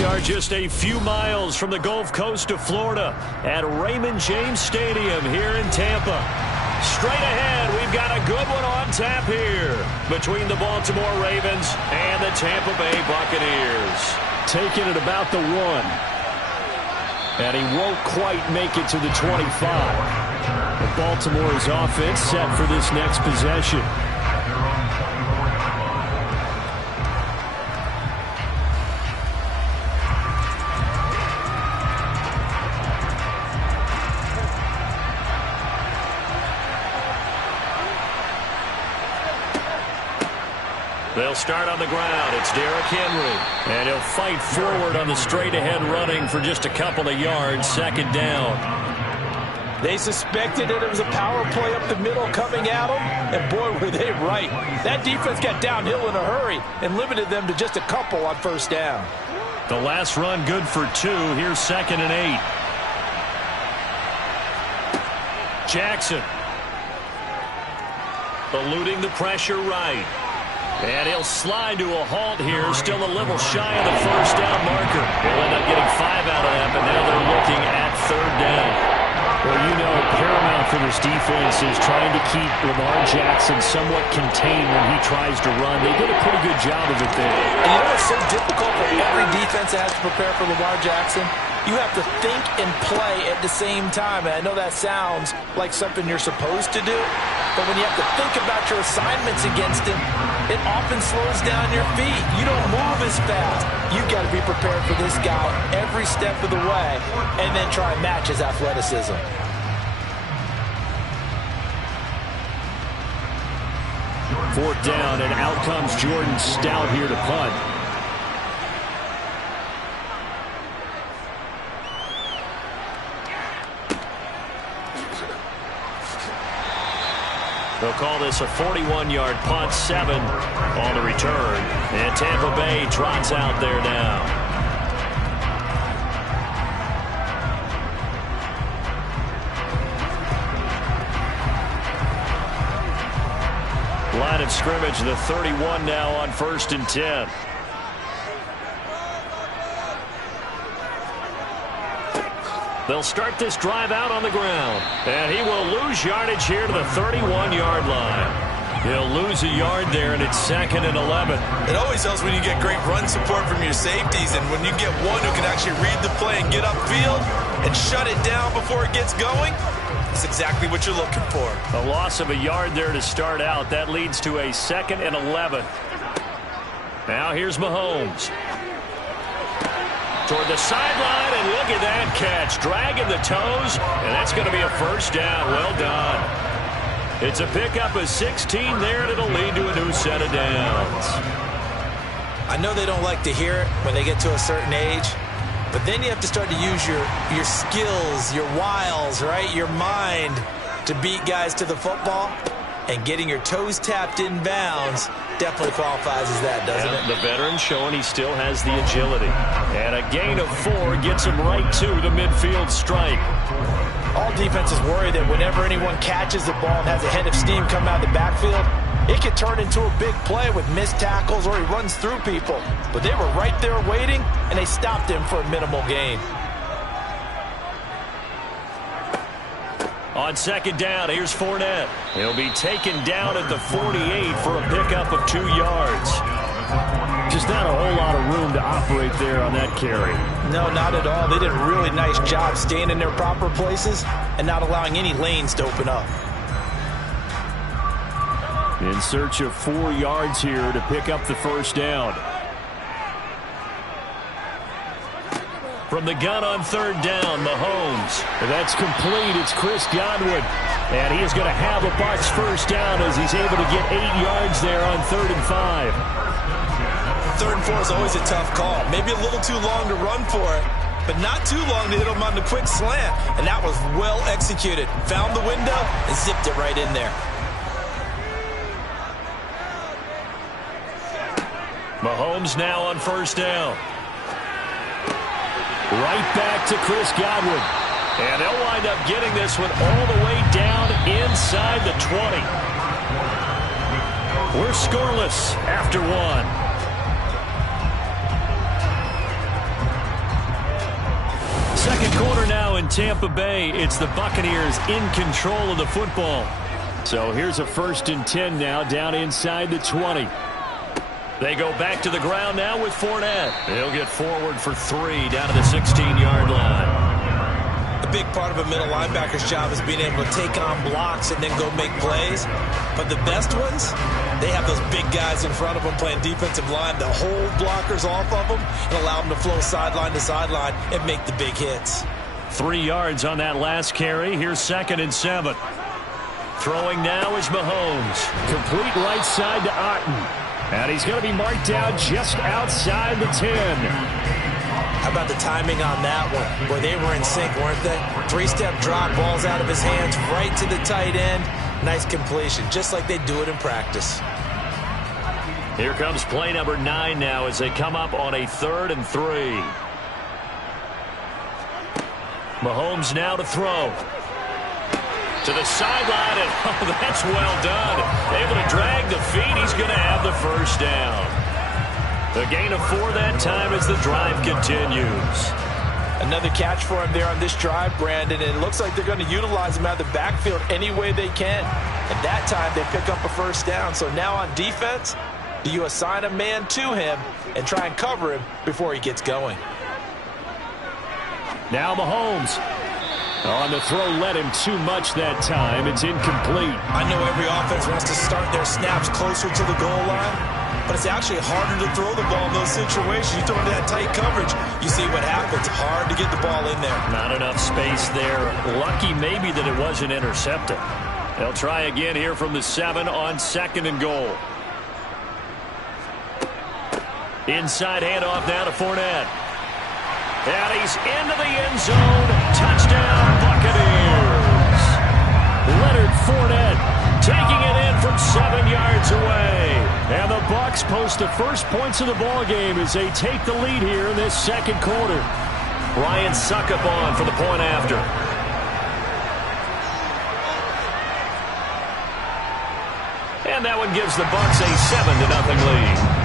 We are just a few miles from the Gulf Coast of Florida at Raymond James Stadium here in Tampa. Straight ahead, we've got a good one on tap here between the Baltimore Ravens and the Tampa Bay Buccaneers. Taking it about the 1. And he won't quite make it to the 25. But Baltimore's offense set for this next possession. They'll start on the ground. It's Derrick Henry. And he'll fight forward on the straight-ahead running for just a couple of yards. Second down. They suspected that it was a power play up the middle coming at them, and boy, were they right. That defense got downhill in a hurry and limited them to just a couple on first down. The last run good for 2. Here's 2nd and 8. Jackson. Eluding the pressure right. And he'll slide to a halt here, still a little shy of the first down marker. He'll end up getting 5 out of that, but now they're looking at 3rd down. Well, you know, paramount for this defense is trying to keep Lamar Jackson somewhat contained when he tries to run. They did a pretty good job of it there. And you know what's so difficult for every defense that has to prepare for Lamar Jackson? You have to think and play at the same time. And I know that sounds like something you're supposed to do, but when you have to think about your assignments against him, it often slows down your feet. You don't move as fast. You've got to be prepared for this guy every step of the way and then try and match his athleticism. Fourth down, and out comes Jordan Stout here to punt. They'll call this a 41-yard punt, 7 on the return. And Tampa Bay trots out there now. Line of scrimmage, the 31 now on 1st and 10. They'll start this drive out on the ground. And he will lose yardage here to the 31-yard line. He'll lose a yard there, and it's 2nd and 11. It always helps when you get great run support from your safeties, and when you get one who can actually read the play and get upfield and shut it down before it gets going, that's exactly what you're looking for. A loss of a yard there to start out. That leads to a 2nd and 11. Now here's Mahomes. Toward the sideline, and look at that catch. Dragging the toes, and that's going to be a first down. Well done. It's a pickup of 16 there, and it'll lead to a new set of downs. I know they don't like to hear it when they get to a certain age, but then you have to start to use your skills, your wiles, right, your mind to beat guys to the football. And getting your toes tapped in bounds definitely qualifies as that, doesn't it? The veteran showing he still has the agility. And a gain of 4 gets him right to the midfield stripe. All defenses worry that whenever anyone catches the ball and has a head of steam come out of the backfield, it could turn into a big play with missed tackles or he runs through people. But they were right there waiting, and they stopped him for a minimal gain. On 2nd down, here's Fournette. He'll be taken down at the 48 for a pickup of 2 yards. Just not a whole lot of room to operate there on that carry. No, not at all. They did a really nice job staying in their proper places and not allowing any lanes to open up. In search of 4 yards here to pick up the first down. From the gun on 3rd down, Mahomes. That's complete. It's Chris Godwin. And he is going to have a Bucs first down as he's able to get 8 yards there on 3rd and 5. 3rd and 4 is always a tough call. Maybe a little too long to run for it, but not too long to hit him on the quick slant. And that was well executed. Found the window and zipped it right in there. Mahomes now on 1st down. Right back to Chris Godwin. And they'll wind up getting this one all the way down inside the 20. We're scoreless after 1. Tampa Bay, it's the Buccaneers in control of the football. So here's a 1st and 10 now, down inside the 20. They go back to the ground now with Fournette. He'll get forward for 3 down to the 16-yard line. A big part of a middle linebacker's job is being able to take on blocks and then go make plays. But the best ones, they have those big guys in front of them playing defensive line to hold blockers off of them and allow them to flow sideline to sideline and make the big hits. 3 yards on that last carry. Here's 2nd and 7. Throwing now is Mahomes. Complete right side to Otton. And he's going to be marked down just outside the 10. How about the timing on that one? Where they were in sync, weren't they? 3-step drop, balls out of his hands, right to the tight end. Nice completion, just like they do it in practice. Here comes play number 9 now as they come up on a 3rd and 3. Mahomes now to throw. To the sideline, and oh, that's well done. Able to drag the feet. He's going to have the first down. The gain of 4 that time as the drive continues. Another catch for him there on this drive, Brandon, and it looks like they're going to utilize him out of the backfield any way they can. And that time they pick up a first down. So now on defense, do you assign a man to him and try and cover him before he gets going? Now Mahomes. On the throw, led him too much that time. It's incomplete. I know every offense wants to start their snaps closer to the goal line, but it's actually harder to throw the ball in those situations. You throw into that tight coverage, you see what happens. Hard to get the ball in there. Not enough space there. Lucky maybe that it wasn't intercepted. They'll try again here from the 7 on 2nd and goal. Inside handoff now to Fournette. And he's into the end zone. Touchdown, Buccaneers. Leonard Fournette taking it in from 7 yards away. And the Bucs post the first points of the ball game as they take the lead here in this 2nd quarter. Ryan Succop on for the point after. And that one gives the Bucs a 7-0 lead.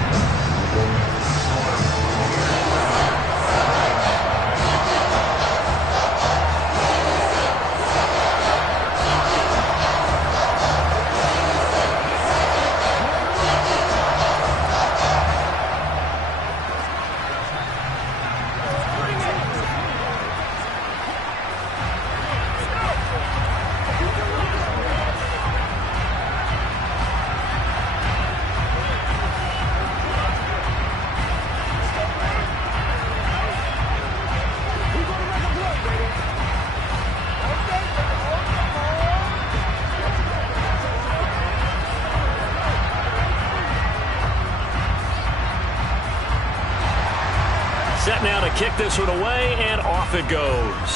Set now to kick this one away, and off it goes.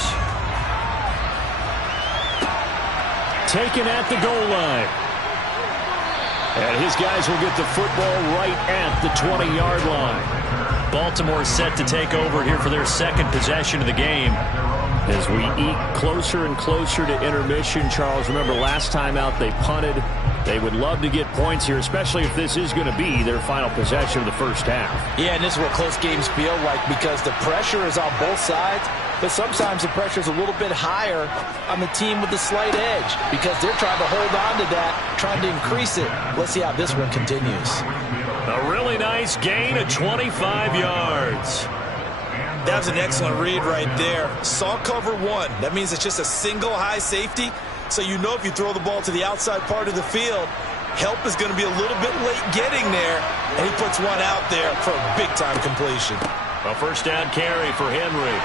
Taken at the goal line. And his guys will get the football right at the 20-yard line. Baltimore set to take over here for their 2nd possession of the game. As we eke closer and closer to intermission, Charles, remember last time out they punted. They would love to get points here, especially if this is going to be their final possession of the first half. Yeah, and this is what close games feel like because the pressure is on both sides, but sometimes the pressure is a little bit higher on the team with the slight edge because they're trying to hold on to that, trying to increase it. Let's see how this one continues. A really nice gain of 25 yards. That was an excellent read right there. Saw cover 1. That means it's just a single high safety. So you know if you throw the ball to the outside part of the field, help is going to be a little bit late getting there. And he puts one out there for a big-time completion. A first down carry for Henry.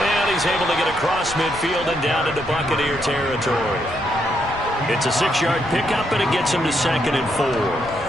And he's able to get across midfield and down into Buccaneer territory. It's a 6-yard pickup, and it gets him to 2nd and 4.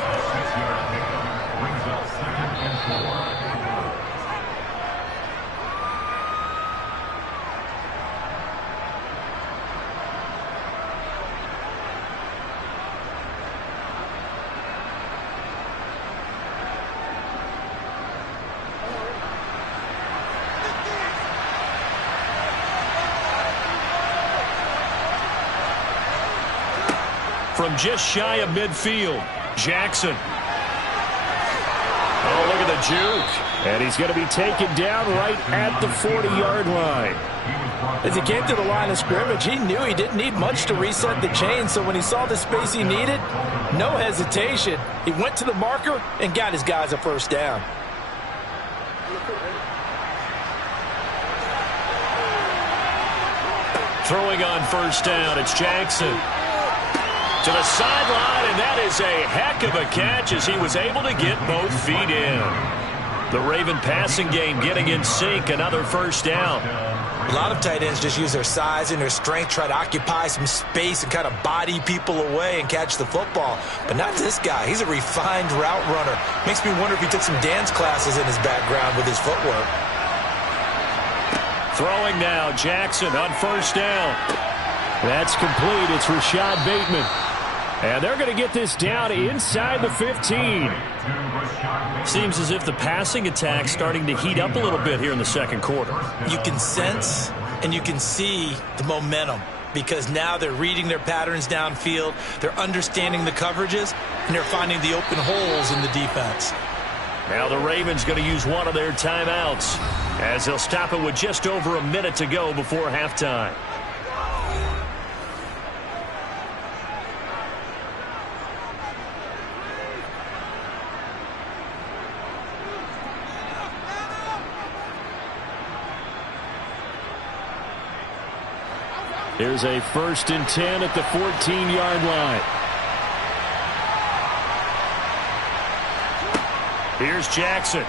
From just shy of midfield, Jackson. Oh, look at the juke. And he's going to be taken down right at the 40-yard line. As he came to the line of scrimmage, he knew he didn't need much to reset the chain, so when he saw the space he needed, no hesitation. He went to the marker and got his guys a first down. Throwing on first down, it's Jackson. To the sideline, and that is a heck of a catch as he was able to get both feet in. The Raven passing game getting in sync, another first down. A lot of tight ends just use their size and their strength, try to occupy some space and kind of body people away and catch the football. But not this guy. He's a refined route runner. Makes me wonder if he took some dance classes in his background with his footwork. Throwing now, Jackson on first down. That's complete. It's Rashad Bateman. And they're going to get this down inside the 15. Seems as if the passing attack's starting to heat up a little bit here in the second quarter. You can sense and you can see the momentum because now they're reading their patterns downfield, they're understanding the coverages, and they're finding the open holes in the defense. Now the Ravens going to use one of their timeouts as they'll stop it with just over a minute to go before halftime. Here's a 1st and 10 at the 14-yard line. Here's Jackson.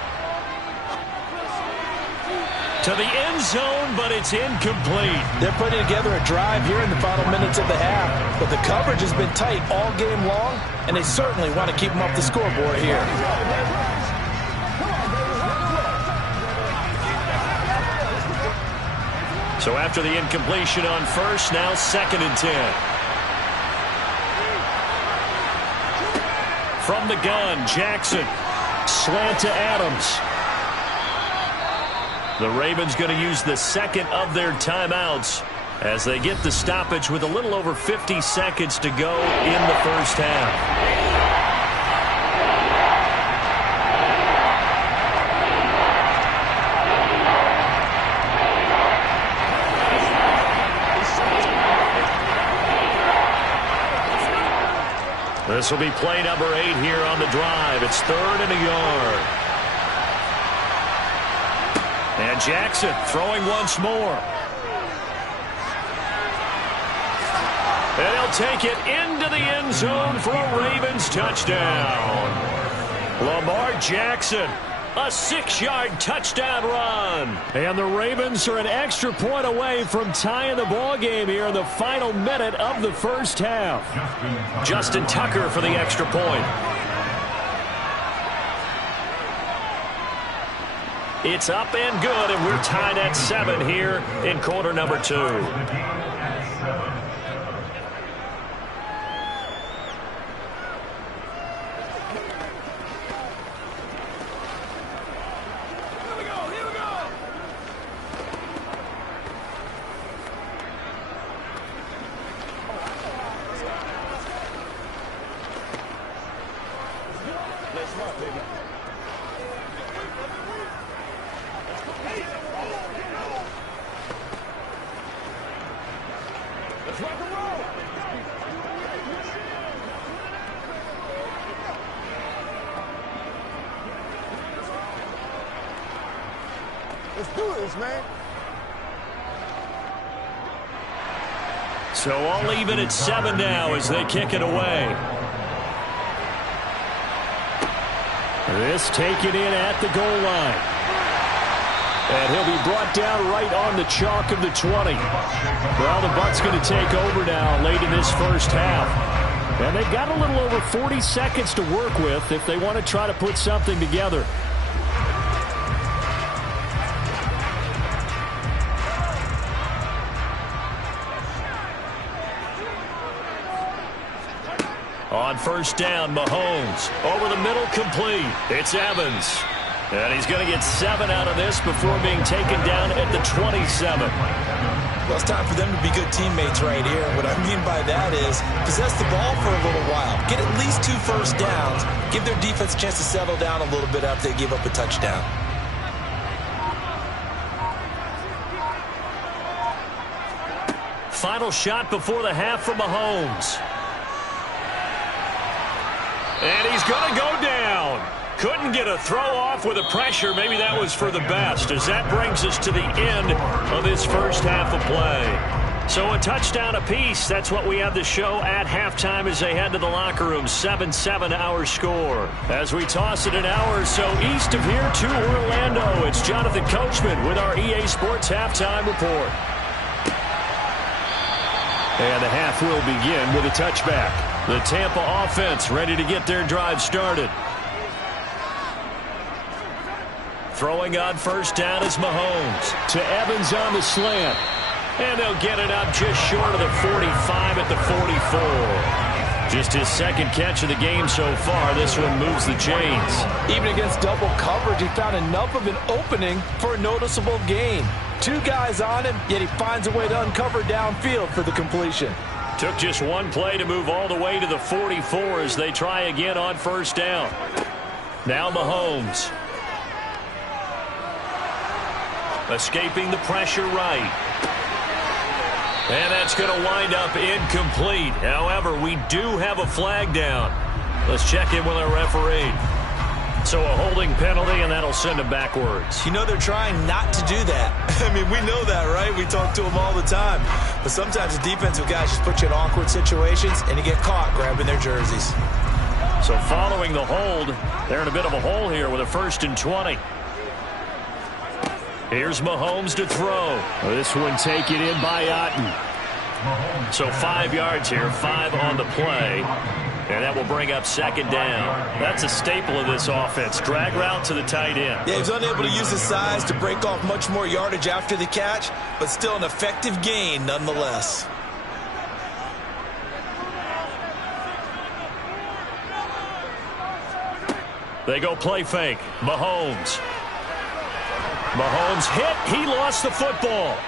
To the end zone, but it's incomplete. They're putting together a drive here in the final minutes of the half, but the coverage has been tight all game long, and they certainly want to keep them off the scoreboard here. So after the incompletion on first, now 2nd and 10. From the gun, Jackson. Slant to Adams. The Ravens going to use the second of their timeouts as they get the stoppage with a little over 50 seconds to go in the first half. This will be play number 8 here on the drive. It's 3rd and a yard. And Jackson throwing once more. And he'll take it into the end zone for a Ravens touchdown. Lamar Jackson, a 6-yard touchdown run. And the Ravens are an extra point away from tying the ball game here in the final minute of the first half. Justin Tucker for the extra point. It's up and good, and we're tied at 7 here in quarter number 2. Let's do this, man. So all even at 7 now as they kick it away. This taken in at the goal line. And he'll be brought down right on the chalk of the 20. Well, the Bucs going to take over now late in this first half. And they've got a little over 40 seconds to work with if they want to try to put something together. On first down, Mahomes over the middle, complete. It's Evans. And he's going to get 7 out of this before being taken down at the 27. Well, it's time for them to be good teammates right here. What I mean by that is possess the ball for a little while. Get at least 2 first downs. Give their defense a chance to settle down a little bit after they give up a touchdown. final shot before the half from Mahomes. And he's going to go down. Couldn't get a throw off with the pressure. Maybe that was for the best, as that brings us to the end of this first half of play. So a touchdown apiece. That's what we have the show at halftime as they head to the locker room. 7-7 our score. As we toss it an hour or so east of here to Orlando, it's Jonathan Coachman with our EA Sports Halftime Report. And the half will begin with a touchback. The Tampa offense ready to get their drive started. Throwing on first down is Mahomes. To Evans on the slant. And they'll get it up just short of the 45 at the 44. Just his second catch of the game so far. This one moves the chains. Even against double coverage, he found enough of an opening for a noticeable gain. Two guys on him, yet he finds a way to uncover downfield for the completion. Took just one play to move all the way to the 44 as they try again on first down. Now Mahomes. Escaping the pressure right. And that's going to wind up incomplete. However, we do have a flag down. Let's check in with our referee. So a holding penalty, and that'll send him backwards. You know, they're trying not to do that. I mean, we know that, right? We talk to them all the time. But sometimes the defensive guys just put you in awkward situations, and you get caught grabbing their jerseys. So following the hold, they're in a bit of a hole here with a 1st and 20. Here's Mahomes to throw. This one taken in by Otten. So 5 yards here, 5 on the play. And that will bring up second down. That's a staple of this offense. Drag route to the tight end. Yeah, he's unable to use his size to break off much more yardage after the catch, but still an effective gain nonetheless. They go play fake. Mahomes. Mahomes hit. He lost the football.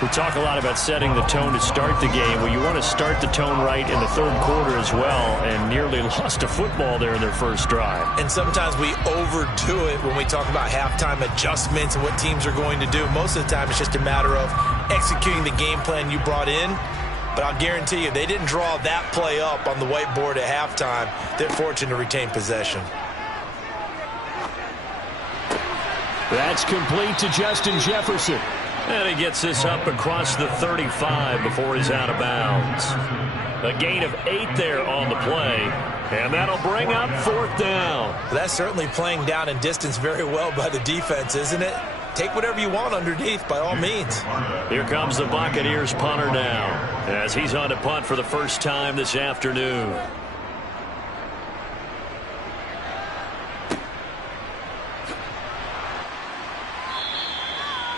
We talk a lot about setting the tone to start the game. Well, you want to start the tone right in the third quarter as well, and nearly lost a football there in their first drive. And sometimes we overdo it when we talk about halftime adjustments and what teams are going to do. Most of the time, it's just a matter of executing the game plan you brought in. But I'll guarantee you, they didn't draw that play up on the whiteboard at halftime. They're fortunate to retain possession. That's complete to Justin Jefferson. And he gets this up across the 35 before he's out of bounds. A gain of 8 there on the play. And that'll bring up fourth down. That's certainly playing down in distance very well by the defense, isn't it? Take whatever you want underneath, by all means. Here comes the Buccaneers punter now, as he's on to punt for the first time this afternoon.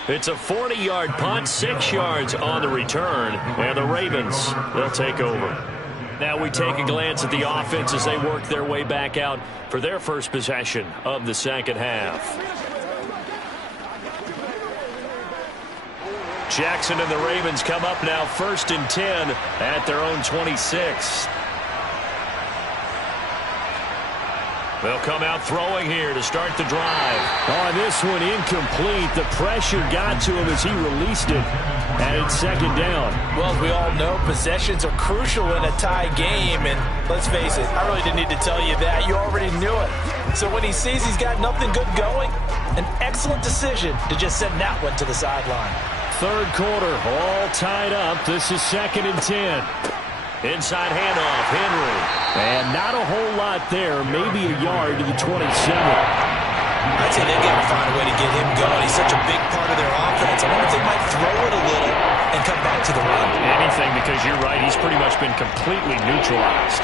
It's a 40-yard punt, 6 yards on the return, and the Ravens, they'll take over. Now we take a glance at the offense as they work their way back out for their first possession of the second half. Jackson and the Ravens come up now 1st and 10 at their own 26. They'll come out throwing here to start the drive. Oh, this one incomplete. The pressure got to him as he released it. And it's second down. Well, as we all know, possessions are crucial in a tie game. And let's face it, I really didn't need to tell you that. You already knew it. So when he sees he's got nothing good going, an excellent decision to just send that one to the sideline. Third quarter, all tied up. This is 2nd and 10. Inside handoff, Henry. And not a whole lot there, maybe a yard to the 27. I'd say they've got to find a way to get him going. He's such a big part of their offense. I wonder if they might throw it a little and come back to the run. Anything, because you're right, he's pretty much been completely neutralized.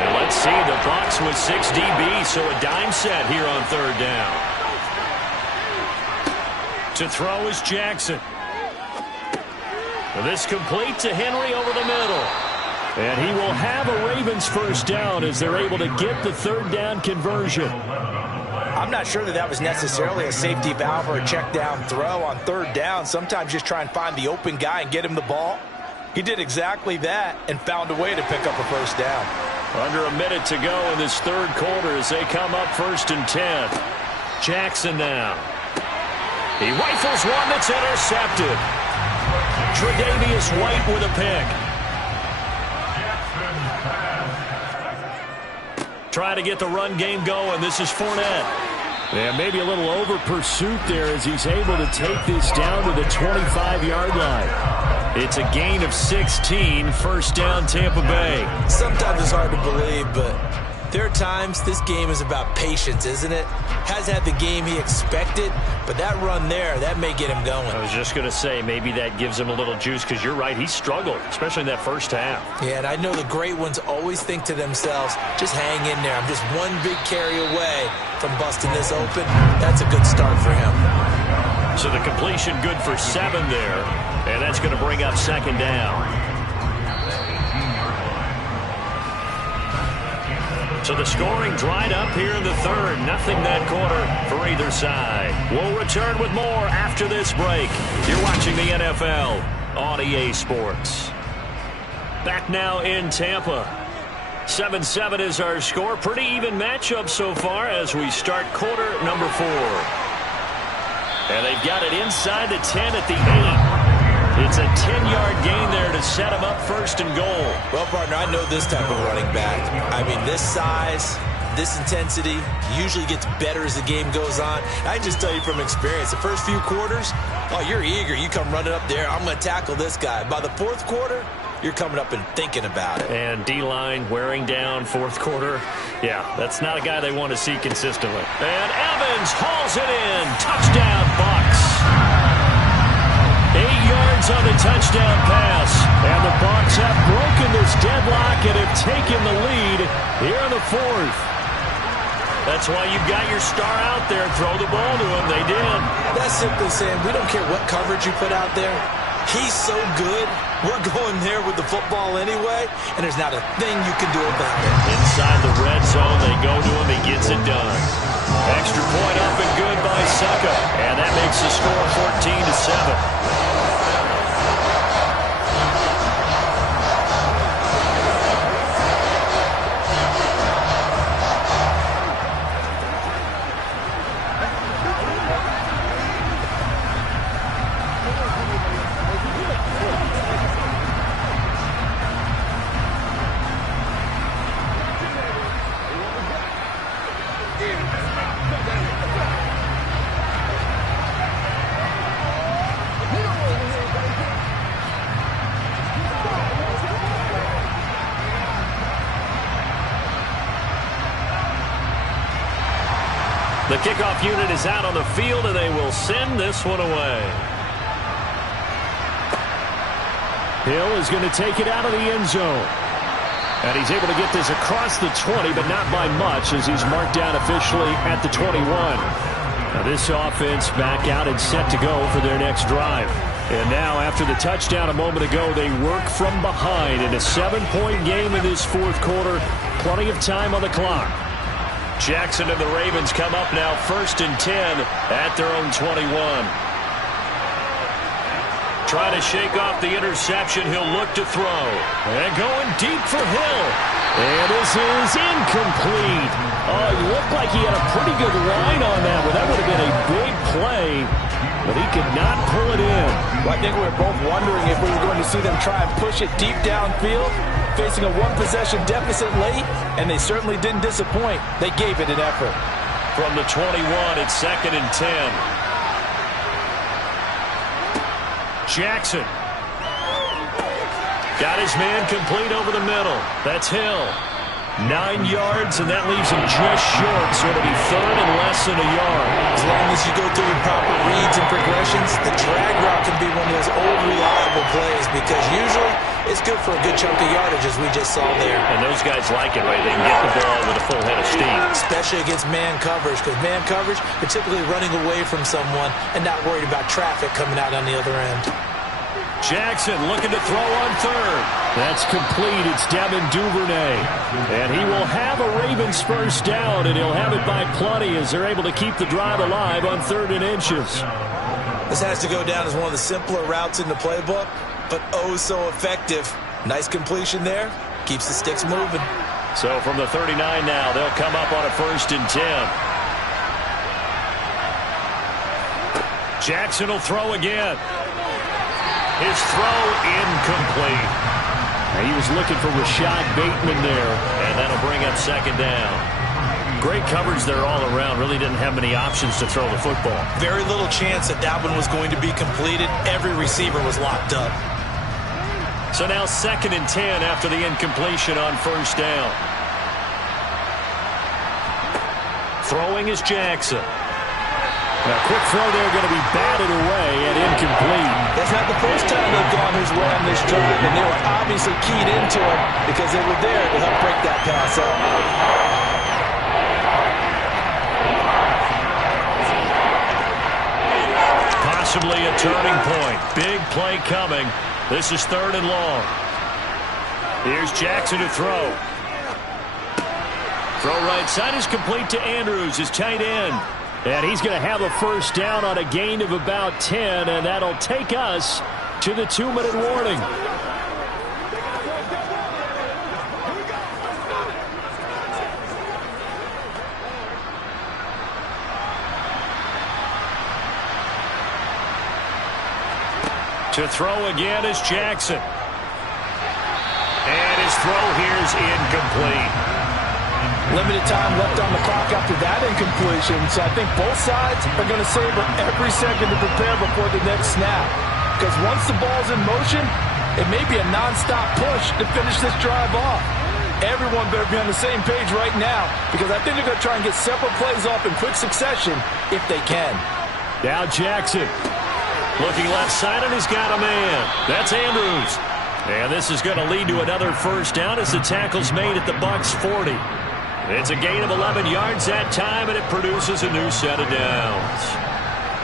And let's see, the Bucs with 6 DBs, so a dime set here on third down. To throw is Jackson. This complete to Henry over the middle. And he will have a Ravens first down as they're able to get the third down conversion. I'm not sure that was necessarily a safety valve or a check down throw on third down. Sometimes just try and find the open guy and get him the ball. He did exactly that and found a way to pick up a first down. Under a minute to go in this third quarter as they come up 1st and 10. Jackson now. He rifles one that's intercepted. Tre'Davious White with a pick. Trying to get the run game going. This is Fournette. Yeah, maybe a little over pursuit there as he's able to take this down to the 25-yard line. It's a gain of 16, first down Tampa Bay. Sometimes it's hard to believe, but there are times this game is about patience, isn't it? Has had the game he expected, but that run there, that may get him going. I was just going to say, maybe that gives him a little juice, because you're right, he struggled, especially in that first half. Yeah, and I know the great ones always think to themselves, just hang in there. I'm just one big carry away from busting this open. That's a good start for him. So the completion good for 7 there, and that's going to bring up second down. So the scoring dried up here in the third. Nothing that quarter for either side. We'll return with more after this break. You're watching the NFL on EA Sports. Back now in Tampa. 7-7 is our score. Pretty even matchup so far as we start quarter number 4. And they've got it inside the 10 at the 8. It's a 10-yard gain there to set him up first and goal. Well, partner, I know this type of running back. I mean, this size, this intensity usually gets better as the game goes on. I can just tell you from experience, the first few quarters, oh, you're eager. You come running up there, I'm going to tackle this guy. By the fourth quarter, you're coming up and thinking about it. And D-line wearing down fourth quarter. Yeah, that's not a guy they want to see consistently. And Evans hauls it in. Touchdown, Bucs. 8 yards on the touchdown pass. And the Bucs have broken this deadlock and have taken the lead here in the fourth. That's why you've got your star out there. Throw the ball to him. They did. That's simply saying we don't care what coverage you put out there. He's so good. We're going there with the football anyway, and there's not a thing you can do about it. Inside the red zone, they go to him. He gets it done. Extra point up and good by Succa. And that makes the score 14-7. The kickoff unit is out on the field, and they will send this one away. Hill is going to take it out of the end zone. And he's able to get this across the 20, but not by much, as he's marked down officially at the 21. Now this offense back out and set to go for their next drive. And now, after the touchdown a moment ago, they work from behind in a 7-point game in this fourth quarter. Plenty of time on the clock. Jackson and the Ravens come up now 1st and 10 at their own 21. Trying to shake off the interception. He'll look to throw. And going deep for Hill. And this is incomplete. It looked like he had a pretty good line on that one. That would have been a big play, but he could not pull it in. Well, I think we were both wondering if we were going to see them try and push it deep downfield, facing a one-possession deficit late, and they certainly didn't disappoint. They gave it an effort. From the 21, it's 2nd and 10. Jackson. Got his man complete over the middle. That's Hill. 9 yards, and that leaves him just short, so it'll be 3rd and less than a yard. As long as you go through the proper reads and progressions, the drag route can be one of those old reliable plays, because usually it's good for a good chunk of yardage, as we just saw there. And those guys like it, right? They can get the ball with a full head of steam. Especially against man coverage, because man coverage, they're typically running away from someone and not worried about traffic coming out on the other end. Jackson looking to throw on 3rd. That's complete. It's Devin Duvernay. And he will have a Ravens first down, and he'll have it by plenty as they're able to keep the drive alive on 3rd and inches. This has to go down as one of the simpler routes in the playbook, but oh so effective. Nice completion there. Keeps the sticks moving. So from the 39 now, they'll come up on a 1st and 10. Jackson will throw again. His throw incomplete. Now he was looking for Rashad Bateman there, and that'll bring up second down. Great coverage there all around. Really didn't have many options to throw the football. Very little chance that one was going to be completed. Every receiver was locked up. So now 2nd and 10 after the incompletion on first down. Throwing is Jackson. Now, quick throw there, going to be batted away and incomplete. That's not the first time they've gone his way on this drive, and they were obviously keyed into him because they were there to help break that pass up. Possibly a turning point. Big play coming. This is 3rd and long. Here's Jackson to throw. Throw right side is complete to Andrews, his tight end. And he's going to have a first down on a gain of about 10, and that'll take us to the 2-minute warning. To throw again is Jackson. And his throw here is incomplete. Limited time left on the clock after that incompletion, so I think both sides are going to savor every second to prepare before the next snap. Because once the ball's in motion, it may be a nonstop push to finish this drive off. Everyone better be on the same page right now, because I think they're going to try and get several plays off in quick succession if they can. Now Jackson. Looking left side, and he's got a man. That's Andrews. And this is going to lead to another first down as the tackle's made at the Bucs 40. It's a gain of 11 yards that time, and it produces a new set of downs.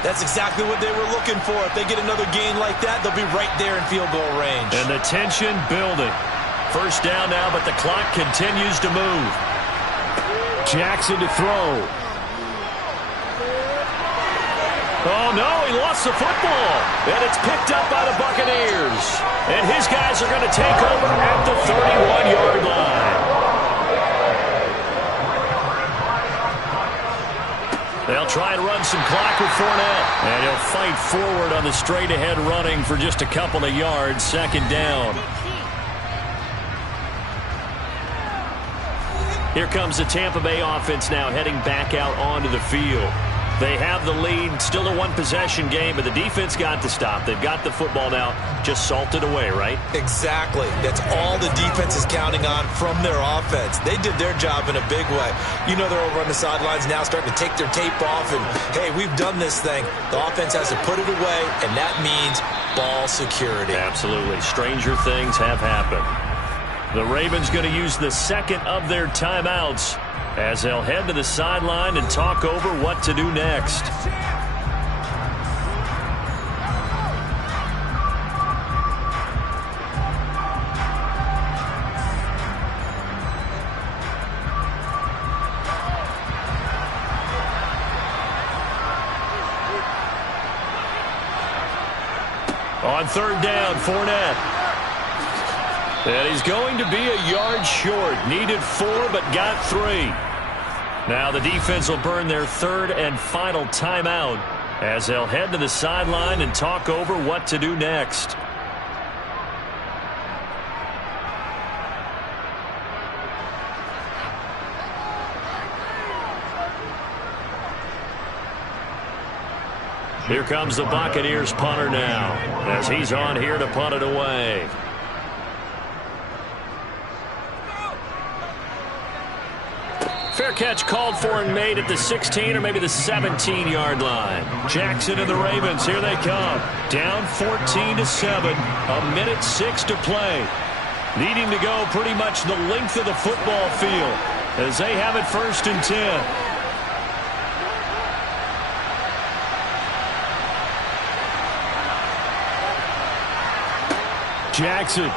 That's exactly what they were looking for. If they get another gain like that, they'll be right there in field goal range. And the tension building. First down now, but the clock continues to move. Jackson to throw. Oh, no, he lost the football. And it's picked up by the Buccaneers. And his guys are going to take over at the 31-yard line. They'll try and run some clock with Fournette. And he'll fight forward on the straight-ahead running for just a couple of yards. Second down. Here comes the Tampa Bay offense now heading back out onto the field. They have the lead, still a one-possession game, but the defense got to stop. They've got the football now, just salted away, right? Exactly. That's all the defense is counting on from their offense. They did their job in a big way. You know they're over on the sidelines now starting to take their tape off, and, hey, we've done this thing. The offense has to put it away, and that means ball security. Absolutely. Stranger things have happened. The Ravens going to use the second of their timeouts as they'll head to the sideline and talk over what to do next. On third down, Fournette. And he's going to be a yard short. Needed 4, but got 3. Now the defense will burn their third and final timeout as they'll head to the sideline and talk over what to do next. Here comes the Buccaneers punter now as he's on here to punt it away. Fair catch called for and made at the 16 or maybe the 17-yard line. Jackson and the Ravens, here they come. Down 14-7, a minute 6 to play. Needing to go pretty much the length of the football field as they have it 1st and 10. Jackson.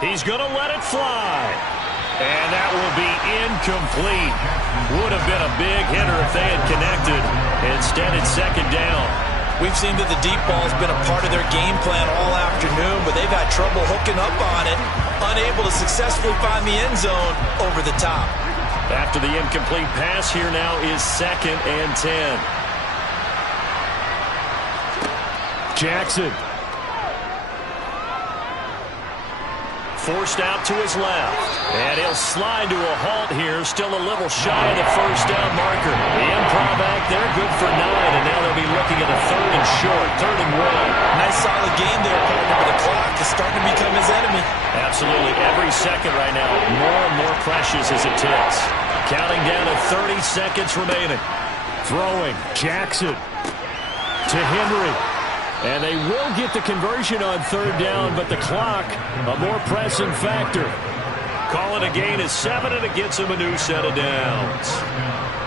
He's going to let it fly. And that will be incomplete. Would have been a big hitter if they had connected. Instead, it's second down. We've seen that the deep ball's been a part of their game plan all afternoon, but they've had trouble hooking up on it, unable to successfully find the end zone over the top. After the incomplete pass, here now is 2nd and 10. Jackson. Forced out to his left. And he'll slide to a halt here, still a little shy of the first down marker. The improv act there, good for 9, and now they'll be looking at a 3rd and short, 3rd and 1. Nice solid game there, partner, but the clock is starting to become his enemy. Absolutely, every second right now, more and more precious as it ticks. Counting down to 30 seconds remaining. Throwing, Jackson to Henry. And they will get the conversion on 3rd down, but the clock, a more pressing factor. Call it a gain of 7, and it gets him a new set of downs.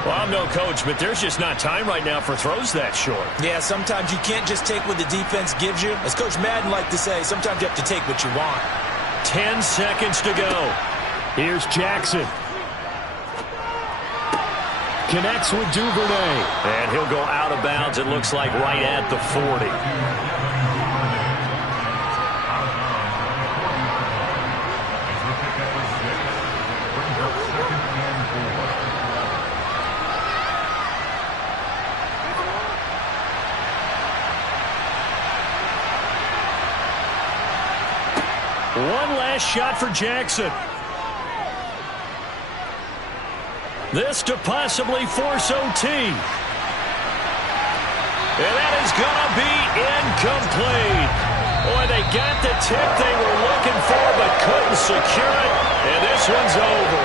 Well, I'm no coach, but there's just not time right now for throws that short. Yeah, sometimes you can't just take what the defense gives you. As Coach Madden liked to say, sometimes you have to take what you want. 10 seconds to go. Here's Jackson. Connects with Duvernay. And he'll go out of bounds, it looks like, right at the 40. One last shot for Jackson. This to possibly force OT. And that is going to be incomplete. Boy, they got the tip they were looking for but couldn't secure it. And this one's over.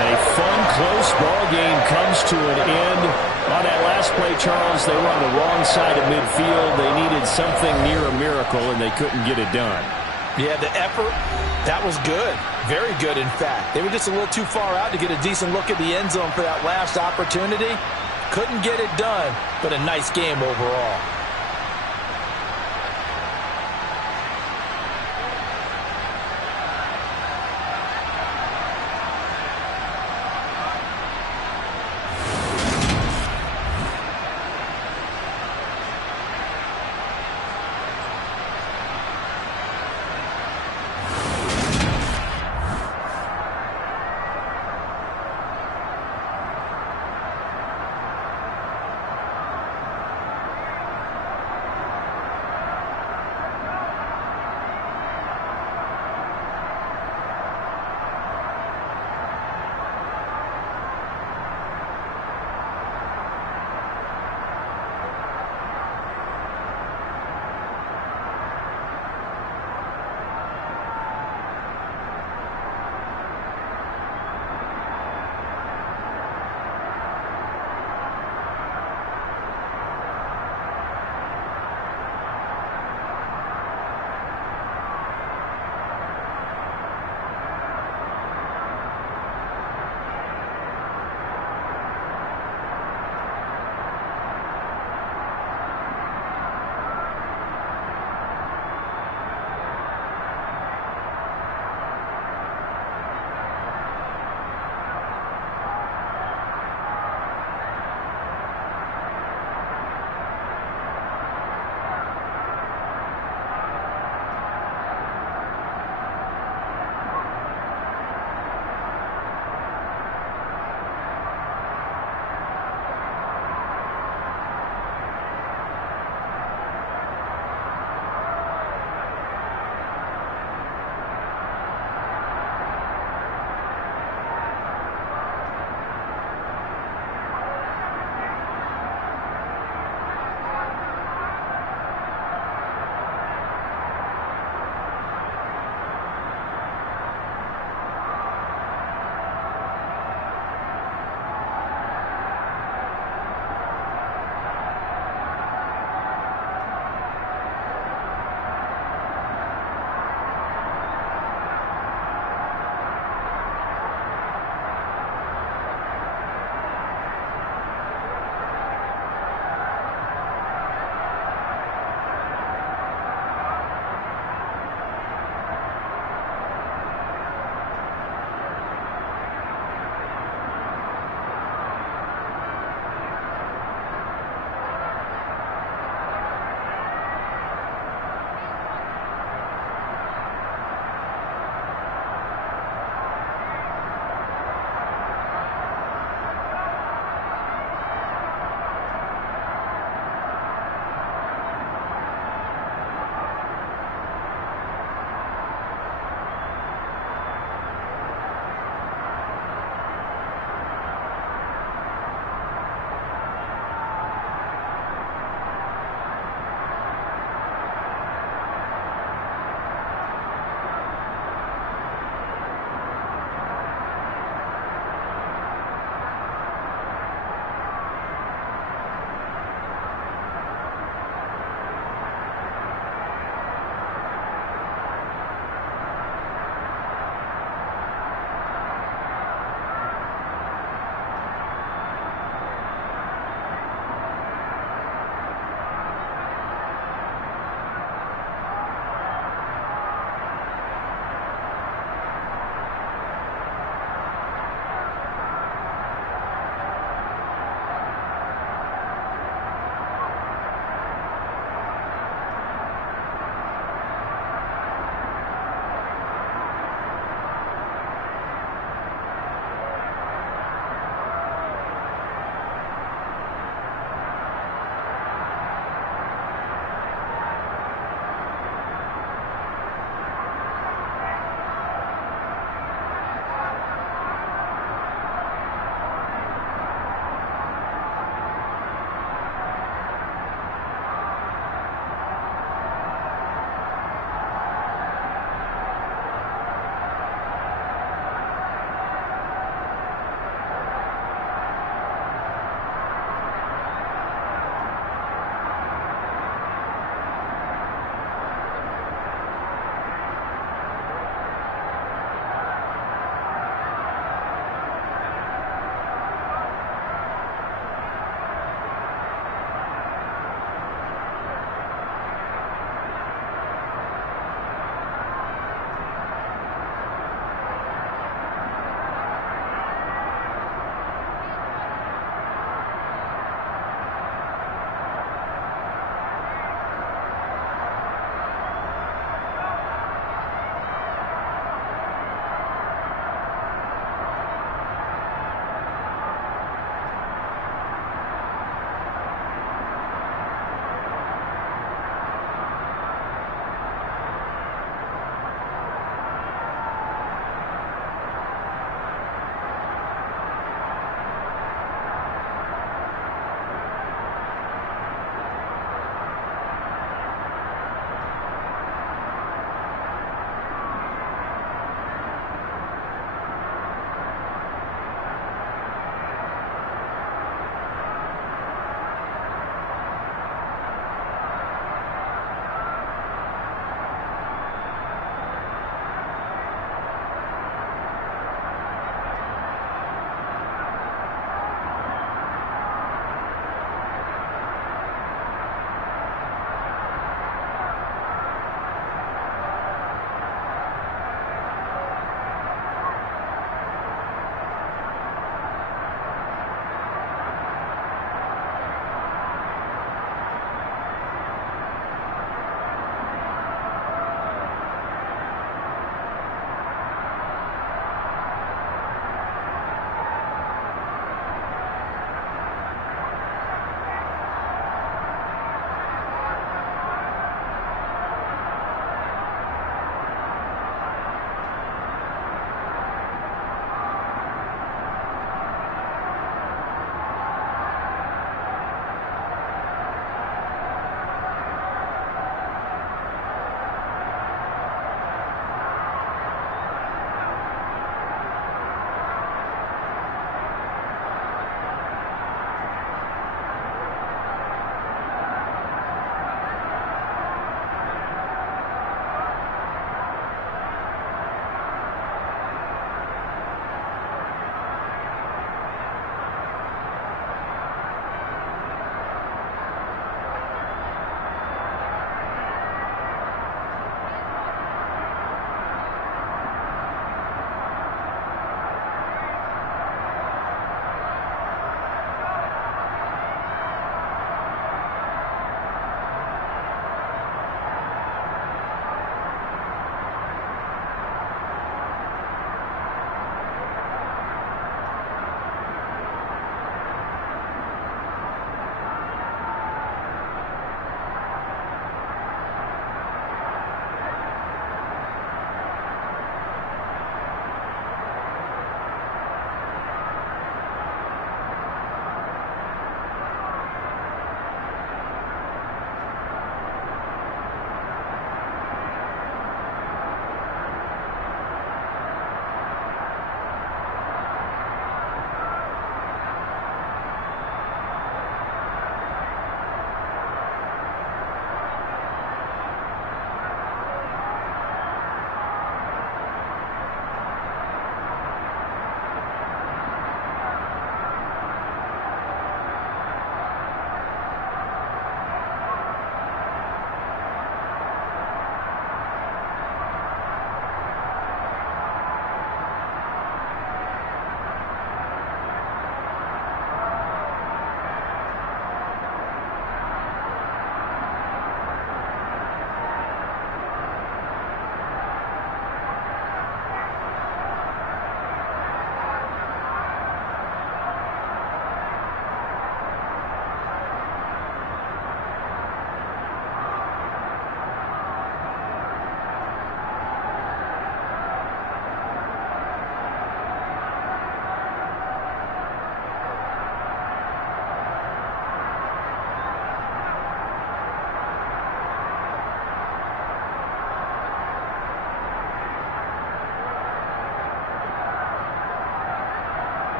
And a fun, close ball game comes to an end. On that last play, Charles, they were on the wrong side of midfield. They needed something near a miracle, and they couldn't get it done. Yeah, the effort, that was good. Very good, in fact. They were just a little too far out to get a decent look at the end zone for that last opportunity. Couldn't get it done, but a nice game overall.